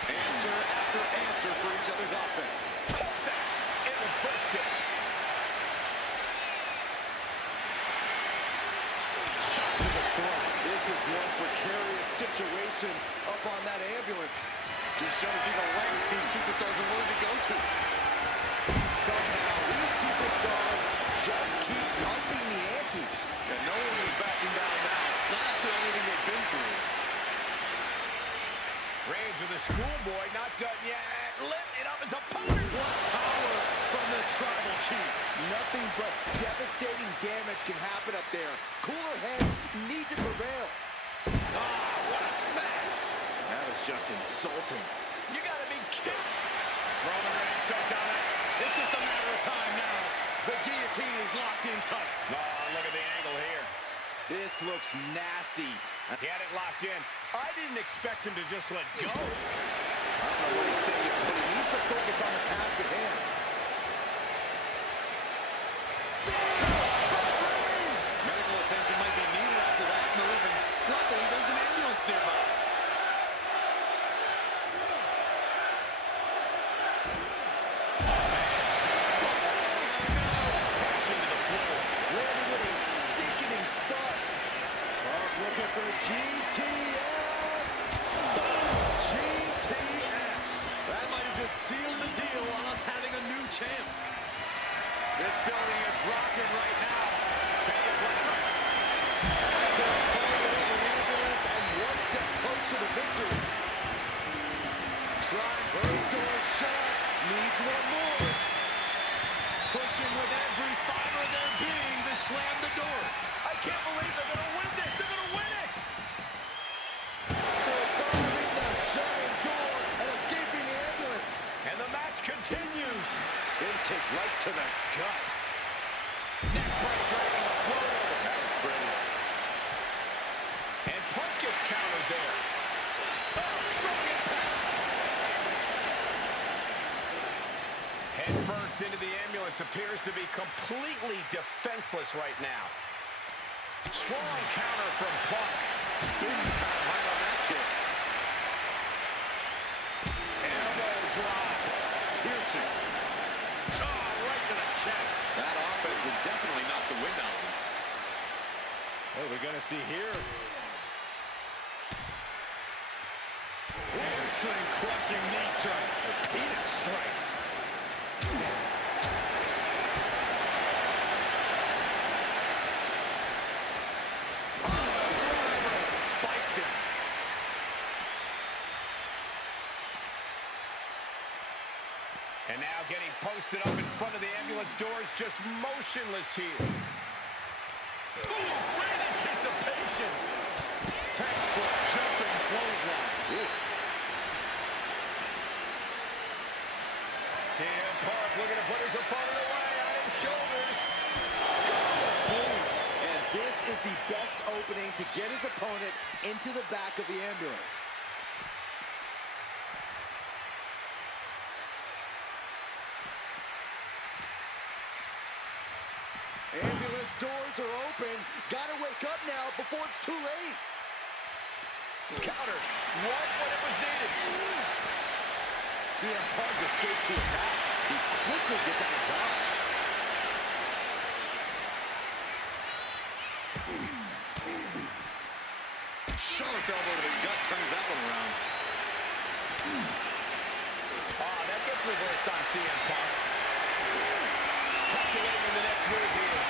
Answer after answer for each other's offense. Caught that. It reversed it. Shot to the throat. This is one precarious situation up on that ambulance. Just shows you the lengths these superstars are willing to go to. Somehow, these superstars just keep upping the ante. And no one is backing down now. Not after everything they've been through. Reigns with a schoolboy, not done yet. Lifted up his opponent. What power from the tribal chief. Nothing but devastating damage can happen up there. Cooler heads need to prevail. insulting. You gotta be kidding. Roman Reigns so dominant. It's just a matter of time now. The guillotine is locked in tight. Oh, look at the angle here. This looks nasty. He had it locked in. I didn't expect him to just let go. I don't know what he's thinking, but he needs to focus on the task at hand. Medical attention might be needed after that move, and luckily there's an ambulance nearby. Crashing to the floor. Landing with a sickening thud. Punk looking for GTS. GTS. That might have just sealed the deal on us having a new champ. This building is rocking right now. Can you blame him? So pulling away the ambulance and one step closer to victory. Trying first door shot. Needs one more. Pushing with every fiber of their being to slam the door. I can't believe they're going to win this. They're going to win it. Surviving the shutting door and escaping the ambulance. And the match continues. Big kick right to the gut. Neck breaker on the floor. That was pretty. And Punk gets countered there. Oh, strong impact. Head first into the ambulance, appears to be completely defenseless right now. Strong counter from Punk. Big time height on that kick. Elbow drop. Piercing. Oh, right to the chest. That offense will definitely knock the wind out of him. What are we going to see here? Hamstring crushing knee strikes. Orthopedic strikes. Spiked him. And now getting posted up in front of the ambulance doors, just motionless here. Ooh, great anticipation. Textbook jumping clothesline. Oof. CM Punk looking to put his opponent away on his shoulders. Sleep. And this is the best opening to get his opponent into the back of the ambulance. Ambulance doors are open. Gotta wake up now before it's too late. Counter. Right when it was needed. CM Punk escapes the attack. He quickly gets out of dodge. Sharp elbow to the gut turns that one around. Ah, that gets reversed on CM Punk. Calculating the next move here.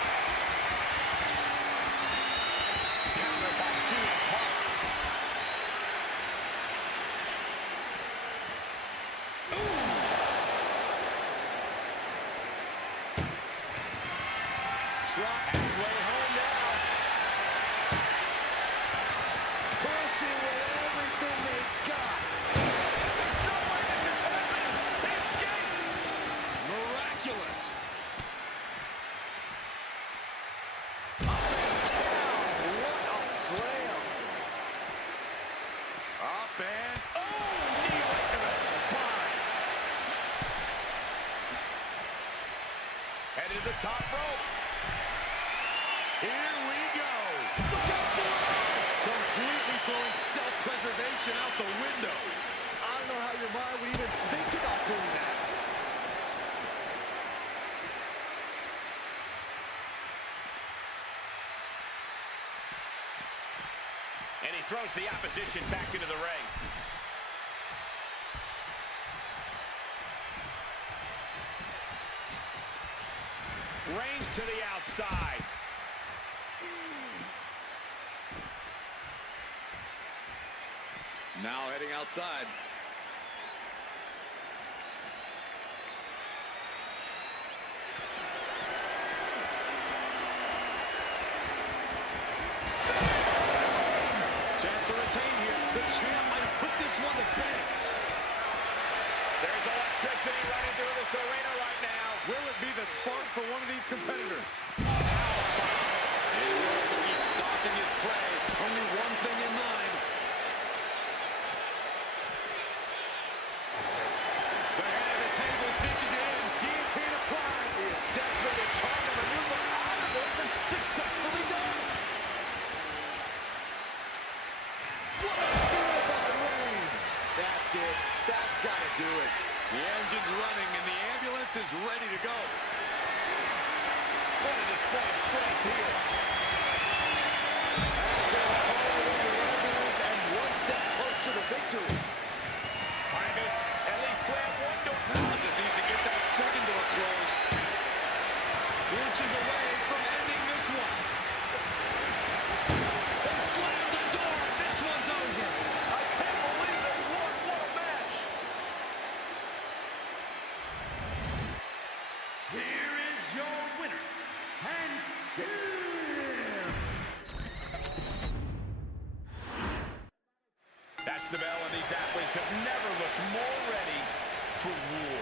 Counter by CM Punk. Drop halfway home now. Pushing with everything they've got. There's no way this is happening. He escaped. Miraculous. Up and down. What a slam. Up and Oh, knee right to the spine. Headed to the top rope. Here we go. completely throwing self-preservation out the window. I don't know how your mind would even think about doing that. And he throws the opposition back into the ring. Reigns to the outside. Now heading outside. Chance to retain here. The champ might have put this one to bed. spark for one of these competitors. It looks like he's stalking his prey. Only one thing in mind. The head of the table cinches it in. Guillotine applied. He is desperately trying to maneuver out of this and successfully does. What a spear by Reigns. That's it. That's got to do it. The engine's running and the ambulance is ready to go. What a display of strength here. As they're calling in the ambulance and one step closer to victory. Trying to at least slam one door. Now just needs to get that second door closed. Inches away from ending this one. They slammed the door. This one's over. I can't believe they won. What a match. Here is your winner, and still That's the bell, and these athletes have never looked more ready for war.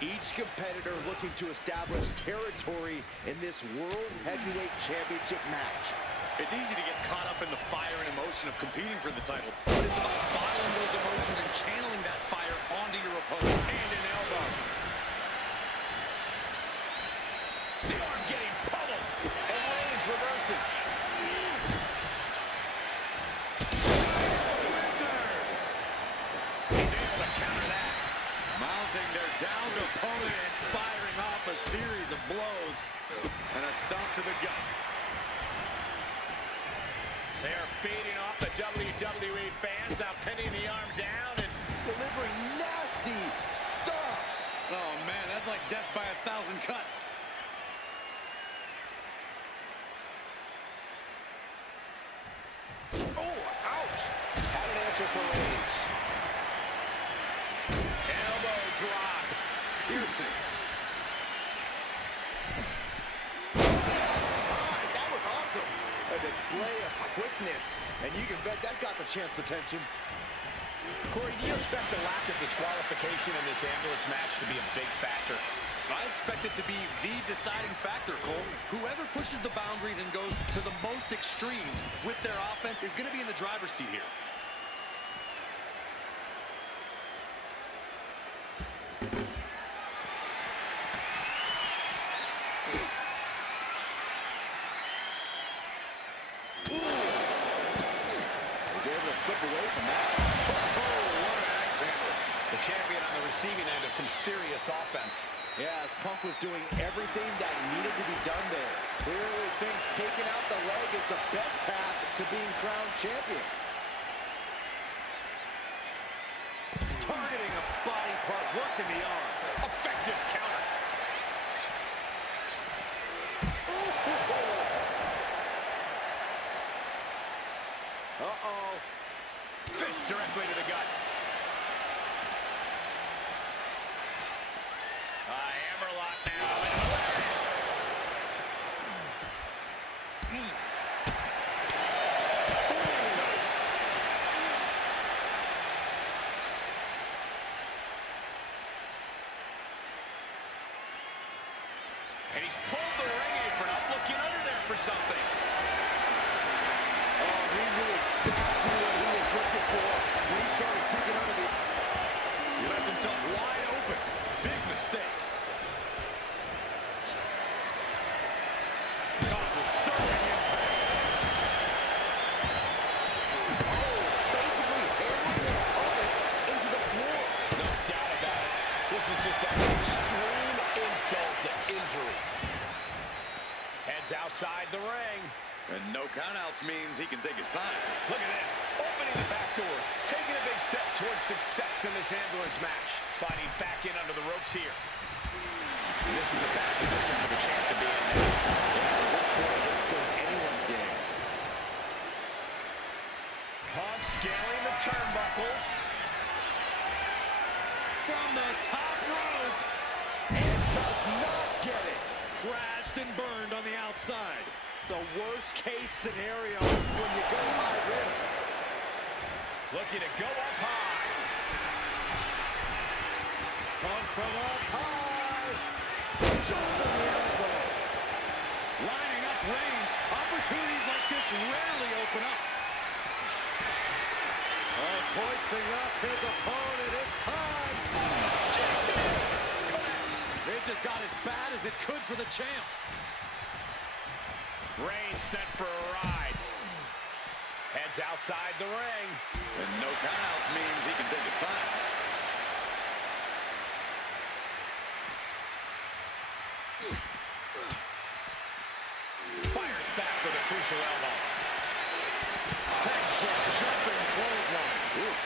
Each competitor looking to establish territory in this World Heavyweight Championship match. It's easy to get caught up in the fire and emotion of competing for the title, but it's about bottling those emotions and channeling that fire onto your opponent. Hand and elbow. The arm getting pummeled. And Reigns reverses. Wizard. He's able to counter that. Mounting their downed opponent and firing off a series of blows and a stomp to the gut. They are feeding off the WWE fans, now pinning the arm down and Delivering nasty stomps. Oh man, that's like death by 1,000 cuts. Oh, ouch. Had an answer for Reigns. elbow drop. Piercing. Outside. That was awesome. A display of quickness. And you can bet that got the champ's attention. Corey, do you expect the lack of disqualification in this ambulance match to be a big factor? I expect it to be the deciding factor, Cole. Whoever pushes the boundaries and goes to the most extremes with their offense is going to be in the driver's seat here. Was able to slip away from that. Oh, what an axe handle. The champion on the receiving end of some serious offense. Yeah, as Punk was doing everything that needed to be done there. Clearly thinks taking out the leg is the best path to being crowned champion. Targeting a body part, working the arm. Effective counter. Uh-oh. Fist directly to the gut. Hammerlock now. And he's pulled the ring apron up, looking under there for something. Oh, he knew exactly what he was looking for when he started digging under the... He left himself wide open. Big mistake. God, disturbing impact. Basically hammering the opponent into the floor. No doubt about it. This is just an extreme insult to injury. Heads outside the ring. And no countouts means he can take his time. Look at this. Opening the back doors. Taking a big step towards success in this ambulance match. Sliding back in under the ropes here. And this is a bad position for the champ to be in now. Yeah, at this point, it's still anyone's game. Punk scaling the turnbuckles. From the top rope. And does not get it. Crashed and burned on the outside. The worst case scenario when you go high risk. Looking to go up high. Punk from up high. Jump really open up. Hoisting up his opponent. It's time. It just got as bad as it could for the champ. Reigns sent for a ride. Heads outside the ring. And no countouts means he can take his time. Fires back with a crucial elbow. Texas jumping clothesline. Oof.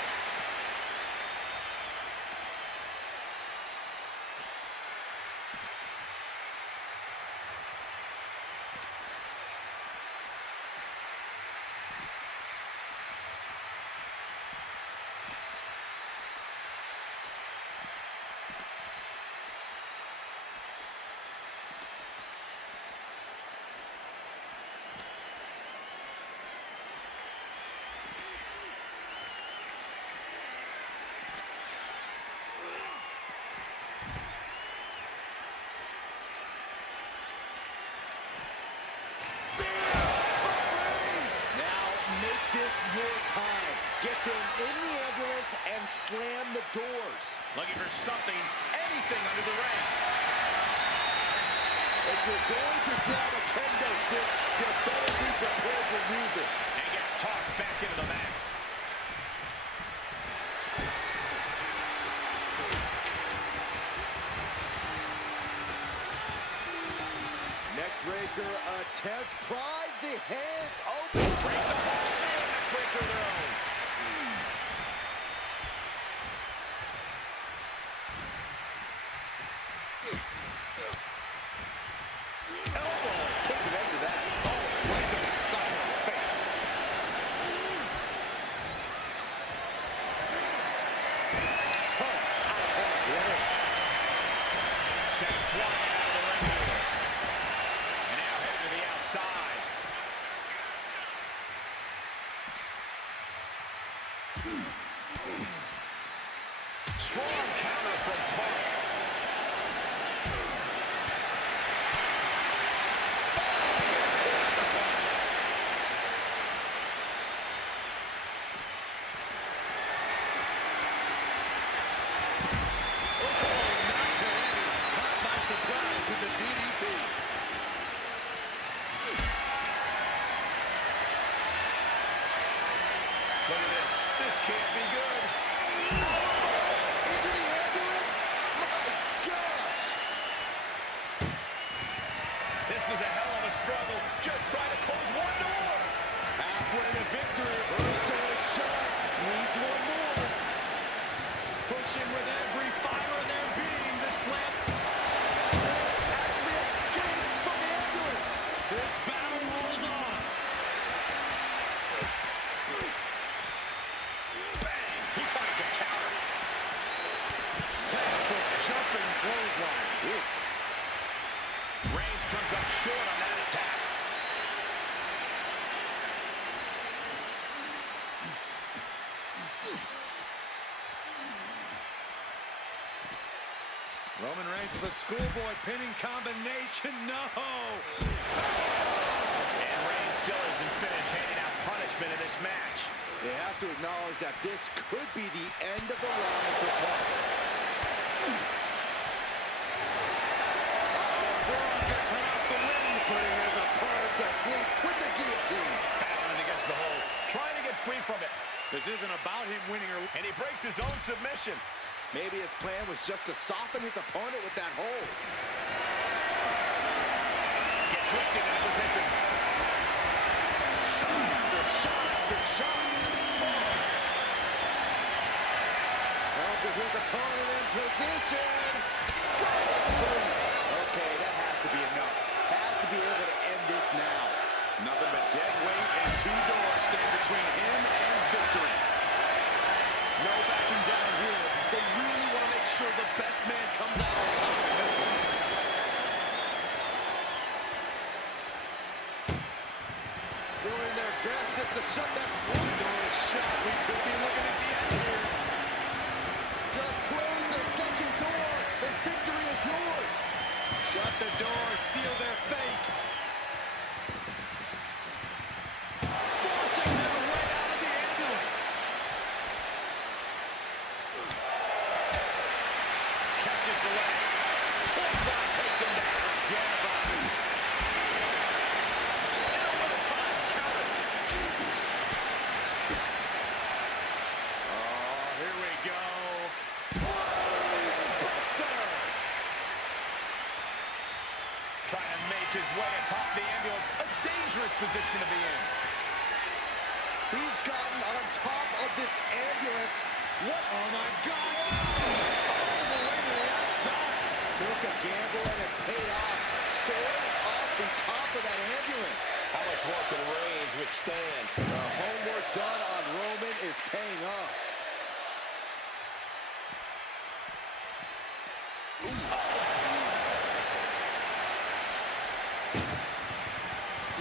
This your time. Get them in the ambulance and slam the doors. Looking for something, anything under the ring. If you're going to grab a kendo stick, you better be prepared to use it. And gets tossed back into the mat. Neckbreaker attempt. Pries the hands open. Break the hold. Neckbreaker though. Elbow. Puts an end to that. Oh, right to the side of the face. Sent flying out of the ring here. And now headed to the outside. Strong counter from Putther. Look at this. This can't be good. Into the ambulance. My gosh. This is a hell of a struggle. Just trying to close one door. Halfway to victory. First door shot. Needs one more. Pushing with every fiber in their being. The slam. Actually escaped from the ambulance. This battle rolls on. Bang! He finds a counter. Textbook jumping clothesline. Oof. Reigns comes up short on that attack. Roman Reigns with a schoolboy pinning combination. No! And Reigns still isn't finished handing out punishment in this match. They have to acknowledge that this could be the end of the line for Putther. Braun gets off the ring, putting his opponent to sleep with the guillotine. Battling against the hold, trying to get free from it. This isn't about him winning or... And he breaks his own submission. Maybe his plan was just to soften his opponent with that hold. Gets lifted into position. Shot after shot after shot. Helping his opponent in position. Goes to sleep. Okay, that has to be enough. Has to be able to end this now. Nothing but dead weight and two doors stand between him and victory. No backing down here. They really want to make sure the best man comes out on top in this one. position to be in. He's gotten on top of this ambulance. What? Oh, my God. All the way to the outside. Took a gamble and it paid off. Soaring off the top of that ambulance. How much more can Reigns withstand? The homework done on Roman is paying off.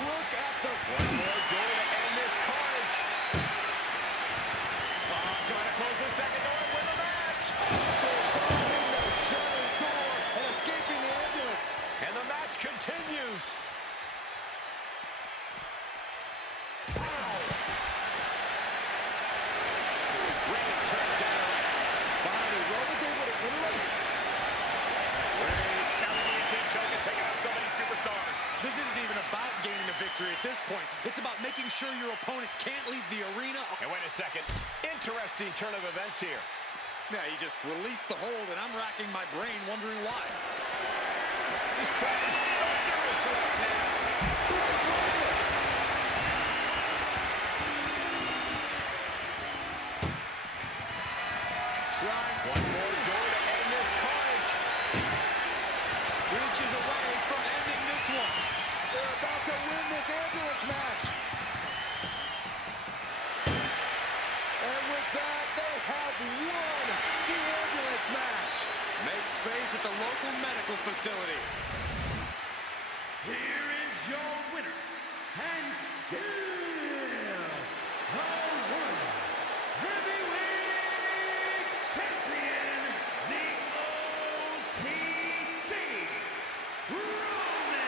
Look at the... One more door to end this carnage. Trying to close the second door and win the match. Surviving the shutting door and escaping the ambulance. And the match continues. Reigns turns that around. Finally, Roman's able to interrupt. Reigns, guillotine choke and taking out so many superstars. This isn't even about gaining a victory at this point. It's about making sure your opponent can't leave the arena. And wait a second. Interesting turn of events here. Yeah, he just released the hold, and I'm racking my brain wondering why. This crowd is thunderous right now. Trying one more door to end this carnage. Inches away from ending this one. They're about to win this ambulance match. And with that, they have won the ambulance match. Make space at the local medical facility. Here is your winner, and still